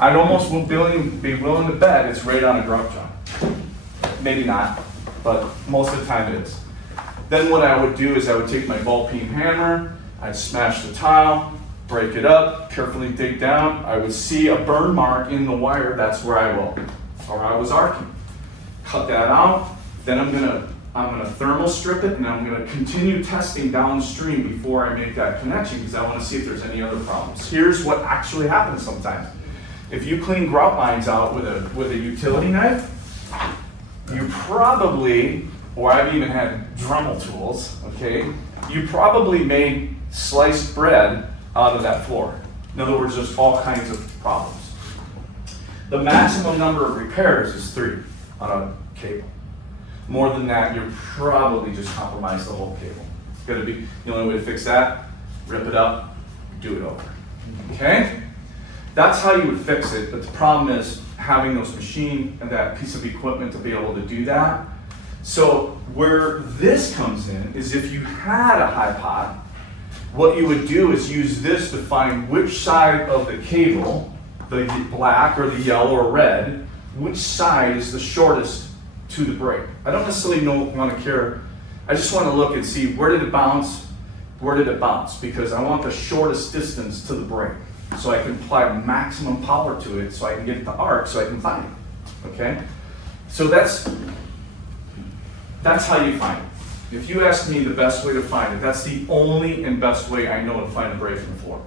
I'd almost be willing to bet it's right on a grout joint. Maybe not, but most of the time it is. Then what I would do is I would take my ball peen hammer, I'd smash the tile, break it up, carefully dig down. I would see a burn mark in the wire, that's where I was arcing. Cut that out, then I'm gonna thermal strip it, and I'm gonna continue testing downstream before I make that connection, because I wanna see if there's any other problems. Here's what actually happens sometimes. If you clean grout lines out with a utility knife, you probably, or I've even had Dremel tools, okay, you probably made sliced bread out of that floor. In other words, there's all kinds of problems. The maximum number of repairs is 3 on a cable. More than that, you're probably just compromised the whole cable. It's gonna be, the only way to fix that, rip it up, do it over, okay? That's how you would fix it, but the problem is having those machine and that piece of equipment to be able to do that. So where this comes in is if you had a high pot, what you would do is use this to find which side of the cable, the black or the yellow or red, which side is the shortest to the break. I don't necessarily want to care. I just want to look and see where did it bounce, because I want the shortest distance to the break, so I can apply maximum power to it, so I can get it to arc, so I can find it, okay? So that's how you find it. If you ask me the best way to find it, that's the only and best way I know to find a break in the floor.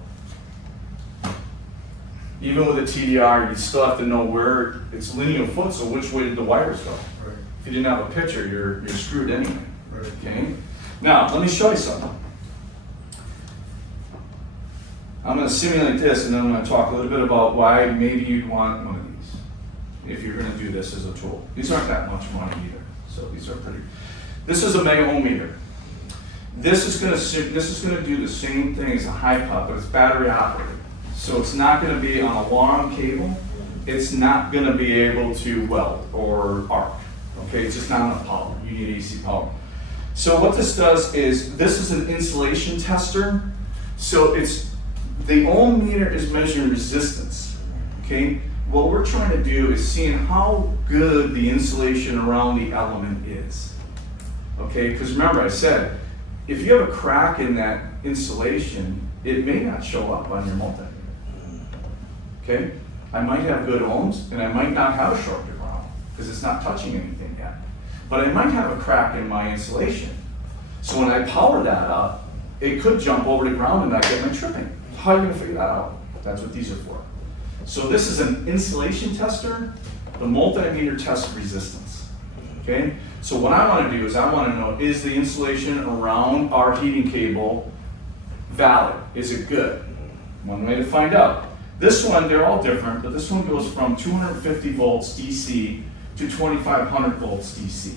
Even with a TDR, you still have to know where it's linear foot, so which way did the wires go? Right. If you didn't have a picture, you're screwed anyway, Right. okay? Now, let me show you something. I'm gonna simulate this, and then I'm gonna talk a little bit about why maybe you'd want one of these, if you're gonna do this as a tool. These aren't that much money either, so these are pretty. This is a mega ohm meter. This is gonna do the same thing as a high pot, but it's battery operated. So it's not gonna be on a long cable. It's not gonna be able to weld or arc, okay? It's just not enough power. You need AC power. So what this does is, this is an insulation tester. So the ohm meter is measuring resistance, okay? What we're trying to do is seeing how good the insulation around the element is, okay? Because remember I said, if you have a crack in that insulation, it may not show up on your multimeter, okay? I might have good ohms, and I might not have a short to ground, because it's not touching anything yet. But I might have a crack in my insulation. So when I power that up, it could jump over the ground and not get my tripping. How are you gonna figure that out? That's what these are for. So this is an insulation tester. The multimeter tests resistance, okay? So what I wanna do is I wanna know, is the insulation around our heating cable valid? Is it good? One way to find out. This one, they're all different, but this one goes from 250 volts DC to 2500 volts DC,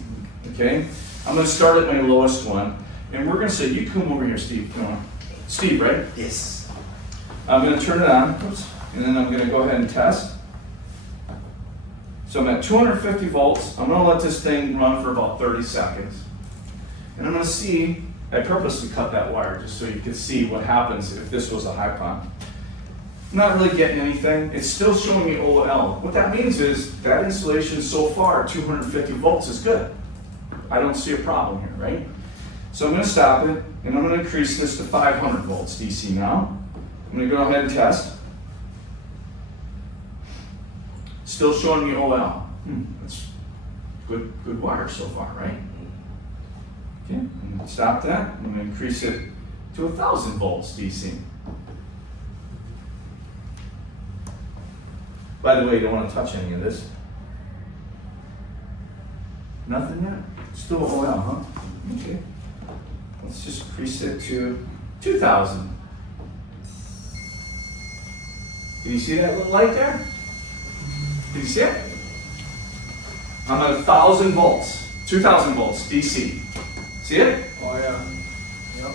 okay? I'm gonna start at my lowest one, and we're gonna say, you come over here, Steve, come on. Steve, right? Yes. I'm gonna turn it on, oops, and then I'm gonna go ahead and test. So I'm at 250 volts. I'm gonna let this thing run for about 30 seconds. And I'm gonna see, I purposely cut that wire just so you can see what happens if this was a high pump. I'm not really getting anything. It's still showing me OL. What that means is that insulation so far, 250 volts is good. I don't see a problem here, right? So I'm gonna stop it, and I'm gonna increase this to 500 volts DC now. I'm gonna go ahead and test. Still showing me OL. That's good wire so far, right? Okay, I'm gonna stop that. I'm gonna increase it to 1000 volts DC. By the way, you don't want to touch any of this. Nothing yet? Still OL, huh? Okay. Let's just increase it to 2000. Can you see that little light there? Can you see it? I'm at 1000 volts, 2000 volts DC. See it? Oh, yeah. Yep.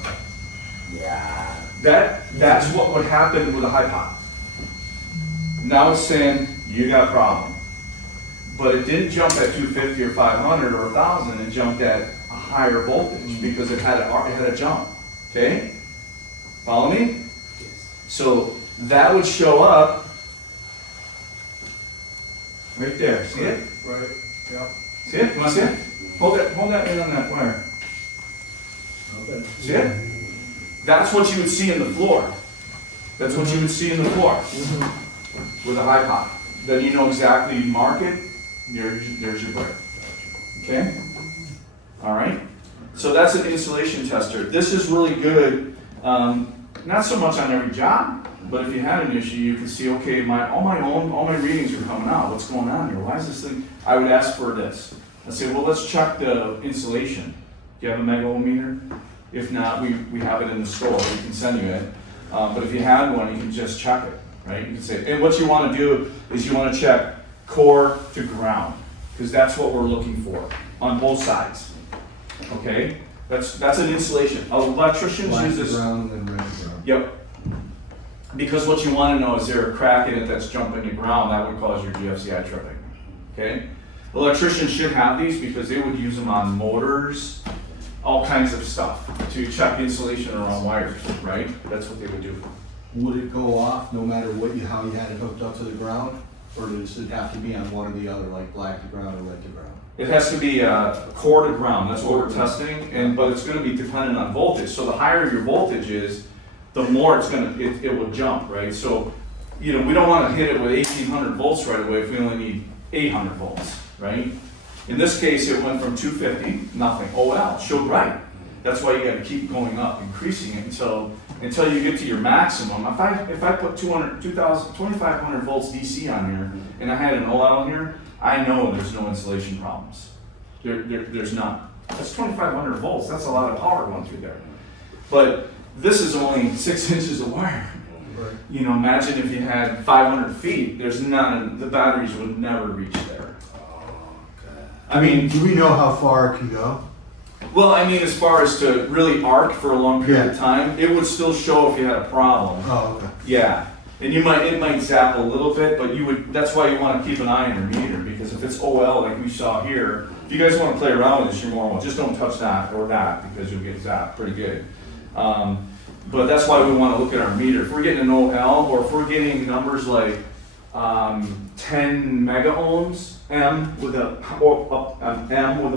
Yeah. That's what would happen with a high pop. Now it's saying you got a problem. But it didn't jump at 250 or 500 or 1000, it jumped at a higher voltage because it had a jump. Okay? Follow me? So that would show up right there. See it? Right, yep. See it? You want to see it? Hold that in on that wire. Okay. See it? That's what you would see in the floor. That's what you would see in the floor with a high pop. Then you know exactly, you mark it, there's your break. Okay? All right? So that's an insulation tester. This is really good, not so much on every job, but if you had an issue, you can see, okay, all my readings are coming out. What's going on here? Why is this thing? I would ask for this. I'd say, well, let's check the insulation. Do you have a mega ohm meter? If not, we have it in the store. We can send you it. But if you had one, you can just check it, right? You can say, and what you want to do is you want to check core to ground, because that's what we're looking for on both sides. Okay, that's an insulation. Electricians Black use to this. ground and red to ground. Yep. Because what you want to know is there a crack in it that's jumping to ground that would cause your GFCI tripping. Okay, electricians should have these because they would use them on motors, all kinds of stuff to check insulation around wires. Right? That's what they would do. Would it go off no matter how you had it hooked up to the ground? Or does it have to be on one or the other, like black to ground or red to ground? It has to be core to ground. That's what we're testing, but it's going to be dependent on voltage. So the higher your voltage is, the more it will jump, right? So, we don't want to hit it with 1800 volts right away if we only need 800 volts, right? In this case, it went from 250, nothing. OL showed right. That's why you got to keep going up, increasing it until you get to your maximum. If I put 2500 volts DC on here and I had an OL here, I know there's no insulation problems. There's none. That's 2500 volts. That's a lot of power going through there. But this is only 6 inches of wire. Right. Imagine if you had 500 feet. The batteries would never reach there. I mean, Do we know how far it can go? well, as far as to really arc for a long period of Yeah. time, it would still show if you had a problem. Oh, okay. Yeah, and it might zap a little bit, but that's why you want to keep an eye on your meter, because if it's OL like we saw here, if you guys want to play around with this, you're more welcome. Just don't touch that or that, because you'll get zapped pretty good. But that's why we want to look at our meter. If we're getting an OL, or if we're getting numbers like 10 mega ohms, M with a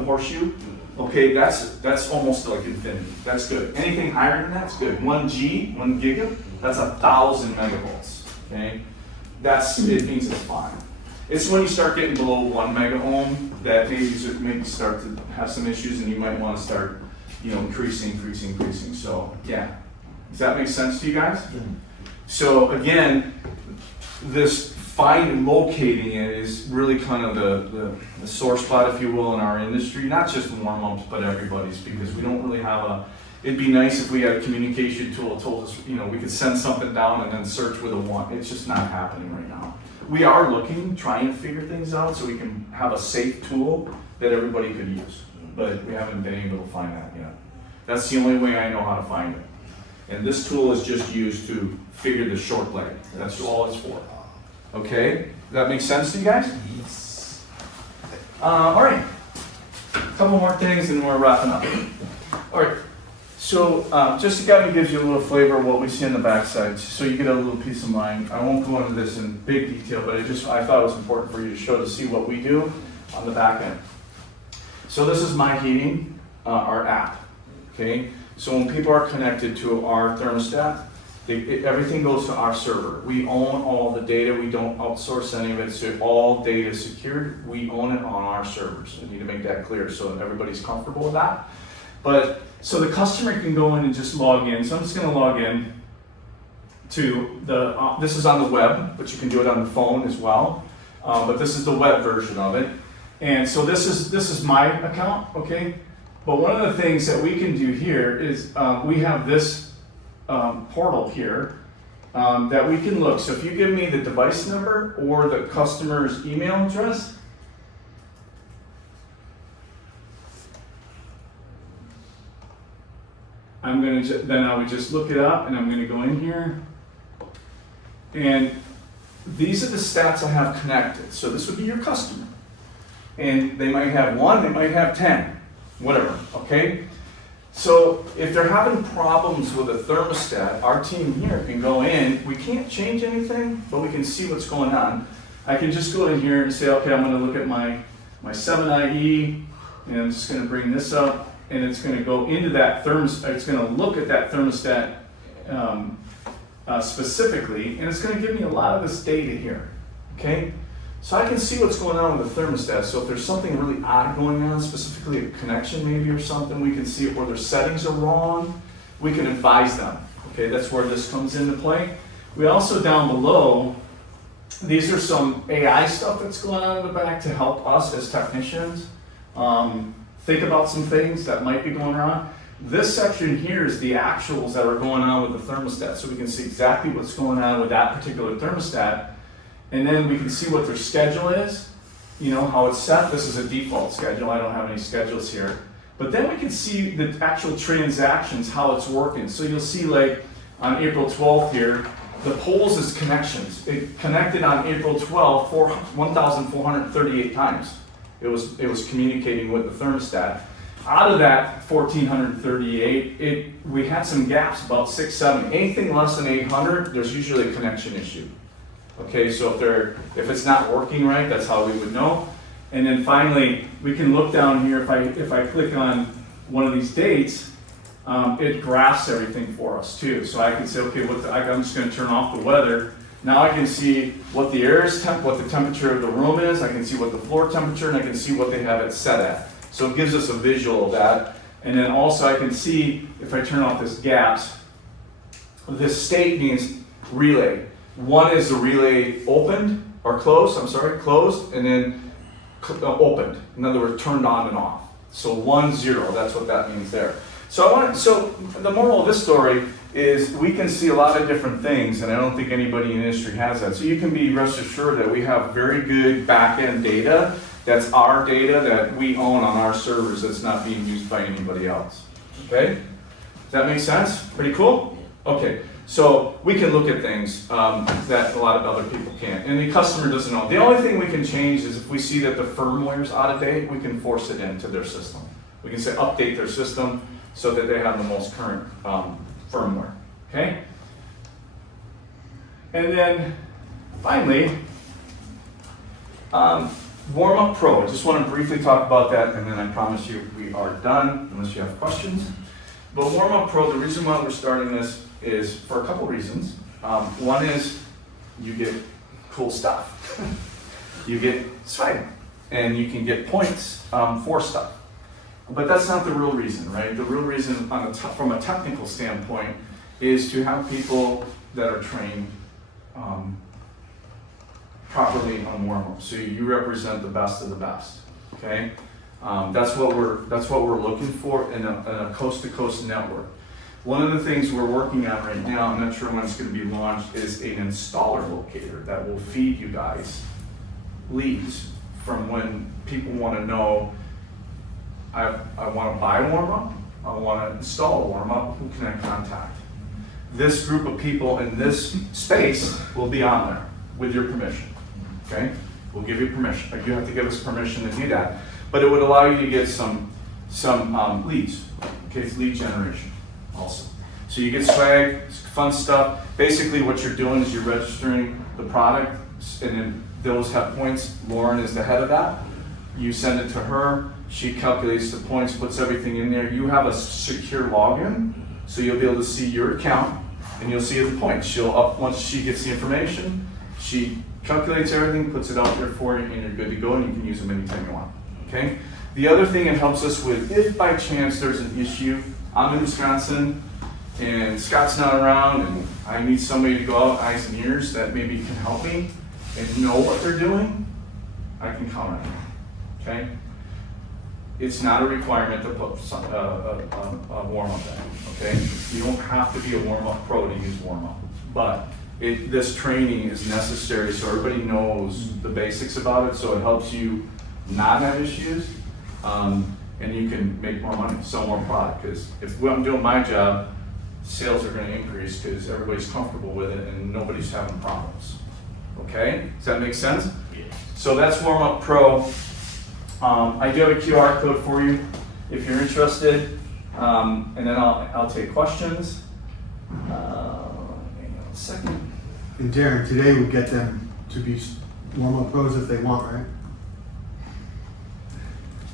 horseshoe, okay, that's almost like infinity. That's good. Anything higher than that's good. 1 giga, that's 1000 megavolts. Okay, it means it's fine. It's when you start getting below 1 mega ohm that maybe start to have some issues, and you might want to start, increasing. So yeah, does that make sense to you guys? So again, this finding and locating it is really kind of the sore spot, if you will, in our industry. Not just Warmups, but everybody's, because we don't really have It'd be nice if we had a communication tool that told us, you know, we could send something down and then search with a 1. It's just not happening right now. We are looking, trying to figure things out so we can have a safe tool that everybody could use, but we haven't been able to find that yet. That's the only way I know how to find it. And this tool is just used to figure the short leg. That's all it's for. Okay, does that make sense to you guys? Yes. All right, a couple more things and we're wrapping up. All right, so just to kind of gives you a little flavor of what we see on the backside, so you get a little peace of mind. I won't go into this in big detail, but I thought it was important for you to show to see what we do on the back end. So this is MyHeating, our app. Okay, so when people are connected to our thermostat, everything goes to our server. We own all the data. We don't outsource any of it. So all data is secured. We own it on our servers. I need to make that clear so everybody's comfortable with that. But so the customer can go in and just log in. So I'm just going to log in to the. This is on the web, but you can do it on the phone as well. But this is the web version of it. And so this is my account. Okay. But one of the things that we can do here is we have this portal here that we can look. So if you give me the device number or the customer's email address, then I would just look it up and I'm going to go in here. And these are the stats I have connected. So this would be your customer. And they might have 1, they might have 10. Whatever, okay? So if they're having problems with a thermostat, our team here can go in. We can't change anything, but we can see what's going on. I can just go in here and say, okay, I'm gonna look at my 7IE, and I'm just gonna bring this up, and it's gonna go into that thermostat, it's gonna look at that thermostat specifically, and it's gonna give me a lot of this data here, okay? So I can see what's going on with the thermostat. So if there's something really odd going on, specifically a connection maybe or something, we can see it where their settings are wrong. We can advise them. Okay, that's where this comes into play. We also down below, these are some AI stuff that's going on in the back to help us as technicians think about some things that might be going on. This section here is the actuals that are going on with the thermostat. So we can see exactly what's going on with that particular thermostat. And then we can see what their schedule is, you know, how it's set. This is a default schedule. I don't have any schedules here. But then we can see the actual transactions, how it's working. So you'll see like on April 12th here, the polls is connections. It connected on April 12th 1,438 times. It was communicating with the thermostat. Out of that 1,438, we had some gaps, about 6, 7. Anything less than 800, there's usually a connection issue. Okay, so if it's not working right, that's how we would know. And then finally, we can look down here. If I click on one of these dates, it graphs everything for us too. So I can say, okay, I'm just going to turn off the weather. Now I can see what the air is, what the temperature of the room is. I can see what the floor temperature, and I can see what they have it set at. So it gives us a visual of that. And then also I can see if I turn off this gaps. This state means relay. One is the relay opened or closed, closed, and then opened. In other words, turned on and off. So 1, 0, that's what that means there. So the moral of this story is we can see a lot of different things, and I don't think anybody in the industry has that. So you can be rest assured that we have very good back-end data. That's our data that we own on our servers that's not being used by anybody else. Okay? Does that make sense? Pretty cool? Okay. So we can look at things that a lot of other people can't. And the customer doesn't know. The only thing we can change is if we see that the firmware is out of date, we can force it into their system. We can say update their system so that they have the most current firmware. Okay? And then finally, Warmup PRO. I just want to briefly talk about that, and then I promise you we are done unless you have questions. But Warmup PRO, the reason why we're starting this is for a couple reasons. One is you get cool stuff. You get swag, and you can get points for stuff. But that's not the real reason, right? The real reason from a technical standpoint is to have people that are trained properly on warm-up. So you represent the best of the best, okay? That's what we're looking for in a coast-to-coast network. One of the things we're working on right now, I'm not sure when it's going to be launched, is an installer locator that will feed you guys leads from when people want to know, I want to buy a warm-up, I want to install a warm-up, who can I contact? This group of people in this space will be on there with your permission, okay? We'll give you permission, like you have to give us permission to do that. But it would allow you to get some leads, okay, it's lead generation also. So you get swag, fun stuff. Basically what you're doing is you're registering the product, and then those have points. Lauren is the head of that. You send it to her, she calculates the points, puts everything in there. You have a secure login, so you'll be able to see your account, and you'll see the points. Once she gets the information, she calculates everything, puts it out there for you, and you're good to go, and you can use them anytime you want. Okay? The other thing it helps us with, if by chance there's an issue, I'm in Wisconsin, and Scott's not around, and I need somebody to go out, eyes and ears, that maybe can help me and know what they're doing, I can count on you. Okay? It's not a requirement to put a warm-up in, okay? You don't have to be a warm-up pro to use warm-up, but this training is necessary so everybody knows the basics about it, so it helps you not have issues, and you can make more money, sell more product, because if I'm doing my job, sales are gonna increase because everybody's comfortable with it and nobody's having problems, okay? Does that make sense? Yeah. So that's Warmup Pro. I do have a QR code for you if you're interested, and then I'll take questions. Hang on a second. And Darren, today we get them to be warm-up pros if they want, right?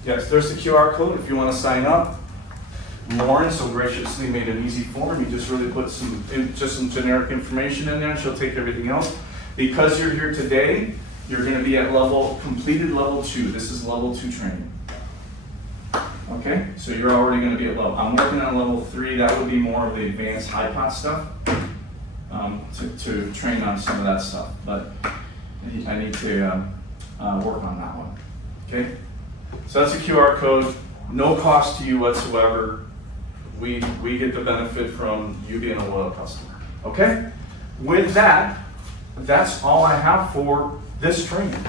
Yes, there's the QR code if you want to sign up. Lauren so graciously made an easy form. You just really put some generic information in there. She'll take everything else. Because you're here today, you're going to be at completed level 2. This is level 2 training. Okay, so you're already going to be at level. I'm working on level 3. That would be more of the advanced high pot stuff to train on some of that stuff. But I need to work on that one. Okay, so that's a QR code. No cost to you whatsoever. We get the benefit from you being a loyal customer. Okay, with that, that's all I have for this training.